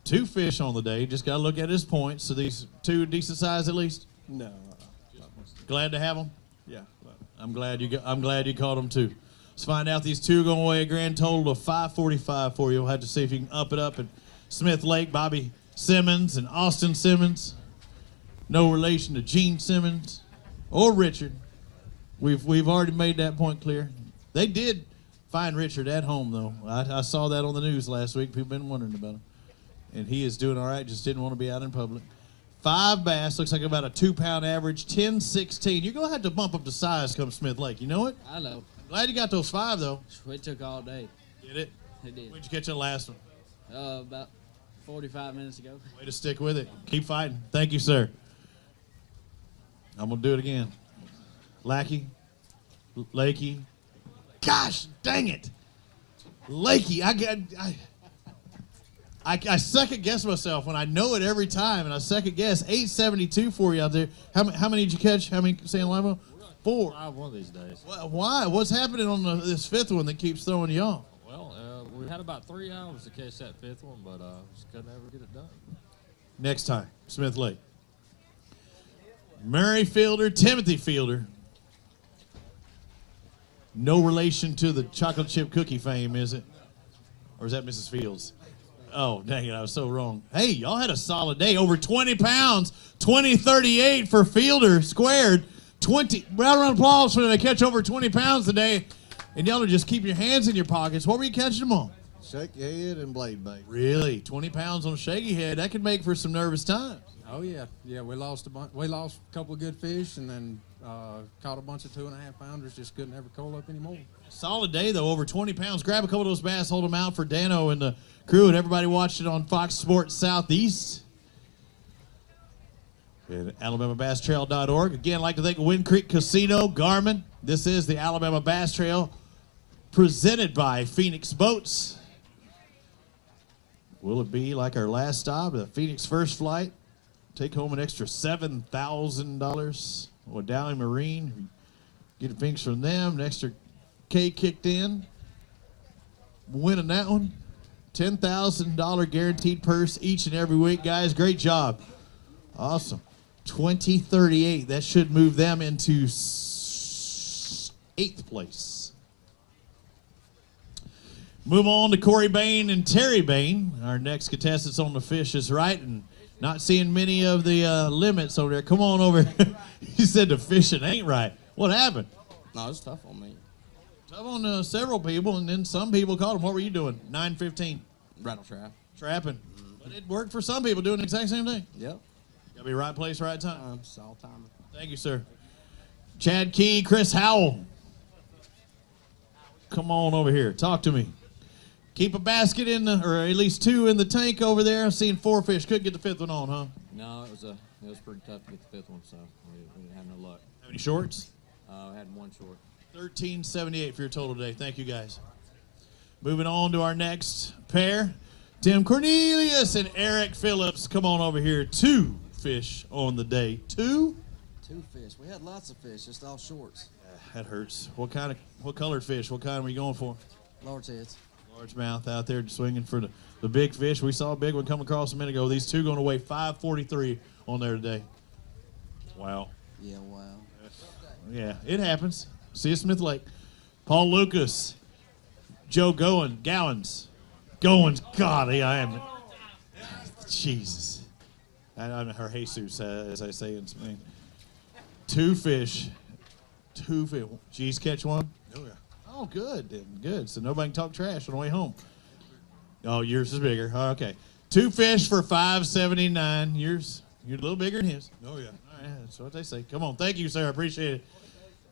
2 fish on the day. Just got to look at his points. So these 2 decent size at least? No. Glad to have them? Yeah. I'm glad you caught them, too. Let's find out these 2 are going to weigh a grand total of 545 for you. We'll have to see if you can up it up at Smith Lake. Bobby Simmons and Austin Simmons. No relation to Gene Simmons or Richard. We've already made that point clear. They did find Richard at home, though. I saw that on the news last week. People been wondering about him. And he is doing all right, just didn't want to be out in public. 5 bass, looks like about a 2-pound average, 10-16. You're going to have to bump up the size come Smith Lake. You know it? I know. Glad you got those 5, though. It took all day. Did it? It did. When'd you catch that last one? About 45 minutes ago. Way to stick with it. Keep fighting. Thank you, sir. I'm going to do it again. Lackey. Lakey. Gosh, dang it. Lakey. I second guess myself when I know it every time, and I second guess. 872 for you out there. How many did you catch? How many San Limo? 4. One of these days. Why? What's happening on this 5th one that keeps throwing you off? Well, we had about 3 hours to catch that 5th one, but just couldn't ever get it done. Next time, Smith Lake. Murray Fielder, Timothy Fielder. No relation to the chocolate chip cookie fame, is it? Or is that Mrs. Fields? Oh, dang it, I was so wrong. Hey, y'all had a solid day. Over 20 pounds, 20-38 for Fielder squared. 20, round of applause for them. They catch over 20 pounds today. And y'all are just keeping your hands in your pockets. What were you catching them on? Shaky head and blade bait. Really? 20 pounds on shaky head. That could make for some nervous times. Oh yeah, we lost a bunch. We lost a couple of good fish, and then caught a bunch of 2.5 pounders. Just couldn't ever call up anymore. Solid day though, over 20 pounds. Grab a couple of those bass, hold them out for Dano and the crew, and everybody watched it on Fox Sports Southeast. And AlabamaBassTrail.org. Again, I'd like to thank Wind Creek Casino, Garmin. This is the Alabama Bass Trail, presented by Phoenix Boats. Will it be like our last stop, the Phoenix First Flight? Take home an extra $7,000. Or Downey Marine, get a pinks from them. An extra K kicked in. Winning that one. $10,000 guaranteed purse each and every week, guys. Great job. Awesome. 2038. That should move them into 8th place. Move on to Corey Bain and Terry Bain. Our next contestants on the fish is right, and not seeing many of the limits over there. Come on over. He said the fishing ain't right. What happened? No, it's tough on me. Tough on several people, and then some people caught them. What were you doing? 9:15. Rattle trap. Trapping. But it worked for some people doing the exact same thing. Yep. Gotta be right place, right time. It's all time. Thank you, sir. Chad Key, Chris Howell. Come on over here. Talk to me. Keep a basket in the, or at least 2 in the tank over there. I'm seeing 4 fish. Couldn't get the 5th one on, huh? No, it was pretty tough to get the 5th one, so we didn't have no luck. Have any shorts? I had 1 short. 1378 for your total today. Thank you, guys. Moving on to our next pair. Tim Cornelius and Eric Phillips. Come on over here. 2 fish on the day. 2? 2 fish. We had lots of fish, just all shorts. That hurts. What colored fish? What kind were you going for? Large heads. Largemouth out there swinging for the big fish. We saw a big one come across a minute ago. These 2 going to weigh 543 on there today. Wow. Yeah, wow. Yeah, it happens. See you, Smith Lake. Paul Lucas. Joe Gowans. God, I am. Jesus. I'm her Jesus, as I say in Spain. 2 fish. 2 fish. Geez, catch one? Oh, yeah. Oh, good. Then. Good. So nobody can talk trash on the way home. Oh, yours is bigger. Oh, okay. 2 fish for $5.79. You're a little bigger than his. Oh, yeah. All right, that's what they say. Come on. Thank you, sir. I appreciate it.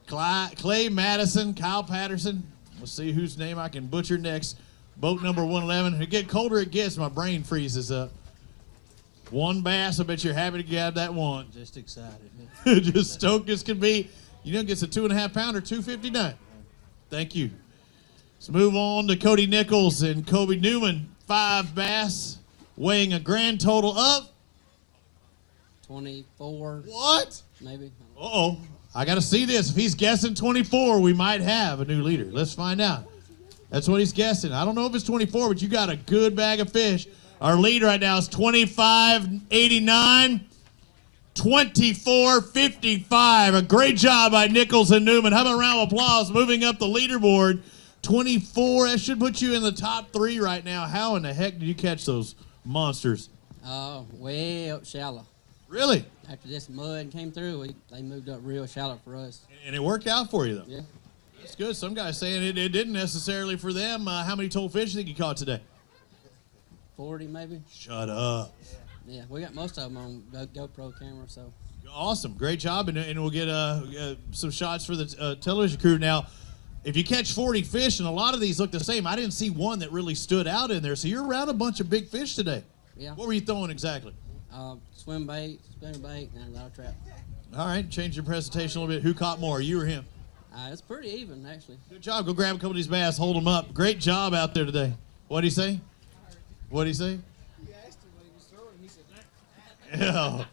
Clay Madison, Kyle Patterson. Let's see whose name I can butcher next. Boat number 111. It get colder it gets, my brain freezes up. 1 bass. I bet you're happy to get that one. Just excited. Just stoked as can be. You know, gets a 2.5 pounder, $2.59. Thank you. Let's move on to Cody Nichols and Kobe Newman. 5 bass, weighing a grand total of 24. What? Maybe. Uh-oh. I got to see this. If he's guessing 24, we might have a new leader. Let's find out. That's what he's guessing. I don't know if it's 24, but you got a good bag of fish. Our lead right now is 25.89. 24.55. A great job by Nichols and Newman. How about a round of applause moving up the leaderboard? 24. That should put you in the top 3 right now. How in the heck did you catch those monsters? Way up shallow. Really? After this mud came through, they moved up real shallow for us. And it worked out for you, though? Yeah. That's good. Some guys saying it didn't necessarily for them. How many total fish do you think you caught today? 40 maybe. Shut up. Yeah, we got most of them on GoPro camera, so. Awesome. Great job. And we'll get some shots for the television crew. Now, if you catch 40 fish, and a lot of these look the same, I didn't see one that really stood out in there. So you're around a bunch of big fish today. Yeah. What were you throwing exactly? Swim bait, spinner bait, and a lot of trap. All right. Change your presentation a little bit. Who caught more, you or him? It's pretty even, actually. Good job. Go grab a couple of these bass. Hold them up. Great job out there today. What did he say? What did he say? You asked him when he was throwing, he said, Yeah.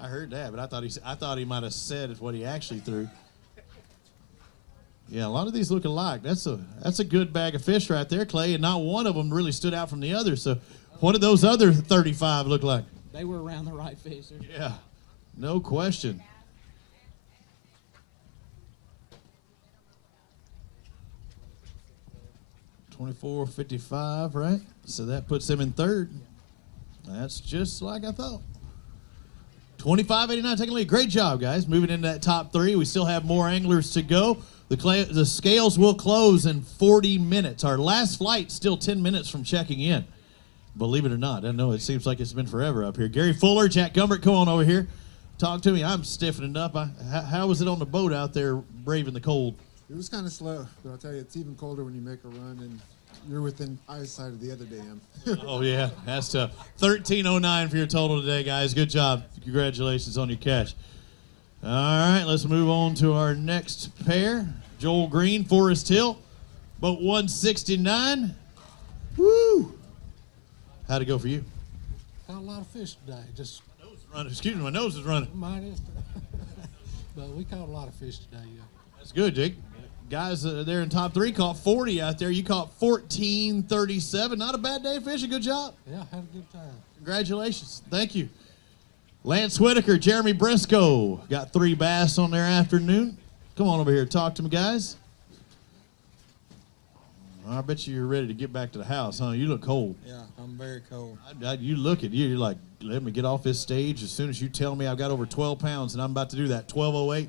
I heard that, but I thought he might have said what he actually threw. Yeah, a lot of these look alike. That's a good bag of fish right there, Clay, and not one of them really stood out from the others. So what did those other 35 look like? They were around the right fish. Yeah, no question. $24.55, right? So that puts him in third. That's just like I thought. $25.89, taking a lead. Great job, guys. Moving into that top three. We still have more anglers to go. The scales will close in 40 minutes. Our last flight's still 10 minutes from checking in. Believe it or not. I know it seems like it's been forever up here. Gary Fuller, Jack Gumbert, come on over here. Talk to me. I'm stiffening up. How was it on the boat out there braving the cold? It was kind of slow, but I'll tell you, it's even colder when you make a run and you're within eyesight of the other dam. Oh, yeah. That's tough. 13.09 for your total today, guys. Good job. Congratulations on your catch. All right, let's move on to our next pair. Joel Green, Forest Hill, boat 169. Woo! How'd it go for you? Caught a lot of fish today. Just excuse me, my nose is running. Mine is. But we caught a lot of fish today, yeah. That's good, Jake. Guys there in top three caught 40 out there. You caught 14.37. Not a bad day fishing. Good job. Yeah, had a good time. Congratulations. Thank you. Lance Whitaker, Jeremy Briscoe got 3 bass on their afternoon. Come on over here. Talk to me, guys. I bet you're ready to get back to the house, huh? You look cold. Yeah, I'm very cold. You look at you. You're like, let me get off this stage as soon as you tell me I've got over 12 pounds, and I'm about to do that. 12.08.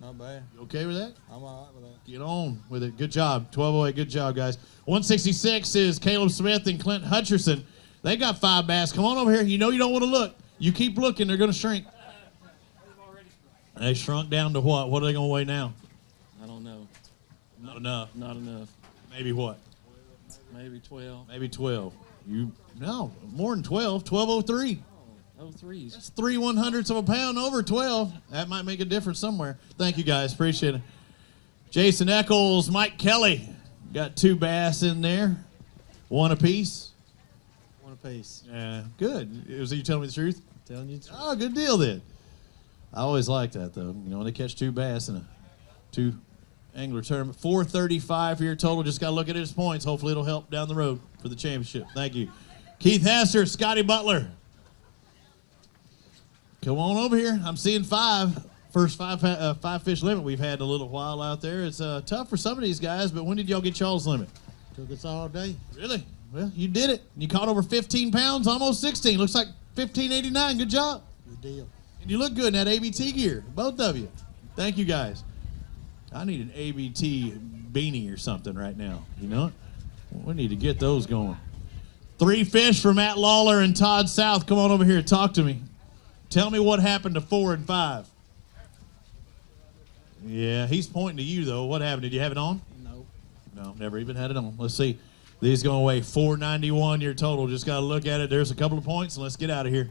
Not bad. You okay with that? I'm all right with that. Get on with it. Good job. 12.08. Good job, guys. 166 is Caleb Smith and Clint Hutcherson. They got 5 bass. Come on over here. You know you don't want to look. You keep looking, they're going to shrink. They shrunk down to what? What are they going to weigh now? I don't know. Not enough. Not enough. Maybe what? Maybe 12. Maybe 12. No, more than 12. 12.03. Oh, threes. That's 3/100ths of a pound over 12. That might make a difference somewhere. Thank you, guys. Appreciate it. Jason Eccles, Mike Kelly. Got 2 bass in there. 1 apiece. 1 apiece. Yeah, good. Was you telling me the truth? Telling you the truth. Oh, good deal then. I always like that, though. You know, when they catch 2 bass in a 2 angler tournament. 435 for your total. Just got to look at his points. Hopefully it'll help down the road for the championship. Thank you. Keith Hester, Scotty Butler. Come on over here. I'm seeing 5. First 5 fish limit we've had in a little while out there. It's tough for some of these guys, but when did y'all get y'all's limit? Took us all day. Really? Well, you did it. You caught over 15 pounds, almost 16. Looks like 15.89. Good job. Good deal. And you look good in that ABT gear, both of you. Thank you, guys. I need an ABT beanie or something right now. You know it? We need to get those going. 3 fish for Matt Lawler and Todd South. Come on over here. Talk to me. Tell me what happened to 4 and 5. Yeah, he's pointing to you, though. What happened? Did you have it on? No, never even had it on. Let's see. These going to weigh 491 your total. Just got to look at it. There's a couple of points, and let's get out of here.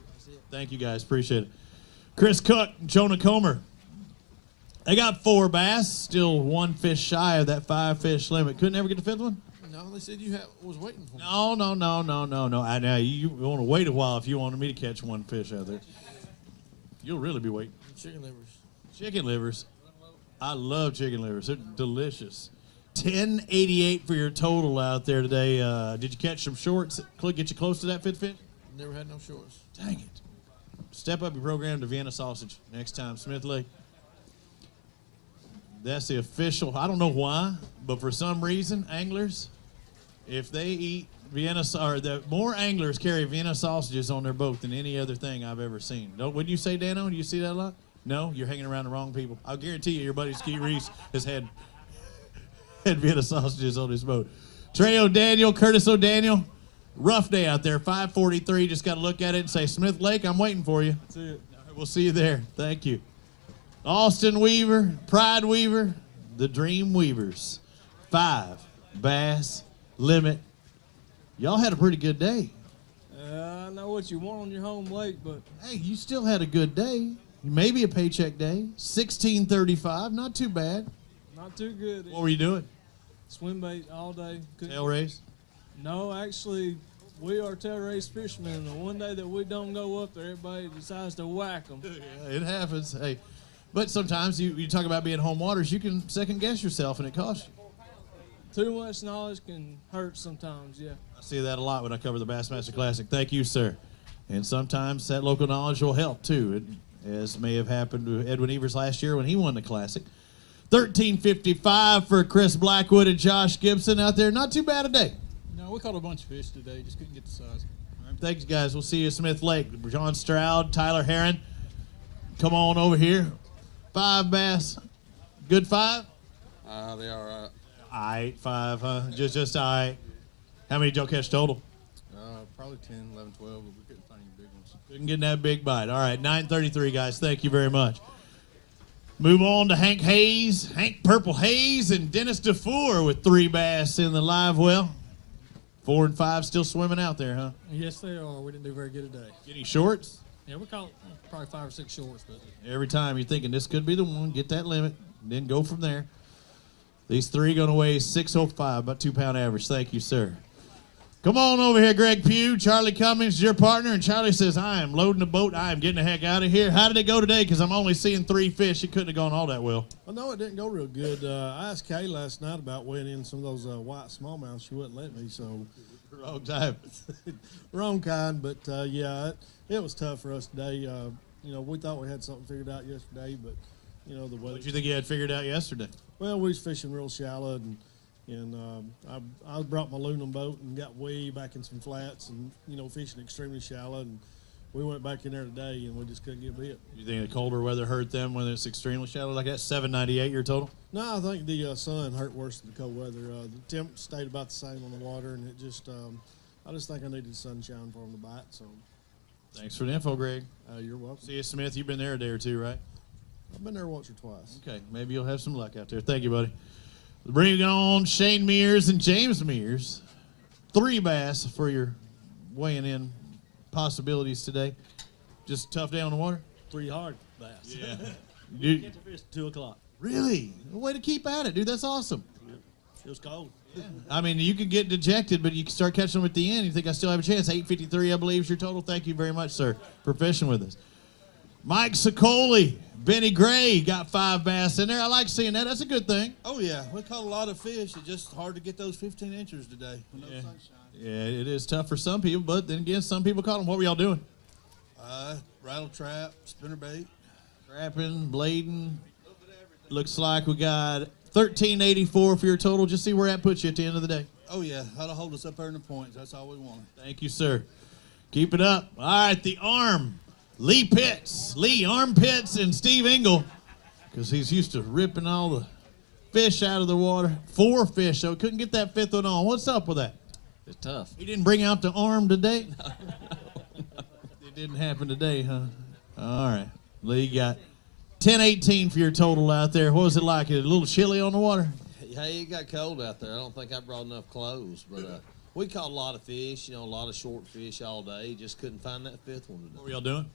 Thank you, guys. Appreciate it. Chris Cook, Jonah Comer. They got 4 bass. Still 1 fish shy of that 5 fish limit. Couldn't ever get the 5th one? No, they said you was waiting for me. No. I know you want to wait a while if you wanted me to catch 1 fish out there. You'll really be waiting. Chicken livers. Chicken livers. I love chicken livers. They're delicious. 10.88 for your total out there today. Did you catch some shorts? Get you close to that 5th fish? Never had no shorts. Dang it. Step up your program to Vienna sausage next time, Smith Lake. That's the official. I don't know why, but for some reason, anglers, if they eat The more anglers carry Vienna sausages on their boat than any other thing I've ever seen. Wouldn't you say, Dano? Do you see that a lot? No, you're hanging around the wrong people. I'll guarantee you, your buddy Ski Reese has had Vienna sausages on his boat. Trey O'Daniel, Curtis O'Daniel, rough day out there. 5:43. Just got to look at it and say, Smith Lake, I'm waiting for you. That's it. We'll see you there. Thank you. Austin Weaver, Pride Weaver, the Dream Weavers. 5 bass limit. Y'all had a pretty good day. I know what you want on your home lake, but hey, you still had a good day. Maybe a paycheck day. 1635, not too bad. not too good. What were you doing? Swim bait all day. Tail race? No, actually, we are tail race fishermen. And the one day that we don't go up there, everybody decides to whack them. Yeah, it happens. Hey, but sometimes you talk about being home waters, you can second guess yourself, and it costs you. Too much knowledge can hurt sometimes, yeah. I see that a lot when I cover the Bassmaster Classic. Thank you, sir. And sometimes that local knowledge will help, too, as may have happened to Edwin Evers last year when he won the Classic. 13:55 for Chris Blackwood and Josh Gibson out there. Not too bad a day. No, we caught a bunch of fish today. Just couldn't get the size. All right, thanks, guys. We'll see you at Smith Lake. John Stroud, Tyler Herron. Come on over here. 5 bass. Good 5? They are right. All right, 5, huh? Just all right. How many did y'all catch total? Probably 10, 11, 12, but we couldn't find any big ones. Couldn't get that big bite. All right, 9:33, guys. Thank you very much. Move on to Hank Hayes, Hank Purple Hayes, and Dennis DeFour with 3 bass in the live well. 4 and 5 still swimming out there, huh? Yes, they are. We didn't do very good today. Any shorts? Yeah, we caught probably 5 or 6 shorts. But Every time you're thinking this could be the one, get that limit, and then go from there. These 3 going to weigh 605, about 2-pound average. Thank you, sir. Come on over here, Greg Pugh. Charlie Cummings is your partner, and Charlie says, I am loading the boat. I am getting the heck out of here. How did it go today? Because I'm only seeing 3 fish. It couldn't have gone all that well. Well, no, it didn't go real good. I asked Kay last night about weighing in some of those white smallmouths. She wouldn't let me, so. Wrong time. Wrong kind, but, yeah, it was tough for us today. You know, we thought we had something figured out yesterday, but, you know, the weather. What did you think you had figured out yesterday? Well, we was fishing real shallow, and I brought my aluminum boat and got way back in some flats and, you know, fishing extremely shallow. And we went back in there today, and we just couldn't get bit. You think the colder weather hurt them when it's extremely shallow like that? 798 your total? No, I think the sun hurt worse than the cold weather. The temp stayed about the same on the water, and it just I just think I needed sunshine for them to bite. So, thanks for the info, Greg. You're welcome. See you, Smith. You've been there a day or two, right? I've been there once or twice. Okay, maybe you'll have some luck out there. Thank you, buddy. Bring on Shane Mears and James Mears. 3 bass for your weighing in possibilities today. Just a tough day on the water? 3 hard bass. Yeah. You catch a fish at 2 o'clock. Really? Way to keep at it, dude. That's awesome. It was cold. Yeah. I mean, you could get dejected, but you can start catching them at the end. You think I still have a chance. 8:53, I believe, is your total. Thank you very much, sir, for fishing with us. Mike Sicoli, Benny Gray got 5 bass in there. I like seeing that. That's a good thing. Oh, yeah. We caught a lot of fish. It's just hard to get those 15 inches today. No sunshine. Yeah, it is tough for some people, but then again, some people caught them. What were y'all doing? Rattle trap, spinnerbait. Trapping, blading. Looks like we got 1384 for your total. Just see where that puts you at the end of the day. Oh, yeah. That'll hold us up there in the points. That's all we wanted. Thank you, sir. Keep it up. All right, the arm. Lee Pitts, Arm Pitts, and Steve Engel, because he's used to ripping all the fish out of the water. 4 fish, so couldn't get that 5th one on. What's up with that? It's tough. He didn't bring out the arm today? No. It didn't happen today, huh? All right. Lee got 10-18 for your total out there. What was it like? A little chilly on the water? Hey, it got cold out there. I don't think I brought enough clothes, but we caught a lot of fish, you know, a lot of short fish all day. Just couldn't find that 5th one today. What were y'all doing?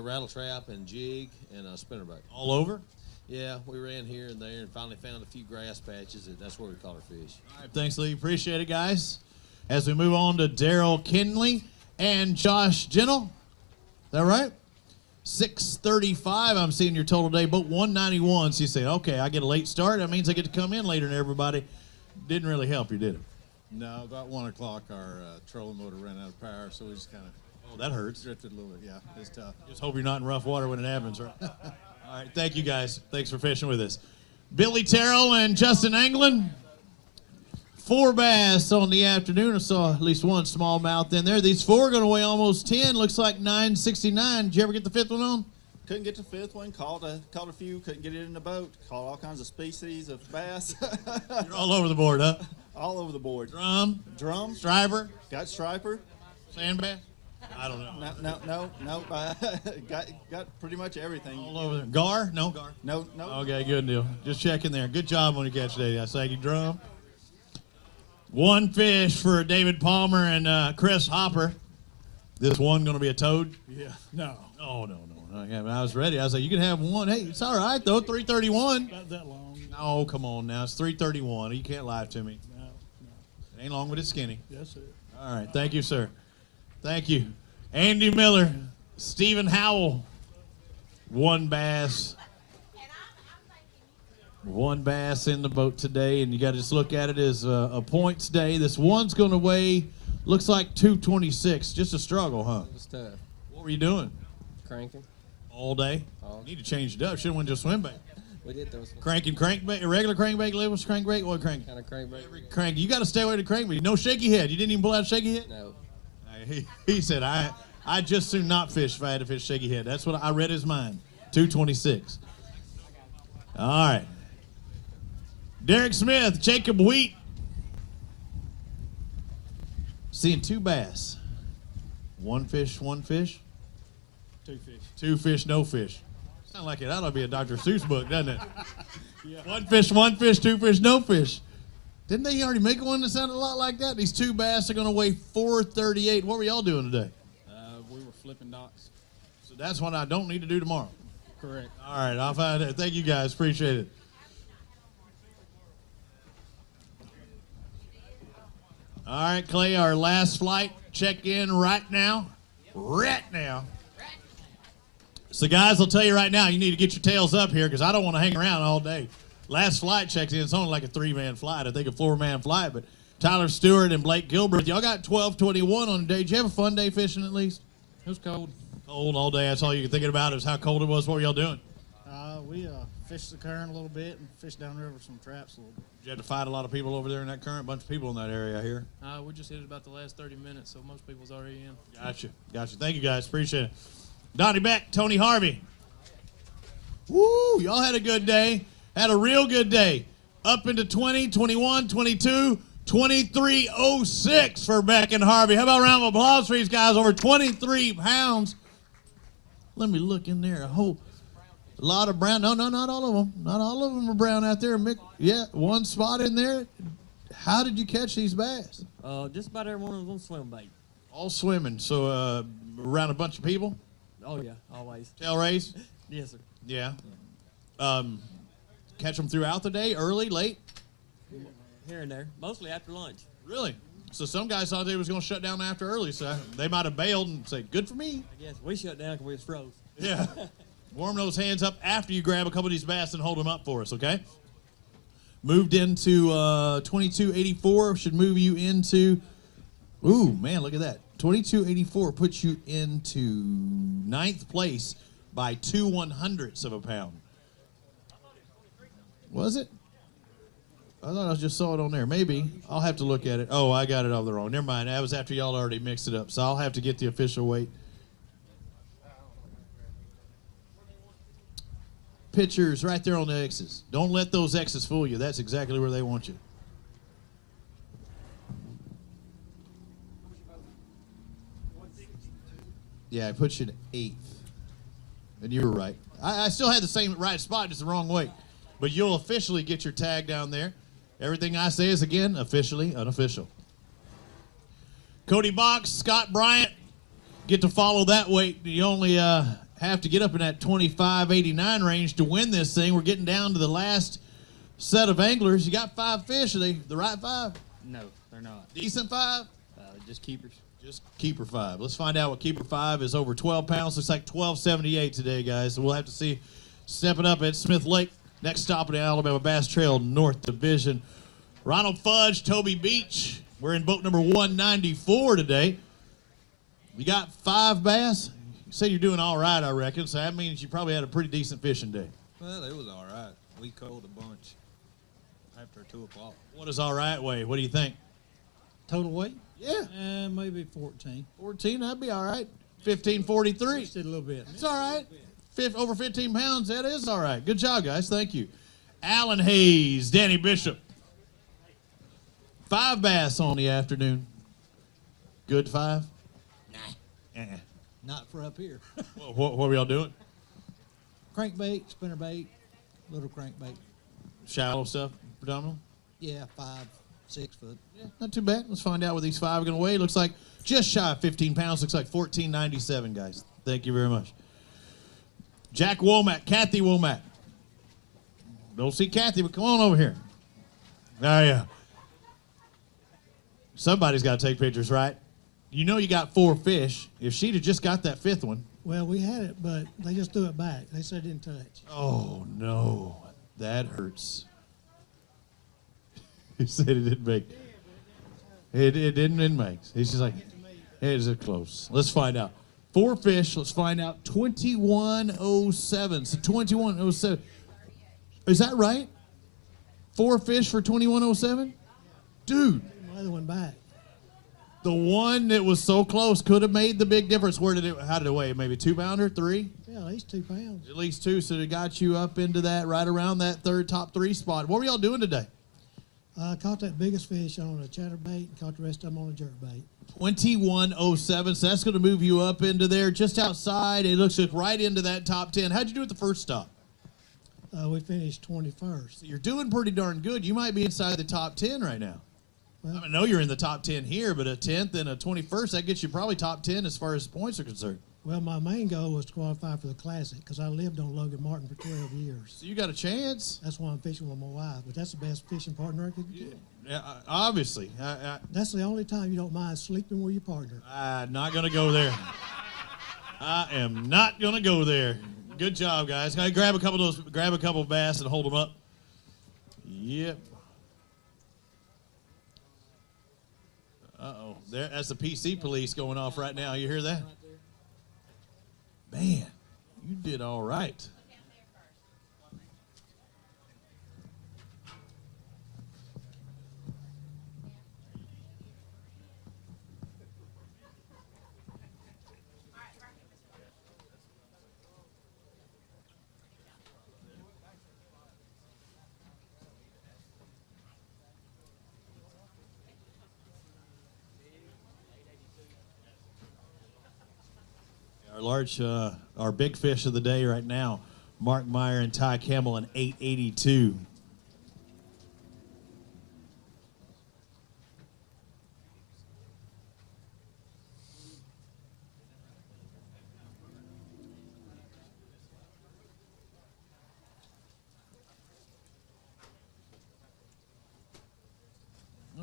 Rattle trap and jig and spinnerbait. All over? Yeah, we ran here and there and finally found a few grass patches, and that's where we caught our fish. All right, thanks, Lee. Appreciate it, guys. As we move on to Daryl Kinley and Josh Gentle. Is that right? 635, I'm seeing your total today, but 191. So you say, okay, I get a late start. That means I get to come in later than everybody. Didn't really help you, did it? No, about 1 o'clock, our trolling motor ran out of power, so we just kind of that hurts. Drifted a little bit, yeah. It's tough. Just hope you're not in rough water when it happens, right? All right, thank you, guys. Thanks for fishing with us. Billy Terrell and Justin Anglin, 4 bass on the afternoon. I saw at least one smallmouth in there. These 4 are going to weigh almost 10. Looks like 969. Did you ever get the 5th one on? Couldn't get the 5th one. Caught a few. Couldn't get it in the boat. Caught all kinds of species of bass. You're all over the board, huh? All over the board. Drum. Striper. Got striper. Sand bass. I don't know. No. Got pretty much everything. All over there. Gar? No. No. Okay, good deal. Just checking there. Good job on your catch today. I say you drum. 1 fish for David Palmer and Chris Hopper. This one going to be a toad? Yeah. No. Oh, no. I was ready. I was like, you can have one. Hey, it's all right, though. 331. Not that long. Oh, come on now. It's 331. You can't lie to me. No. It ain't long, but it's skinny. Yes, sir. All right. Thank you, sir. Thank you. Andy Miller, Stephen Howell, 1 bass. 1 bass in the boat today, and you got to just look at it as a points day. This one's going to weigh, looks like 226. Just a struggle, huh? It was tough. What were you doing? Cranking. All day? Need to change it up. Should have went to a swim bait. We did those. Crankbait, a regular crankbait, live crankbait, what crank? Kind of crankbait. Crank. You got to stay away from crankbait. No shaky head. You didn't even pull out shaky head? No. He said, I'd just soon not fish if I had to fish shaky head. That's what I read his mind. 226. All right. Derek Smith, Jacob Wheat. Seeing 2 bass. 1 fish, 1 fish. 2 fish. 2 fish, no fish. Sound like it ought to be a Dr. Seuss book, doesn't it? Yeah. 1 fish, 2 fish, no fish. Didn't they already make one that sounded a lot like that? These 2 bass are going to weigh 438. What were y'all doing today? We were flipping docks. So that's what I don't need to do tomorrow. Correct. All right, I'll find it. Thank you guys. Appreciate it. All right, Clay, our last flight. Check in right now. Right now. So, guys, I'll tell you right now, you need to get your tails up here because I don't want to hang around all day. Last flight checks in. It's only like a 3-man flight. I think a 4-man flight. But Tyler Stewart and Blake Gilbert, y'all got 12:21 on the day. Did you have a fun day fishing at least? It was cold. Cold all day. That's all you were thinking about is how cold it was. What were y'all doing? We fished the current a little bit and fished downriver some traps a little bit. Did you have to fight a lot of people over there in that current? A bunch of people in that area, I hear. We just hit it about the last 30 minutes, so most people's already in. Gotcha. Thank you, guys. Appreciate it. Donnie Beck, Tony Harvey. Woo, y'all had a good day. Had a real good day. Up into 20, 21, 22, 2306 for Beck and Harvey. How about a round of applause for these guys? Over 23 pounds. Let me look in there. A whole lot of brown. No, not all of them. Not all of them are brown out there. Mick, yeah, 1 spot in there. How did you catch these bass? Just about everyone was on swim bait. All swimming. So around a bunch of people? Oh, yeah, always. Tail raise? Yes, sir. Yeah. Catch them throughout the day, early, late? Here and there, mostly after lunch. Really? So some guys thought they was going to shut down after early, so they might have bailed and say, good for me. I guess we shut down because we was froze. Yeah. Warm those hands up after you grab a couple of these bass and hold them up for us, okay? Moved into 2284. Should move you into, ooh, man, look at that. 2284 puts you into 9th place by 2/100ths of a pound. Was it? I thought I just saw it on there. Maybe. I'll have to look at it. Oh, I got it all the wrong. Never mind. That was after y'all already mixed it up. So I'll have to get the official weight. Pictures right there on the X's. Don't let those X's fool you. That's exactly where they want you. Yeah, I put you in 8th. And you were right. I still had the same right spot, just the wrong way. But you'll officially get your tag down there. Everything I say is, again, officially unofficial. Cody Box, Scott Bryant, get to follow that weight. You only have to get up in that 25.89 range to win this thing. We're getting down to the last set of anglers. You got 5 fish. Are they the right 5? No, they're not. Decent 5? Just keepers. Just keeper 5. Let's find out what keeper 5 is. Over 12 pounds. Looks like 1278 today, guys. So we'll have to see. Stepping up at Smith Lake. Next stop at the Alabama Bass Trail North Division. Ronald Fudge, Toby Beach. We're in boat number 194 today. You got 5 bass. You said you're doing all right, I reckon. So that means you probably had a pretty decent fishing day. Well, it was all right. We caught a bunch. after 2 o'clock. What is all right weigh? What do you think? Total weight? Yeah. Maybe 14. 14, that'd be all right. 1543. Just a little bit. It's all right. Over 15 pounds, that is all right. Good job, guys. Thank you. Alan Hayes, Danny Bishop. 5 bass on the afternoon. Good 5? Nah. Not for up here. What were y'all doing? Crankbait, spinnerbait, little crankbait. Shallow stuff, predominantly? Yeah, 5, 6 foot. Yeah, not too bad. Let's find out what these 5 are going to weigh. Looks like just shy of 15 pounds. Looks like 1497, guys. Thank you very much. Jack Womack, Kathy Womack. Don't see Kathy, but come on over here. Oh, yeah. Somebody's got to take pictures, right? You know you got 4 fish. If she'd have just got that 5th one. Well, we had it, but they just threw it back. They said it didn't touch. Oh, no. That hurts. He said it didn't make. It didn't make. He's just like, it is close. Let's find out. 4 fish. Let's find out. 2107. So 2107. Is that right? 4 fish for 2107? Dude. The other one back. The one that was so close could have made the big difference. How did it weigh? Maybe 2-pounder, 3? Yeah, at least 2 pounds. At least 2, so it got you up into that, right around that top 3 spot. What were y'all doing today? I caught that biggest fish on a chatterbait and caught the rest of them on a jerkbait. 2107, so that's going to move you up into there, just outside. It looks like right into that top 10. How'd you do at the first stop? We finished 21st. You're doing pretty darn good. You might be inside the top 10 right now. Well, I know you're in the top 10 here, but a 10th and a 21st, that gets you probably top 10 as far as points are concerned. Well, my main goal was to qualify for the Classic because I lived on Logan Martin for 12 years. So you got a chance. That's why I'm fishing with my wife, but that's the best fishing partner I could get. Yeah, obviously. That's the only time you don't mind sleeping with your partner. I'm not going to go there. I am not going to go there. Good job, guys. Can I grab a couple of bass and hold them up? Yep. Uh-oh. That's the PC police going off right now. You hear that? Man, you did all right. Our big fish of the day right now, Mark Meyer and Ty Campbell, an 882.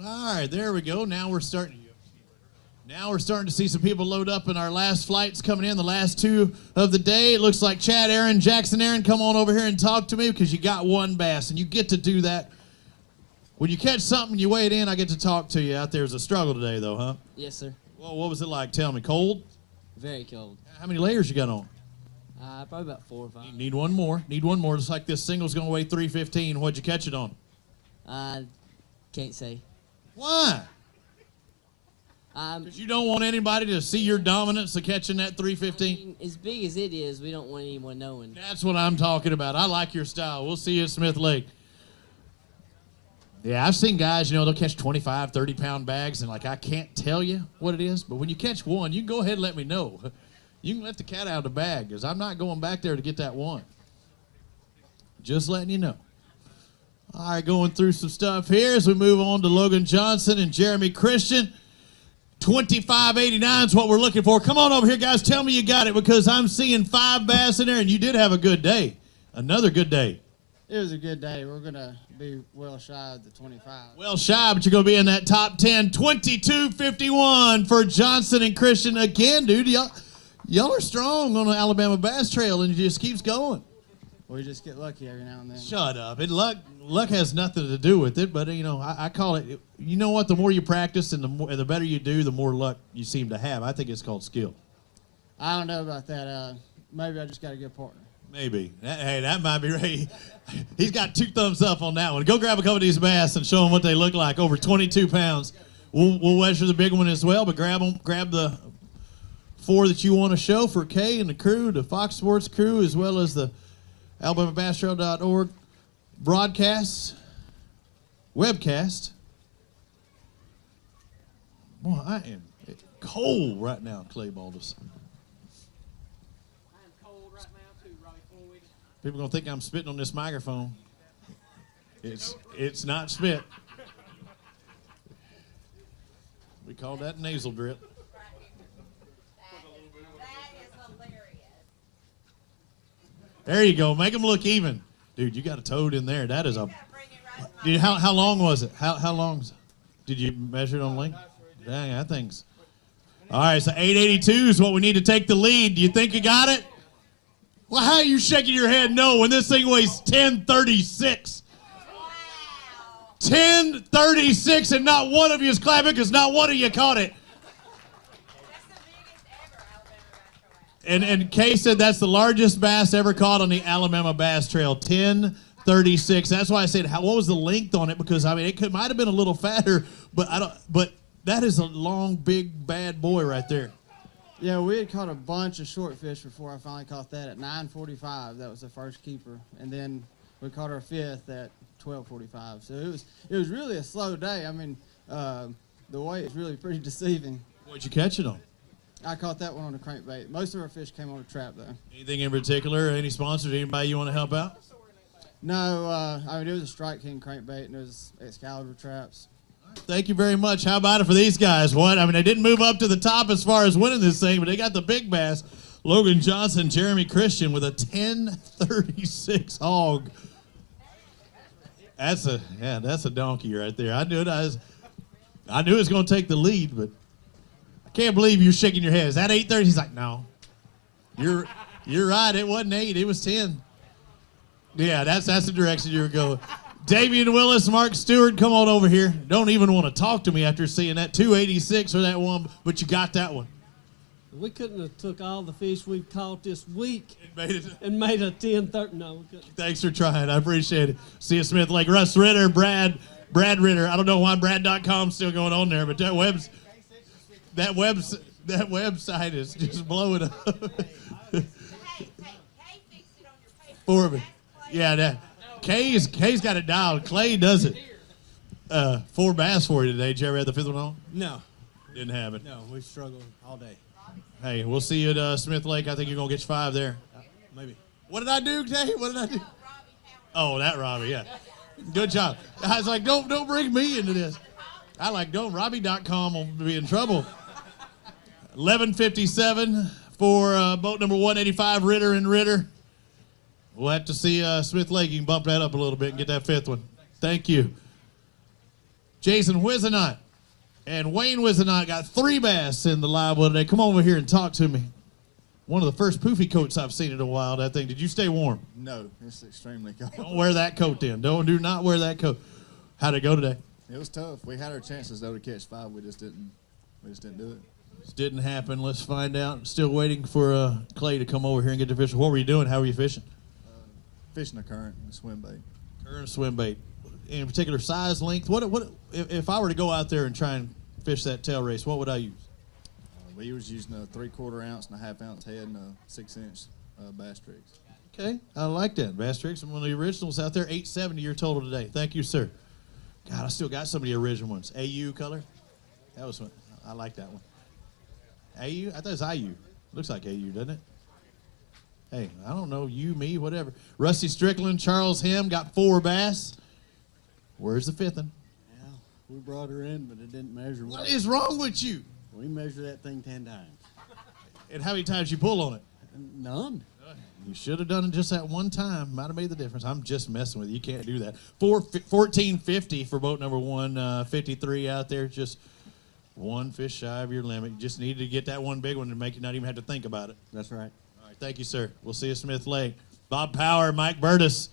All right, there we go. Now we're starting to see some people load up in our last flights coming in, the last 2 of the day. It looks like Chad Aaron, Jackson Aaron, come on over here and talk to me because you got 1 bass, and you get to do that. When you catch something, you weigh it in, I get to talk to you out there. It's a struggle today, though, huh? Yes, sir. Well, what was it like? Tell me. Cold? Very cold. How many layers you got on? Probably about 4 or 5. Need one more. Need one more. Just like this single's going to weigh 315. What'd you catch it on? Can't say. Why? Because you don't want anybody to see your dominance of catching that 315? I mean, as big as it is, we don't want anyone knowing. That's what I'm talking about. I like your style. We'll see you at Smith Lake. Yeah, I've seen guys, they'll catch 25, 30-pound bags, and, I can't tell you what it is. But when you catch one, you can go ahead and let me know. You can let the cat out of the bag, because I'm not going back there to get that one. Just letting you know. All right, going through some stuff here as we move on to Logan Johnson and Jeremy Christian. 25.89 is what we're looking for. Come on over here, guys. Tell me you got it because I'm seeing 5 bass in there, and you did have a good day. Another good day. It was a good day. We're going to be well shy of the 25. Well shy, but you're going to be in that top 10. 22.51 for Johnson and Christian. Again, dude, y'all are strong on the Alabama Bass Trail, and it just keeps going. We just get lucky every now and then. Shut up. Luck has nothing to do with it, but, I call it, you know what, the more you practice and the better you do, the more luck you seem to have. I think it's called skill. I don't know about that. Maybe I just got a good partner. Maybe. Hey, that might be right. He's got 2 thumbs up on that one. Go grab a couple of these bass and show them what they look like. Over 22 pounds. We'll measure the big one as well, but grab the 4 that you want to show for Kay and the crew, the Fox Sports crew, as well as the AlabamaBassTrail.org broadcast, webcast. Boy, I am cold right now, Clay Baldus. People are going to think I'm spitting on this microphone. It's not spit. We call that nasal drip. There you go. Make them look even. Dude, you got a toad in there. That is a... Dude, how long was it? How long? Did you measure it on length? Dang, that thing's... All right, so 882 is what we need to take the lead. Do you think you got it? Well, how are you shaking your head no when this thing weighs 1036? 1036, and not one of you is clapping because not one of you caught it. And Kay said that's the largest bass ever caught on the Alabama Bass Trail, 1036. That's why I said, what was the length on it? Because I mean, might have been a little fatter, but that is a long, big, bad boy right there. Yeah, we had caught a bunch of short fish before I finally caught that at 9:45. That was the first keeper, and then we caught our 5th at 12:45. So it was really a slow day. I mean, the weight is really pretty deceiving. What'd you catch it on? I caught that one on a crankbait. Most of our fish came on a trap, though. Anything in particular? Any sponsors? Anybody you want to help out? No, I mean, it was a Strike King crankbait, and it was Excalibur traps. Thank you very much. How about it for these guys? What? I mean, they didn't move up to the top as far as winning this thing, but they got the big bass. Logan Johnson, Jeremy Christian with a 1036 hog. That's a donkey right there. I knew it was going to take the lead, but I can't believe you're shaking your head. Is that 8:30? He's like, no. You're right. It wasn't 8. It was 10. Yeah, that's the direction you were going. Davian Willis, Mark Stewart, come on over here. Don't even want to talk to me after seeing that 286 or that one, but you got that one. We couldn't have took all the fish we've caught this week and made a 10-30. No, we couldn't. Thanks for trying. I appreciate it. See you, Smith Lake. Russ Ritter, Brad Ritter. I don't know why Brad.com's still going on there, but that website is just blowing up. For me. Yeah, Kay's got it dialed. Clay does it. 4 bass for you today. Did you ever have the 5th one on? No. Didn't have it. No, we've struggled all day. Hey, we'll see you at Smith Lake. I think you're going to get your 5 there. Maybe. What did I do today? What did I do? Oh, that Robbie, yeah. Good job. I was like, don't bring me into this. I like, don't. Robbie.com will be in trouble. 11:57 for boat number 185, Ritter and Ritter. We'll have to see Smith Lake. You can bump that up a little bit and get that 5th one. Thank you. Jason Wizenot and Wayne Wizenot got 3 bass in the live well today. Come over here and talk to me. One of the first poofy coats I've seen in a while, that thing. Did you stay warm? No, it's extremely cold. Don't wear that coat then. Do not wear that coat. How'd it go today? It was tough. We had our chances, though, to catch 5. We just didn't do it. This didn't happen. Let's find out. Still waiting for Clay to come over here and get the fish. What were you doing? How were you fishing? Fishing a current and swim bait. Current swim bait. In particular, size, length. What if I were to go out there and try and fish that tail race, what would I use? We was using a 3/4 ounce and a 1/2 ounce head and a 6-inch bass tricks. Okay, I like that. Bass tricks. One of the originals out there, 870 your total today. Thank you, sir. God, I still got some of the original ones. AU color. That was one. I like that one. AU? I thought it was IU. Looks like AU, doesn't it? Hey, I don't know, you, me, whatever. Rusty Strickland, Charles Hem got 4 bass. Where's the 5th one? Yeah, we brought her in, but it didn't measure. What is wrong with you? We measured that thing 10 times. And how many times you pull on it? None. You should have done it just that one time. Might have made the difference. I'm just messing with you. You can't do that. 1450 for boat number 153 out there. Just one fish shy of your limit. You just needed to get that one big one to make you not even have to think about it. That's right. All right, thank you, sir. We'll see you at Smith Lake. Bob Power, Mike Burtis.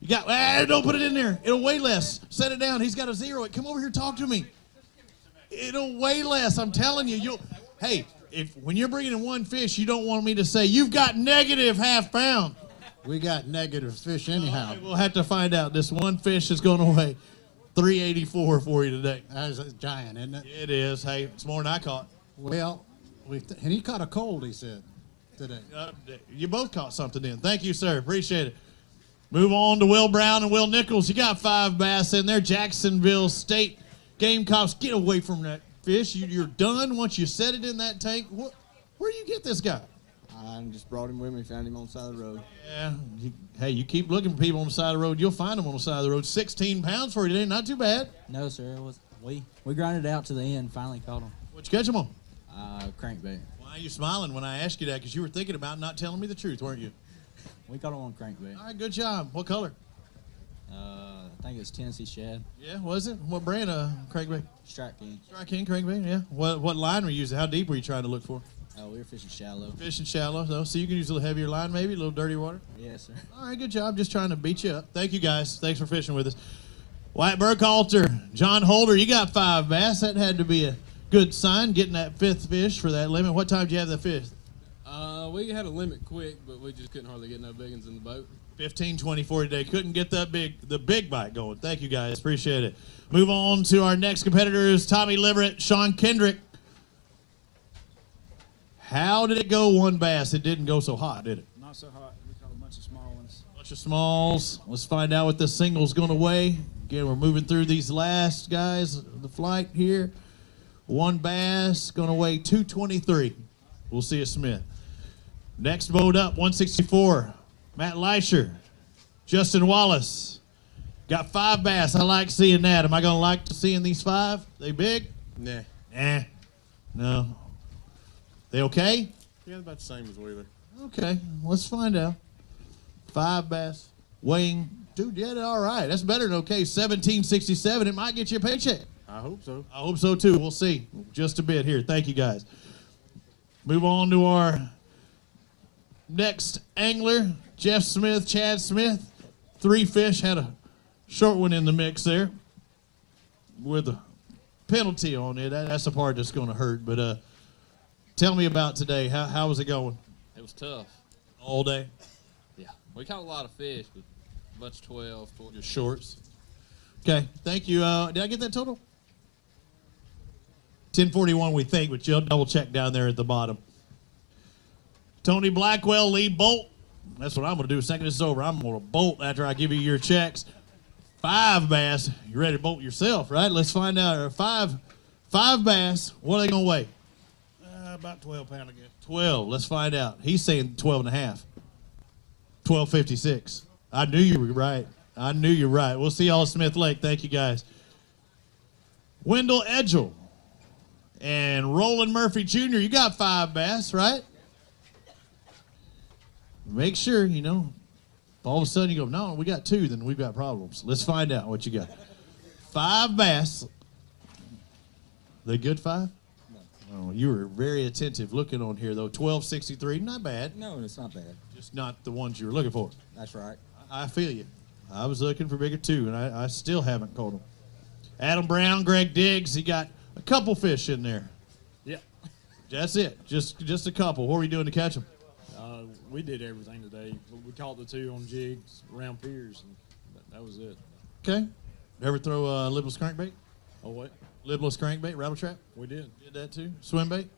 You got, don't put it in there. It'll weigh less. Set it down. He's got to zero it. Come over here, talk to me. It'll weigh less. I'm telling you. Hey, when you're bringing in one fish, you don't want me to say, you've got negative ½ pound. We got negative fish anyhow. All right, we'll have to find out. This one fish is going to weigh 384 for you today. That's a giant, isn't it? It is. Hey, it's more than I caught. Well, and he caught a cold, he said, today. You both caught something in. Thank you, sir. Appreciate it. Move on to Will Brown and Will Nichols. You got 5 bass in there. Jacksonville State Gamecocks. Get away from that fish. You're done once you set it in that tank. Where do you get this guy? I just brought him with me, found him on the side of the road. Yeah. Hey, you keep looking for people on the side of the road, you'll find them on the side of the road. 16 pounds for you today. Not too bad. No, sir. It was, we grinded it out to the end, finally caught him. What'd you catch him on? Crankbait. Why are you smiling when I asked you that? Because you were thinking about not telling me the truth, weren't you? We caught him on crankbait. All right, good job. What color? I think it's Tennessee shad. Yeah, was it? What brand of crankbait? Strike King. Strike King crankbait, yeah. What line were you using? How deep were you trying to look for? Oh, we were fishing shallow. Fishing shallow, though. So you can use a little heavier line, maybe? A little dirty water? Yes, sir. All right, good job. Just trying to beat you up. Thank you, guys. Thanks for fishing with us. White Burkhalter, John Holder, you got 5 bass. That had to be a good sign, getting that 5th fish for that limit. What time did you have the 5th? We had a limit quick, but we just couldn't hardly get no big ones in the boat. 15, 24 today. Couldn't get the big bite going. Thank you, guys. Appreciate it. Move on to our next competitors, Tommy Liverett, Sean Kendrick. How did it go, 1 bass? It didn't go so hot, did it? Not so hot. We caught a bunch of small ones. Bunch of smalls. Let's find out what this single's going to weigh. Again, we're moving through these last guys of the flight here. 1 bass going to weigh 223. We'll see a Smith. Next boat up, 164. Matt Leisher, Justin Wallace. Got 5 bass. I like seeing that. Am I going to like seeing these 5? They big? Nah. No. They okay? Yeah, about the same as Wheeler. Okay, let's find out. 5 bass, weighing, dude, yeah, all right. That's better than okay. 1767. It might get you a paycheck. I hope so. I hope so too. We'll see. Just a bit here. Thank you, guys. Move on to our next angler, Jeff Smith, Chad Smith. 3 fish, had a short one in the mix there with a penalty on it. That's the part that's going to hurt. But tell me about today. How was it going? It was tough. All day? Yeah. We caught a lot of fish, but a bunch of 12, 14. Just shorts. Okay, thank you. Did I get that total? 1041 we think, but you'll double check down there at the bottom. Tony Blackwell, lead bolt. That's what I'm going to do. Second this is over, I'm going to bolt after I give you your checks. 5 bass. You ready to bolt yourself, right? Let's find out. 5 bass. What are they going to weigh? About 12 pounds again. 12. Let's find out. He's saying 12 and a half. 12.56. I knew you were right. I knew you were right. We'll see y'all at Smith Lake. Thank you, guys. Wendell Edgell and Roland Murphy Jr. You got 5 bass, right? Make sure, you know, all of a sudden you go, no, we got 2, then we've got problems. Let's find out what you got. 5 bass. They good 5? Oh, you were very attentive looking on here, though. 1263, not bad. No, it's not bad. Just not the ones you were looking for. That's right. I feel you. I was looking for bigger, too, and I still haven't caught them. Adam Brown, Greg Diggs, he got a couple fish in there. Yeah. That's it. Just a couple. What were you doing to catch them? We did everything today. We caught the 2 on jigs around piers, and that was it. Okay. Ever throw a lipless crankbait? Oh, what? Lipless crankbait, rattle trap? We did. Did that, too? Swim bait?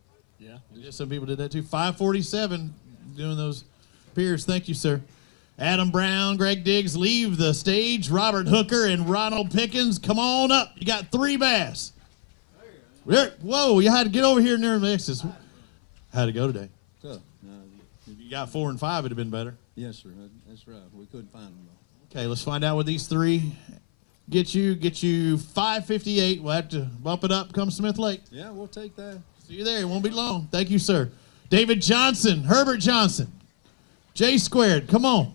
Yeah. Yeah, some people did that, too. 547 doing those piers. Thank you, sir. Adam Brown, Greg Diggs leave the stage. Robert Hooker and Ronald Pickens, come on up. You got 3 bass. Whoa, you had to get over here near the Nexus. How'd it go today? Tough. If you got 4 and 5, it'd have been better. Yes, sir. That's right. We couldn't find them, though. Okay, let's find out what these 3 get you. Get you 558. We'll have to bump it up come Smith Lake. Yeah, we'll take that. See you there. It won't be long. Thank you, sir. David Johnson, Herbert Johnson, J Squared. Come on.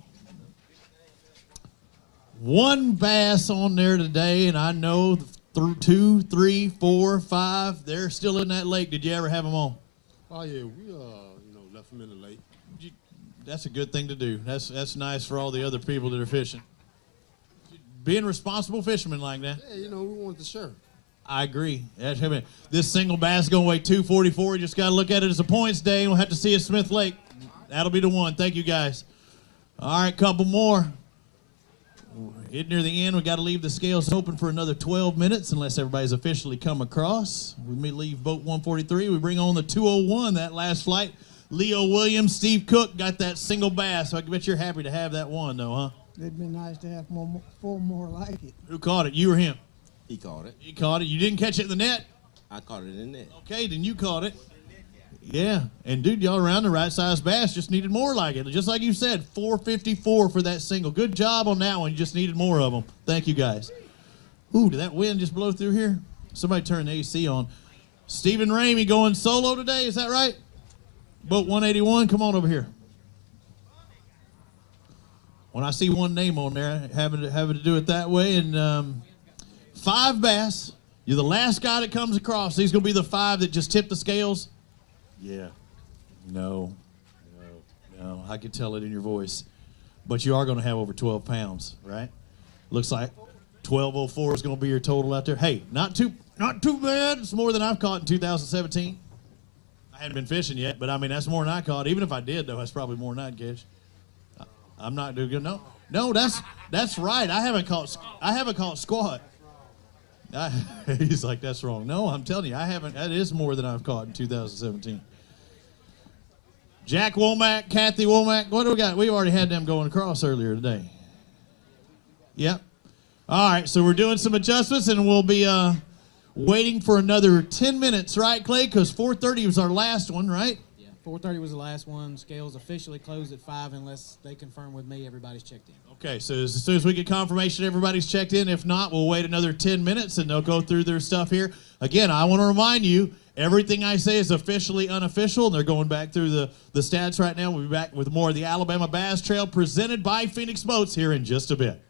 1 bass on there today, and I know through 2, 3, 4, 5, they're still in that lake. Did you ever have them on? Oh yeah, we left them in the lake. That's a good thing to do. That's nice for all the other people that are fishing. Being responsible fishermen like that. Yeah, we want the shirt. I agree. This single bass is going to weigh 244. You just got to look at it as a points day, and we'll have to see at Smith Lake. That'll be the one. Thank you, guys. All right, couple more. Getting near the end, we got to leave the scales open for another 12 minutes unless everybody's officially come across. We may leave boat 143. We bring on the 201, that last flight. Leo Williams, Steve Cook got that single bass. So I bet you're happy to have that one, though, huh? It'd be nice to have four more like it. Who caught it? You or him? He caught it. He caught it. You didn't catch it in the net? I caught it in net. Okay, then you caught it. Yeah, and dude, y'all around the right size bass, just needed more like it. Just like you said, 454 for that single. Good job on that one. You just needed more of them. Thank you, guys. Ooh, did that wind just blow through here? Somebody turn the AC on. Stephen Ramey going solo today, is that right? Boat 181, come on over here. When I see one name on there, having to do it that way, and 5 bass. You're the last guy that comes across. These going to be the 5 that just tip the scales? Yeah. No. I can tell it in your voice. But you are going to have over 12 pounds, right? Looks like 1204 is going to be your total out there. Hey, not too bad. It's more than I've caught in 2017. I hadn't been fishing yet, but I mean, that's more than I caught. Even if I did, though, that's probably more than I'd catch. I'm not doing good. No, that's right. I haven't caught squat. He's like, that's wrong. No, I'm telling you, I haven't. That is more than I've caught in 2017. Jack Womack, Kathy Womack. What do we got? We already had them going across earlier today. Yep. All right, so we're doing some adjustments, and we'll be waiting for another 10 minutes, right, Clay? Because 4:30 was our last one, right? Yeah, 4:30 was the last one. Scales officially closed at 5 unless they confirm with me everybody's checked in. Okay, so as soon as we get confirmation everybody's checked in. If not, we'll wait another 10 minutes, and they'll go through their stuff here. Again, I want to remind you, everything I say is officially unofficial, and they're going back through the stats right now. We'll be back with more of the Alabama Bass Trail presented by Phoenix Boats here in just a bit.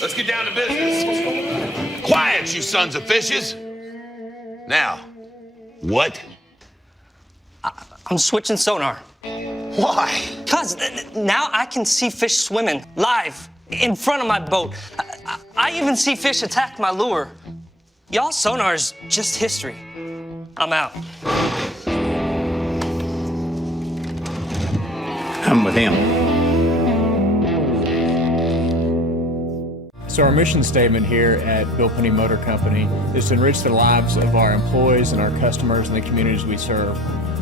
Let's get down to business. Quiet, you sons of fishes. Now, what? I'm switching sonar. Why? Because now I can see fish swimming live in front of my boat. I even see fish attack my lure. Y'all sonar is just history. I'm out. I'm with him. So our mission statement here at Bill Penny Motor Company is to enrich the lives of our employees and our customers and the communities we serve.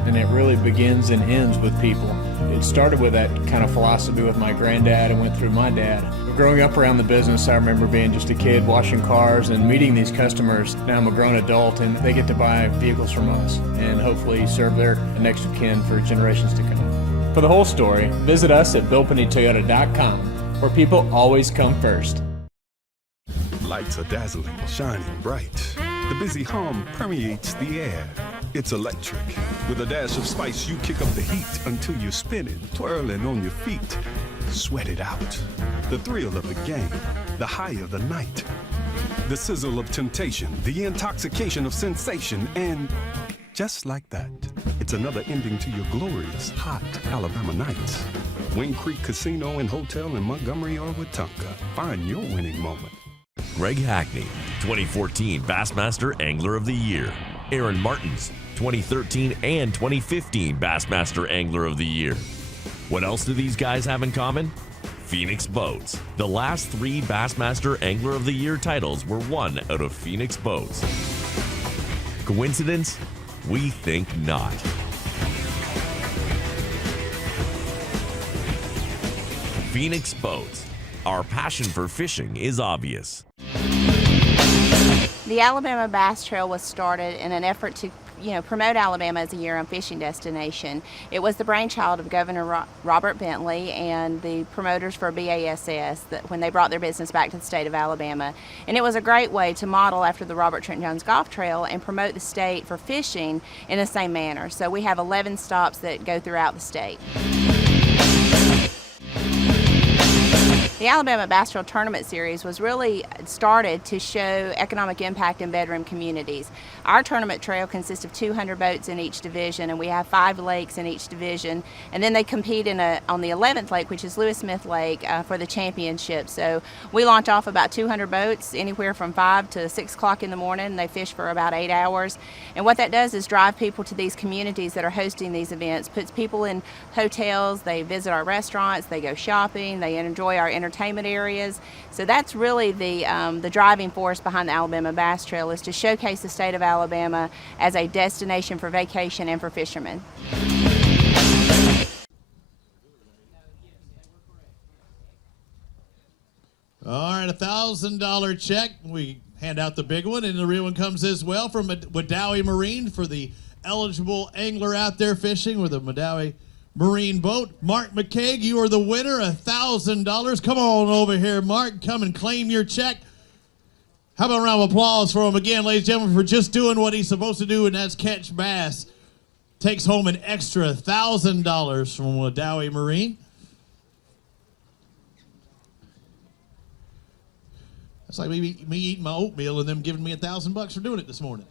And it really begins and ends with people. It started with that kind of philosophy with my granddad and went through my dad. Growing up around the business, I remember being just a kid washing cars and meeting these customers. Now I'm a grown adult and they get to buy vehicles from us and hopefully serve their next of kin for generations to come. For the whole story, visit us at BillPennyToyota.com, where people always come first. Lights are dazzling, shining bright. The busy hum permeates the air. It's electric. With a dash of spice, you kick up the heat until you're spinning, twirling on your feet. Sweat it out. The thrill of the game, the high of the night. The sizzle of temptation, the intoxication of sensation, and just like that, it's another ending to your glorious, hot Alabama nights. Wing Creek Casino and Hotel in Montgomery or Wetumpka. Find your winning moment. Greg Hackney, 2014 Bassmaster Angler of the Year. Aaron Martins, 2013 and 2015 Bassmaster Angler of the Year. What else do these guys have in common? Phoenix Boats. The last 3 Bassmaster Angler of the Year titles were won out of Phoenix Boats. Coincidence? We think not. Phoenix Boats. Our passion for fishing is obvious. The Alabama Bass Trail was started in an effort to promote Alabama as a year-round fishing destination. It was the brainchild of Governor Robert Bentley and the promoters for BASS when they brought their business back to the state of Alabama. And it was a great way to model after the Robert Trent Jones Golf Trail and promote the state for fishing in the same manner. So we have 11 stops that go throughout the state. The Alabama Bass Trail Tournament Series was really started to show economic impact in bedroom communities. Our tournament trail consists of 200 boats in each division, and we have 5 lakes in each division. And then they compete on the 11th lake, which is Lewis Smith Lake, for the championship. So we launch off about 200 boats, anywhere from 5 to 6 o'clock in the morning, and they fish for about 8 hours. And what that does is drive people to these communities that are hosting these events, puts people in hotels, they visit our restaurants, they go shopping, they enjoy our entertainment areas. So that's really the driving force behind the Alabama Bass Trail, is to showcase the state of Alabama as a destination for vacation and for fishermen. All right, $1,000 check. We hand out the big one, and the real one comes as well from Wedowee Marine for the eligible angler out there fishing with a Wedowee Marine boat. Mark McCaig, you are the winner, $1,000. Come on over here, Mark. Come and claim your check. How about a round of applause for him again, ladies and gentlemen, for just doing what he's supposed to do, and that's catch bass. Takes home an extra $1,000 from Wedowee Marine. That's like me eating my oatmeal and them giving me $1,000 for doing it this morning.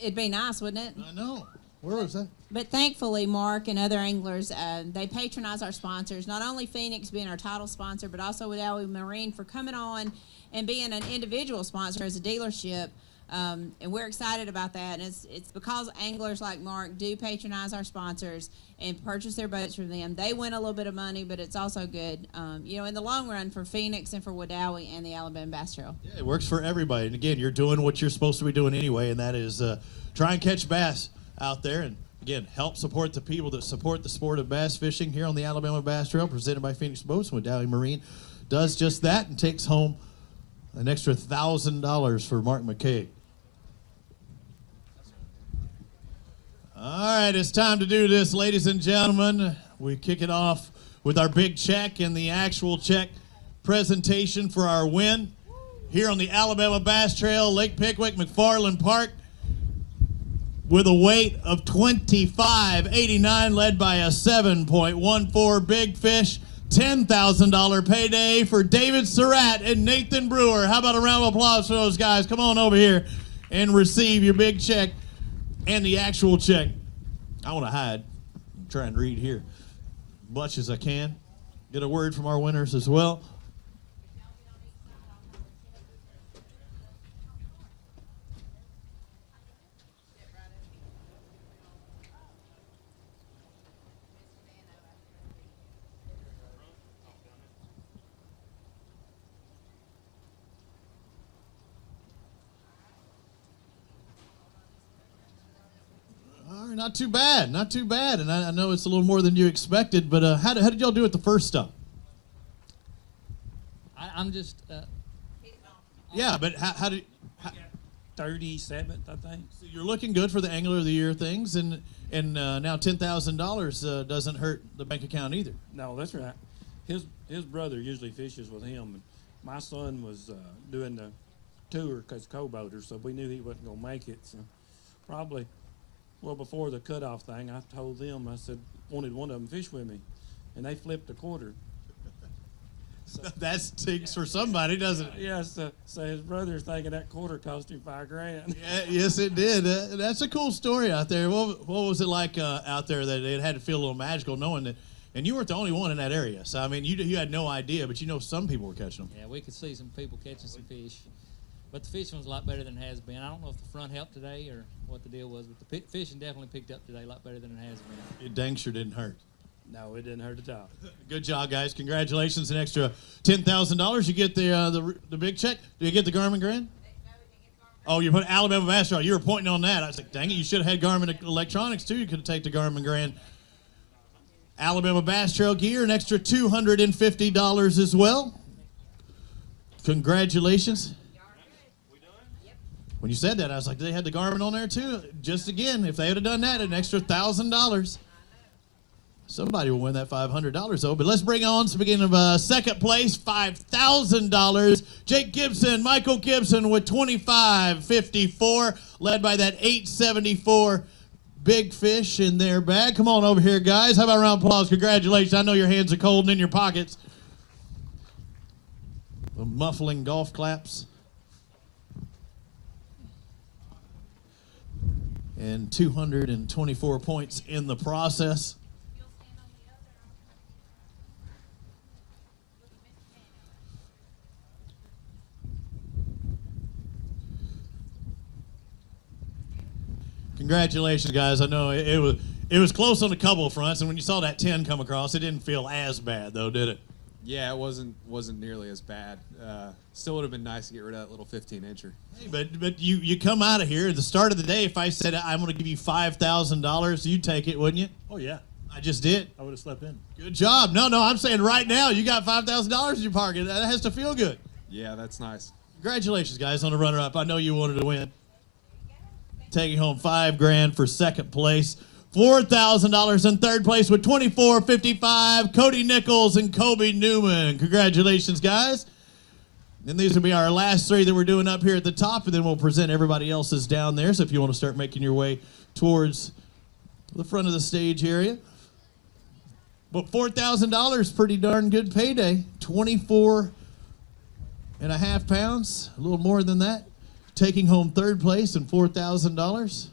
It'd be nice, wouldn't it? I know. Where was that? But thankfully, Mark and other anglers, they patronize our sponsors, not only Phoenix being our title sponsor, but also Wedowee Marine for coming on and being an individual sponsor as a dealership. And we're excited about that. And it's because anglers like Mark do patronize our sponsors and purchase their boats from them. They win a little bit of money, but it's also good, in the long run for Phoenix and for Wedowee and the Alabama Bass Trail. Yeah, it works for everybody. And again, you're doing what you're supposed to be doing anyway, and that is try and catch bass out there. And again, help support the people that support the sport of bass fishing here on the Alabama Bass Trail, presented by Phoenix Boats. Wedowee Marine does just that and takes home an extra $1,000 for Mark McCaig. All right, it's time to do this, ladies and gentlemen. We kick it off with our big check and the actual check presentation for our win here on the Alabama Bass Trail, Lake Pickwick, McFarland Park, with a weight of 25.89, led by a 7.14 big fish. $10,000 payday for David Surratt and Nathan Brewer. How about a round of applause for those guys? Come on over here and receive your big check and the actual check. I want to hide and try and read here much as I can. Get a word from our winners as well. Not too bad, not too bad. And I know it's a little more than you expected, but how did y'all do at the first stop? I'm just... yeah, but how did... 37th, I think. So you're looking good for the Angler of the Year things, and now $10,000 doesn't hurt the bank account either. No, that's right. His brother usually fishes with him, and my son was doing the tour because co-boater, so we knew he wasn't going to make it. So probably... Well, before the cutoff thing, I told them, I said, wanted one of them fish with me, and they flipped a quarter. So that stinks for somebody, doesn't it? Yes, so his brother's thinking that quarter cost him $5,000. Yeah, yes, it did. That's a cool story out there. What was it like out there that it had to feel a little magical knowing that, and you weren't the only one in that area. So, I mean, you had no idea, but you know some people were catching them. Yeah, we could see some people catching some fish. But the fishing was a lot better than it has been. I don't know if the front helped today or what the deal was, but the fishing definitely picked up today a lot better than it has been. It dang sure didn't hurt. No, it didn't hurt at all. Good job, guys. Congratulations. An extra $10,000. You get the big check. Do you get the Garmin Grand? Oh, you put Alabama Bass Trail. You were pointing on that. I was like, dang it, you should have had Garmin Electronics, too. You could have taken the Garmin Grand. Alabama Bass Trail gear, an extra $250 as well. Congratulations. When you said that, I was like, they had the Garmin on there too? Just again, if they would have done that, an extra $1,000. Somebody will win that $500 though. But let's bring on, speaking of second place, $5,000. Jake Gibson, Michael Gibson with $25.54, led by that $8.74 big fish in their bag. Come on over here, guys. How about a round of applause? Congratulations. I know your hands are cold and in your pockets. The muffling golf claps. And 224 points in the process. Congratulations, guys. I know it was close on a couple of fronts, and when you saw that 10 come across, it didn't feel as bad, though, did it? Yeah, it wasn't nearly as bad. Still would have been nice to get rid of that little 15-incher. Hey, but you come out of here at the start of the day. If I said I'm going to give you $5,000, you'd take it, wouldn't you? Oh yeah, I just did. I would have slept in. Good job. No, I'm saying right now you got $5,000 in your pocket. That has to feel good. Yeah, that's nice. Congratulations, guys, on the runner-up. I know you wanted to win. Taking home $5,000 for second place. $4,000 in third place with $24.55. Cody Nichols and Kobe Newman. Congratulations, guys. And these will be our last three that we're doing up here at the top, and then we'll present everybody else's down there. So if you want to start making your way towards the front of the stage area. But $4,000, pretty darn good payday. 24.5 pounds, a little more than that. Taking home third place and $4,000.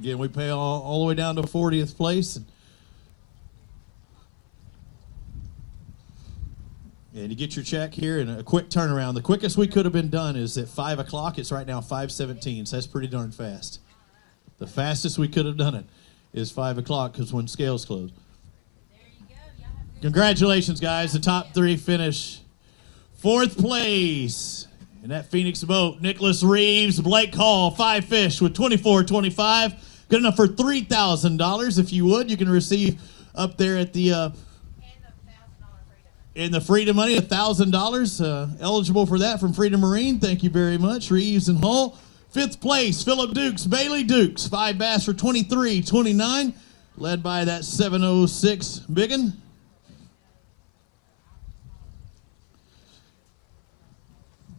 Again, we pay all the way down to 40th place. And you get your check here in a quick turnaround. The quickest we could have been done is at 5 o'clock. It's right now 5:17, so that's pretty darn fast. The fastest we could have done it is 5 o'clock because when scales close. Congratulations, guys. The top three finish. Fourth place in that Phoenix boat, Nicholas Reeves, Blake Hall, 5 fish with $24.25. Good enough for $3,000. If you would, you can receive up there at the in the Freedom Money, $1,000. Eligible for that from Freedom Marine. Thank you very much, Reeves and Hall. Fifth place, Philip Dukes, Bailey Dukes, 5 bass for $23.29, led by that 706 biggin.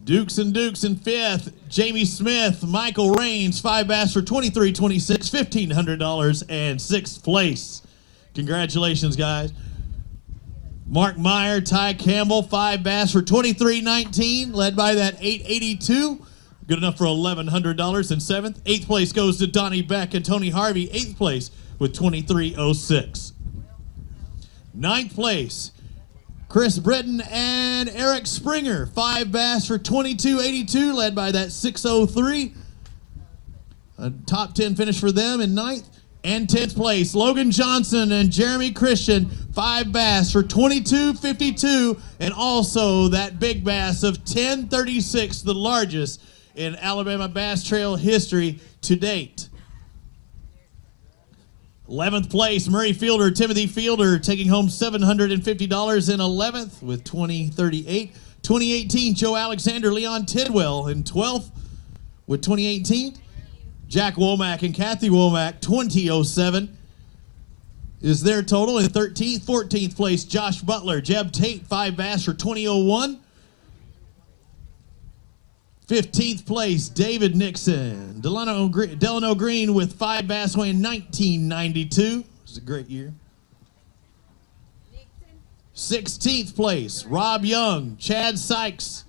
Dukes in fifth, Jamie Smith, Michael Raines, 5 bass for $23.26, $1,500, and sixth place. Congratulations, guys. Mark Meyer, Ty Campbell, 5 bass for $23.19, led by that 882. Good enough for $1,100 in seventh. Eighth place goes to Donnie Beck and Tony Harvey, eighth place with $23.06. Ninth place, Chris Britton and Eric Springer, 5 bass for $22.82, led by that 603. A top 10 finish for them in ninth. And 10th place, Logan Johnson and Jeremy Christian, 5 bass for $22.52, and also that big bass of $10.36, the largest in Alabama Bass Trail history to date. 11th place, Murray Fielder, Timothy Fielder, taking home $750 in 11th with $20.38. 2018, Joe Alexander, Leon Tidwell in 12th with 2018. Jack Womack and Kathy Womack, 2007 is their total. In 13th, 14th place, Josh Butler, Jeb Tate, 5 bass for 2001. 15th place, David Nixon. Delano Green with 5 bass weighing 1992. It was a great year. 16th place, Rob Young, Chad Sykes,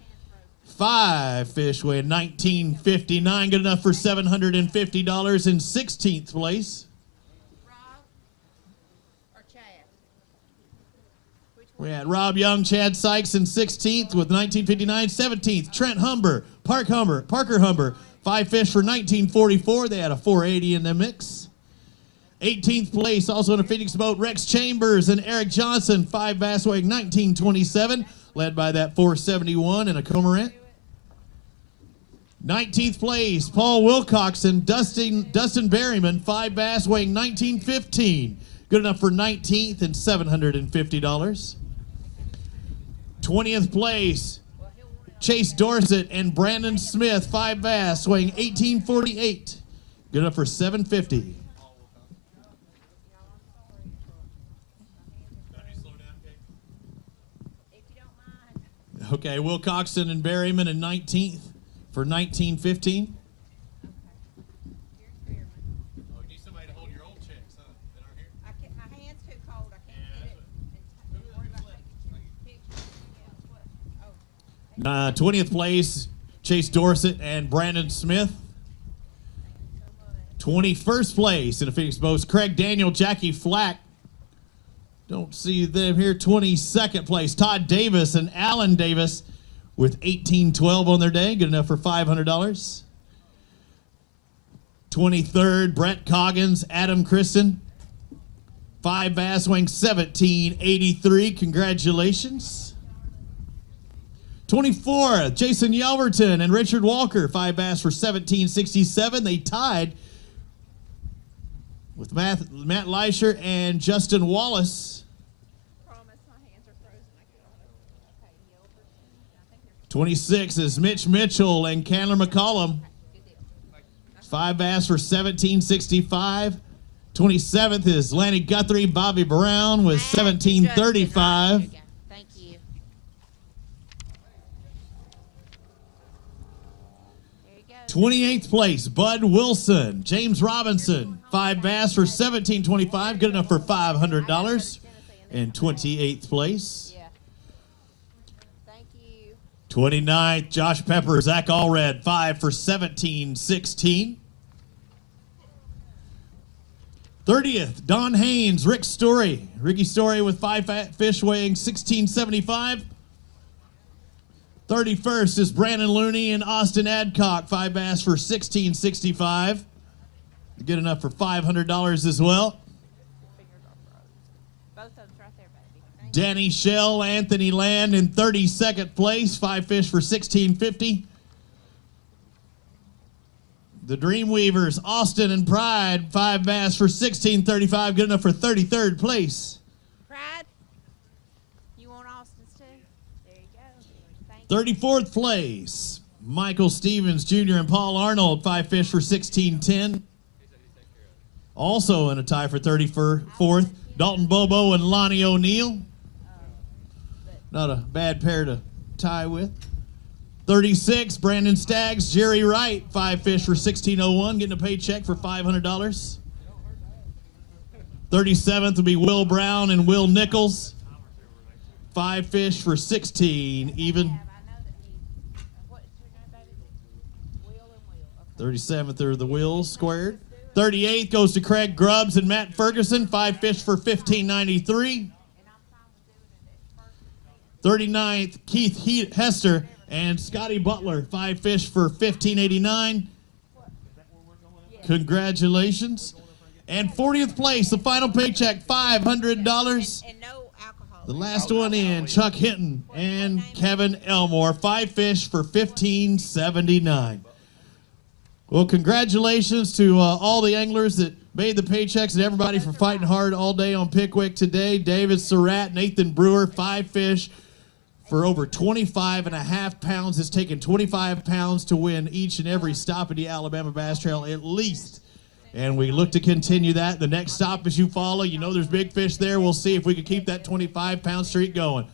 5 fish weighing 1959. Good enough for $750 in 16th place. We had Rob Young, Chad Sykes in 16th with 1959. 17th, Trent Humber, Parker Humber, 5 fish for 1944. They had a 480 in the mix. 18th place, also in a Phoenix boat, Rex Chambers and Eric Johnson, 5 bass weighing 1927, led by that 471 and a cormorant. 19th place, Paul Wilcox and Dustin Berryman, 5 bass weighing 1915. Good enough for 19th and $750. 20th place, Chase Dorsett and Brandon Smith, 5 bass, weighing 1848. Good enough for $750. Okay, Will Coxon and Berryman in 19th for 1915. My hand's too cold. I can't get it. 20th place, Chase Dorsett and Brandon Smith. 21st place in the Phoenix Boats, Craig Daniel, Jackie Flack. Don't see them here. 22nd place, Todd Davis and Alan Davis with 1812 on their day. Good enough for $500. 23rd, Brett Coggins, Adam Kristen. 5 bass, weighing 1783. Congratulations. 24th, Jason Yelverton and Richard Walker. 5 bass for 1767. They tied with Matt Leisher and Justin Wallace. 26 is Mitch Mitchell and Candler McCollum. 5 bass for 1765. 27th is Lanny Guthrie, Bobby Brown with 1735. Thank you. 28th place, Bud Wilson, James Robinson, 5 bass for 1725, good enough for $500. And 28th place. 29th, Josh Pepper, Zach Allred, 5 for 1716. 30th, Don Haynes, Ricky Story with 5 fish weighing 1675. 31st is Brandon Looney and Austin Adcock, 5 bass for 1665. Good enough for $500 as well. Danny Shell, Anthony Land in 32nd place, 5 fish for 1650. The Dreamweavers, Austin and Pride, 5 bass for 1635, good enough for 33rd place. Pride, you want Austin's too? There you go. 34th place, Michael Stevens Jr. and Paul Arnold, 5 fish for 1610. Also in a tie for 34th, Dalton Bobo and Lonnie O'Neill. Not a bad pair to tie with. 36, Brandon Staggs, Jerry Wright, 5 fish for 1601, getting a paycheck for $500. 37th will be Will Brown and Will Nichols, 5 fish for 16 even. 37th are the Wills squared. 38th goes to Craig Grubbs and Matt Ferguson, 5 fish for 1593. 39th, Keith Hester and Scotty Butler, 5 fish for 1589. Congratulations. And 40th place, the final paycheck, $500. The last one in, Chuck Hinton and Kevin Elmore, 5 fish for 1579. Well, congratulations to all the anglers that made the paychecks and everybody for fighting hard all day on Pickwick today. David Surratt, Nathan Brewer, 5 fish for over 25.5 pounds. It's taken 25 pounds to win each and every stop at the Alabama Bass Trail at least. And we look to continue that. The next stop as you follow, you know there's big fish there. We'll see if we can keep that 25-pound streak going.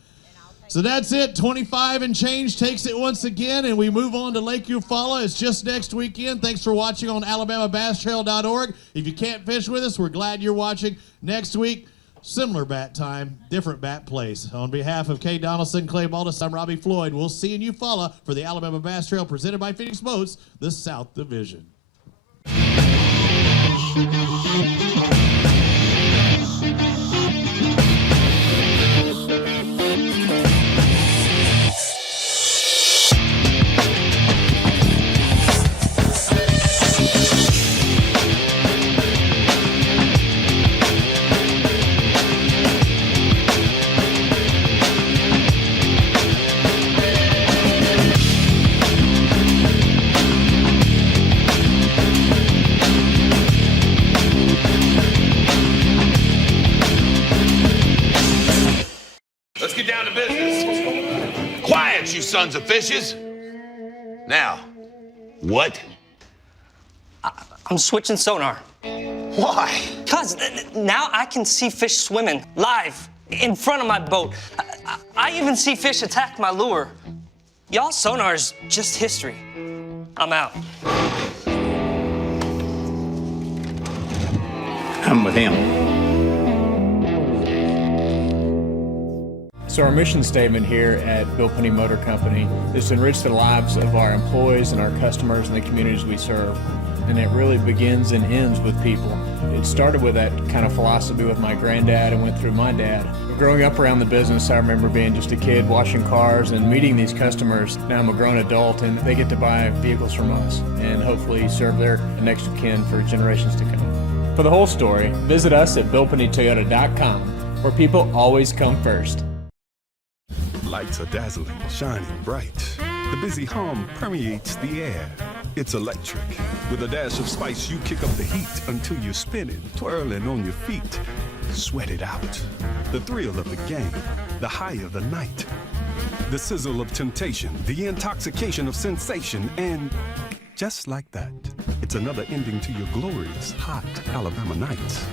So that's it. 25 and change takes it once again, and we move on to Lake Eufaula. It's just next weekend. Thanks for watching on AlabamaBassTrail.org. If you can't fish with us, we're glad you're watching. Next week, similar bat time, different bat place. On behalf of Kay Donaldson, Clay Baldus, I'm Robbie Floyd. We'll see you in Eufaula for the Alabama Bass Trail presented by Phoenix Boats, the South Division. sons of fishes. Now, what? I'm switching sonar. Why? Because now I can see fish swimming live in front of my boat. I even see fish attack my lure. Y'all sonar's just history. I'm out. I'm with him. So our mission statement here at Bill Penny Motor Company is to enrich the lives of our employees and our customers and the communities we serve. And it really begins and ends with people. It started with that kind of philosophy with my granddad and went through my dad. Growing up around the business, I remember being just a kid washing cars and meeting these customers. Now I'm a grown adult and they get to buy vehicles from us and hopefully serve their next of kin for generations to come. For the whole story, visit us at BillPennyToyota.com, where people always come first. Lights are dazzling, shining bright. The busy hum permeates the air. It's electric. With a dash of spice, you kick up the heat until you're spinning, twirling on your feet. Sweat it out. The thrill of the game, the high of the night. The sizzle of temptation, the intoxication of sensation, and just like that, it's another ending to your glorious, hot Alabama nights.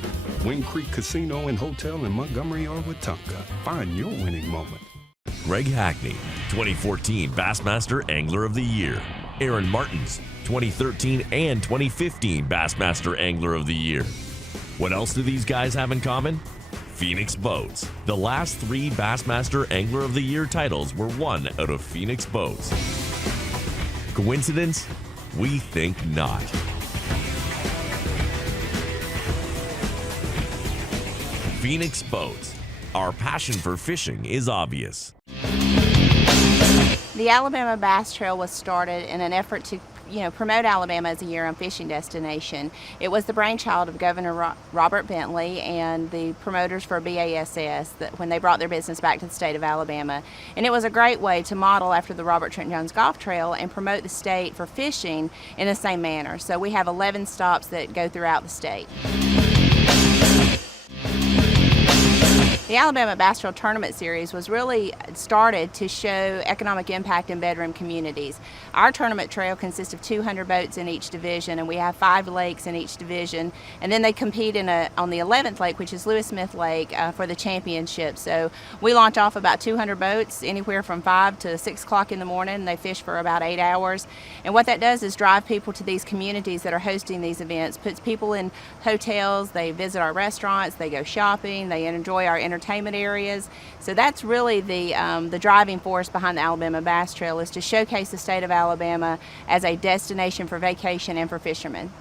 Wing Creek Casino and Hotel in Montgomery or Wetumpka. Find your winning moment. Greg Hackney, 2014 Bassmaster Angler of the Year. Aaron Martins, 2013 and 2015 Bassmaster Angler of the Year. What else do these guys have in common? Phoenix Boats. The last 3 Bassmaster Angler of the Year titles were won out of Phoenix Boats. Coincidence? We think not. Phoenix Boats. Our passion for fishing is obvious. The Alabama Bass Trail was started in an effort to promote Alabama as a year-round fishing destination. It was the brainchild of Governor Robert Bentley and the promoters for BASS when they brought their business back to the state of Alabama. And it was a great way to model after the Robert Trent Jones Golf Trail and promote the state for fishing in the same manner. So we have 11 stops that go throughout the state. The Alabama Bass Trail Tournament Series was really started to show economic impact in bedroom communities. Our tournament trail consists of 200 boats in each division, and we have 5 lakes in each division. And then they compete on the 11th lake, which is Lewis Smith Lake, for the championship. So we launch off about 200 boats, anywhere from 5 to 6 o'clock in the morning. They fish for about 8 hours. And what that does is drive people to these communities that are hosting these events, puts people in hotels, they visit our restaurants, they go shopping, they enjoy our entertainment areas. So that's really the driving force behind the Alabama Bass Trail, is to showcase the state of Alabama as a destination for vacation and for fishermen.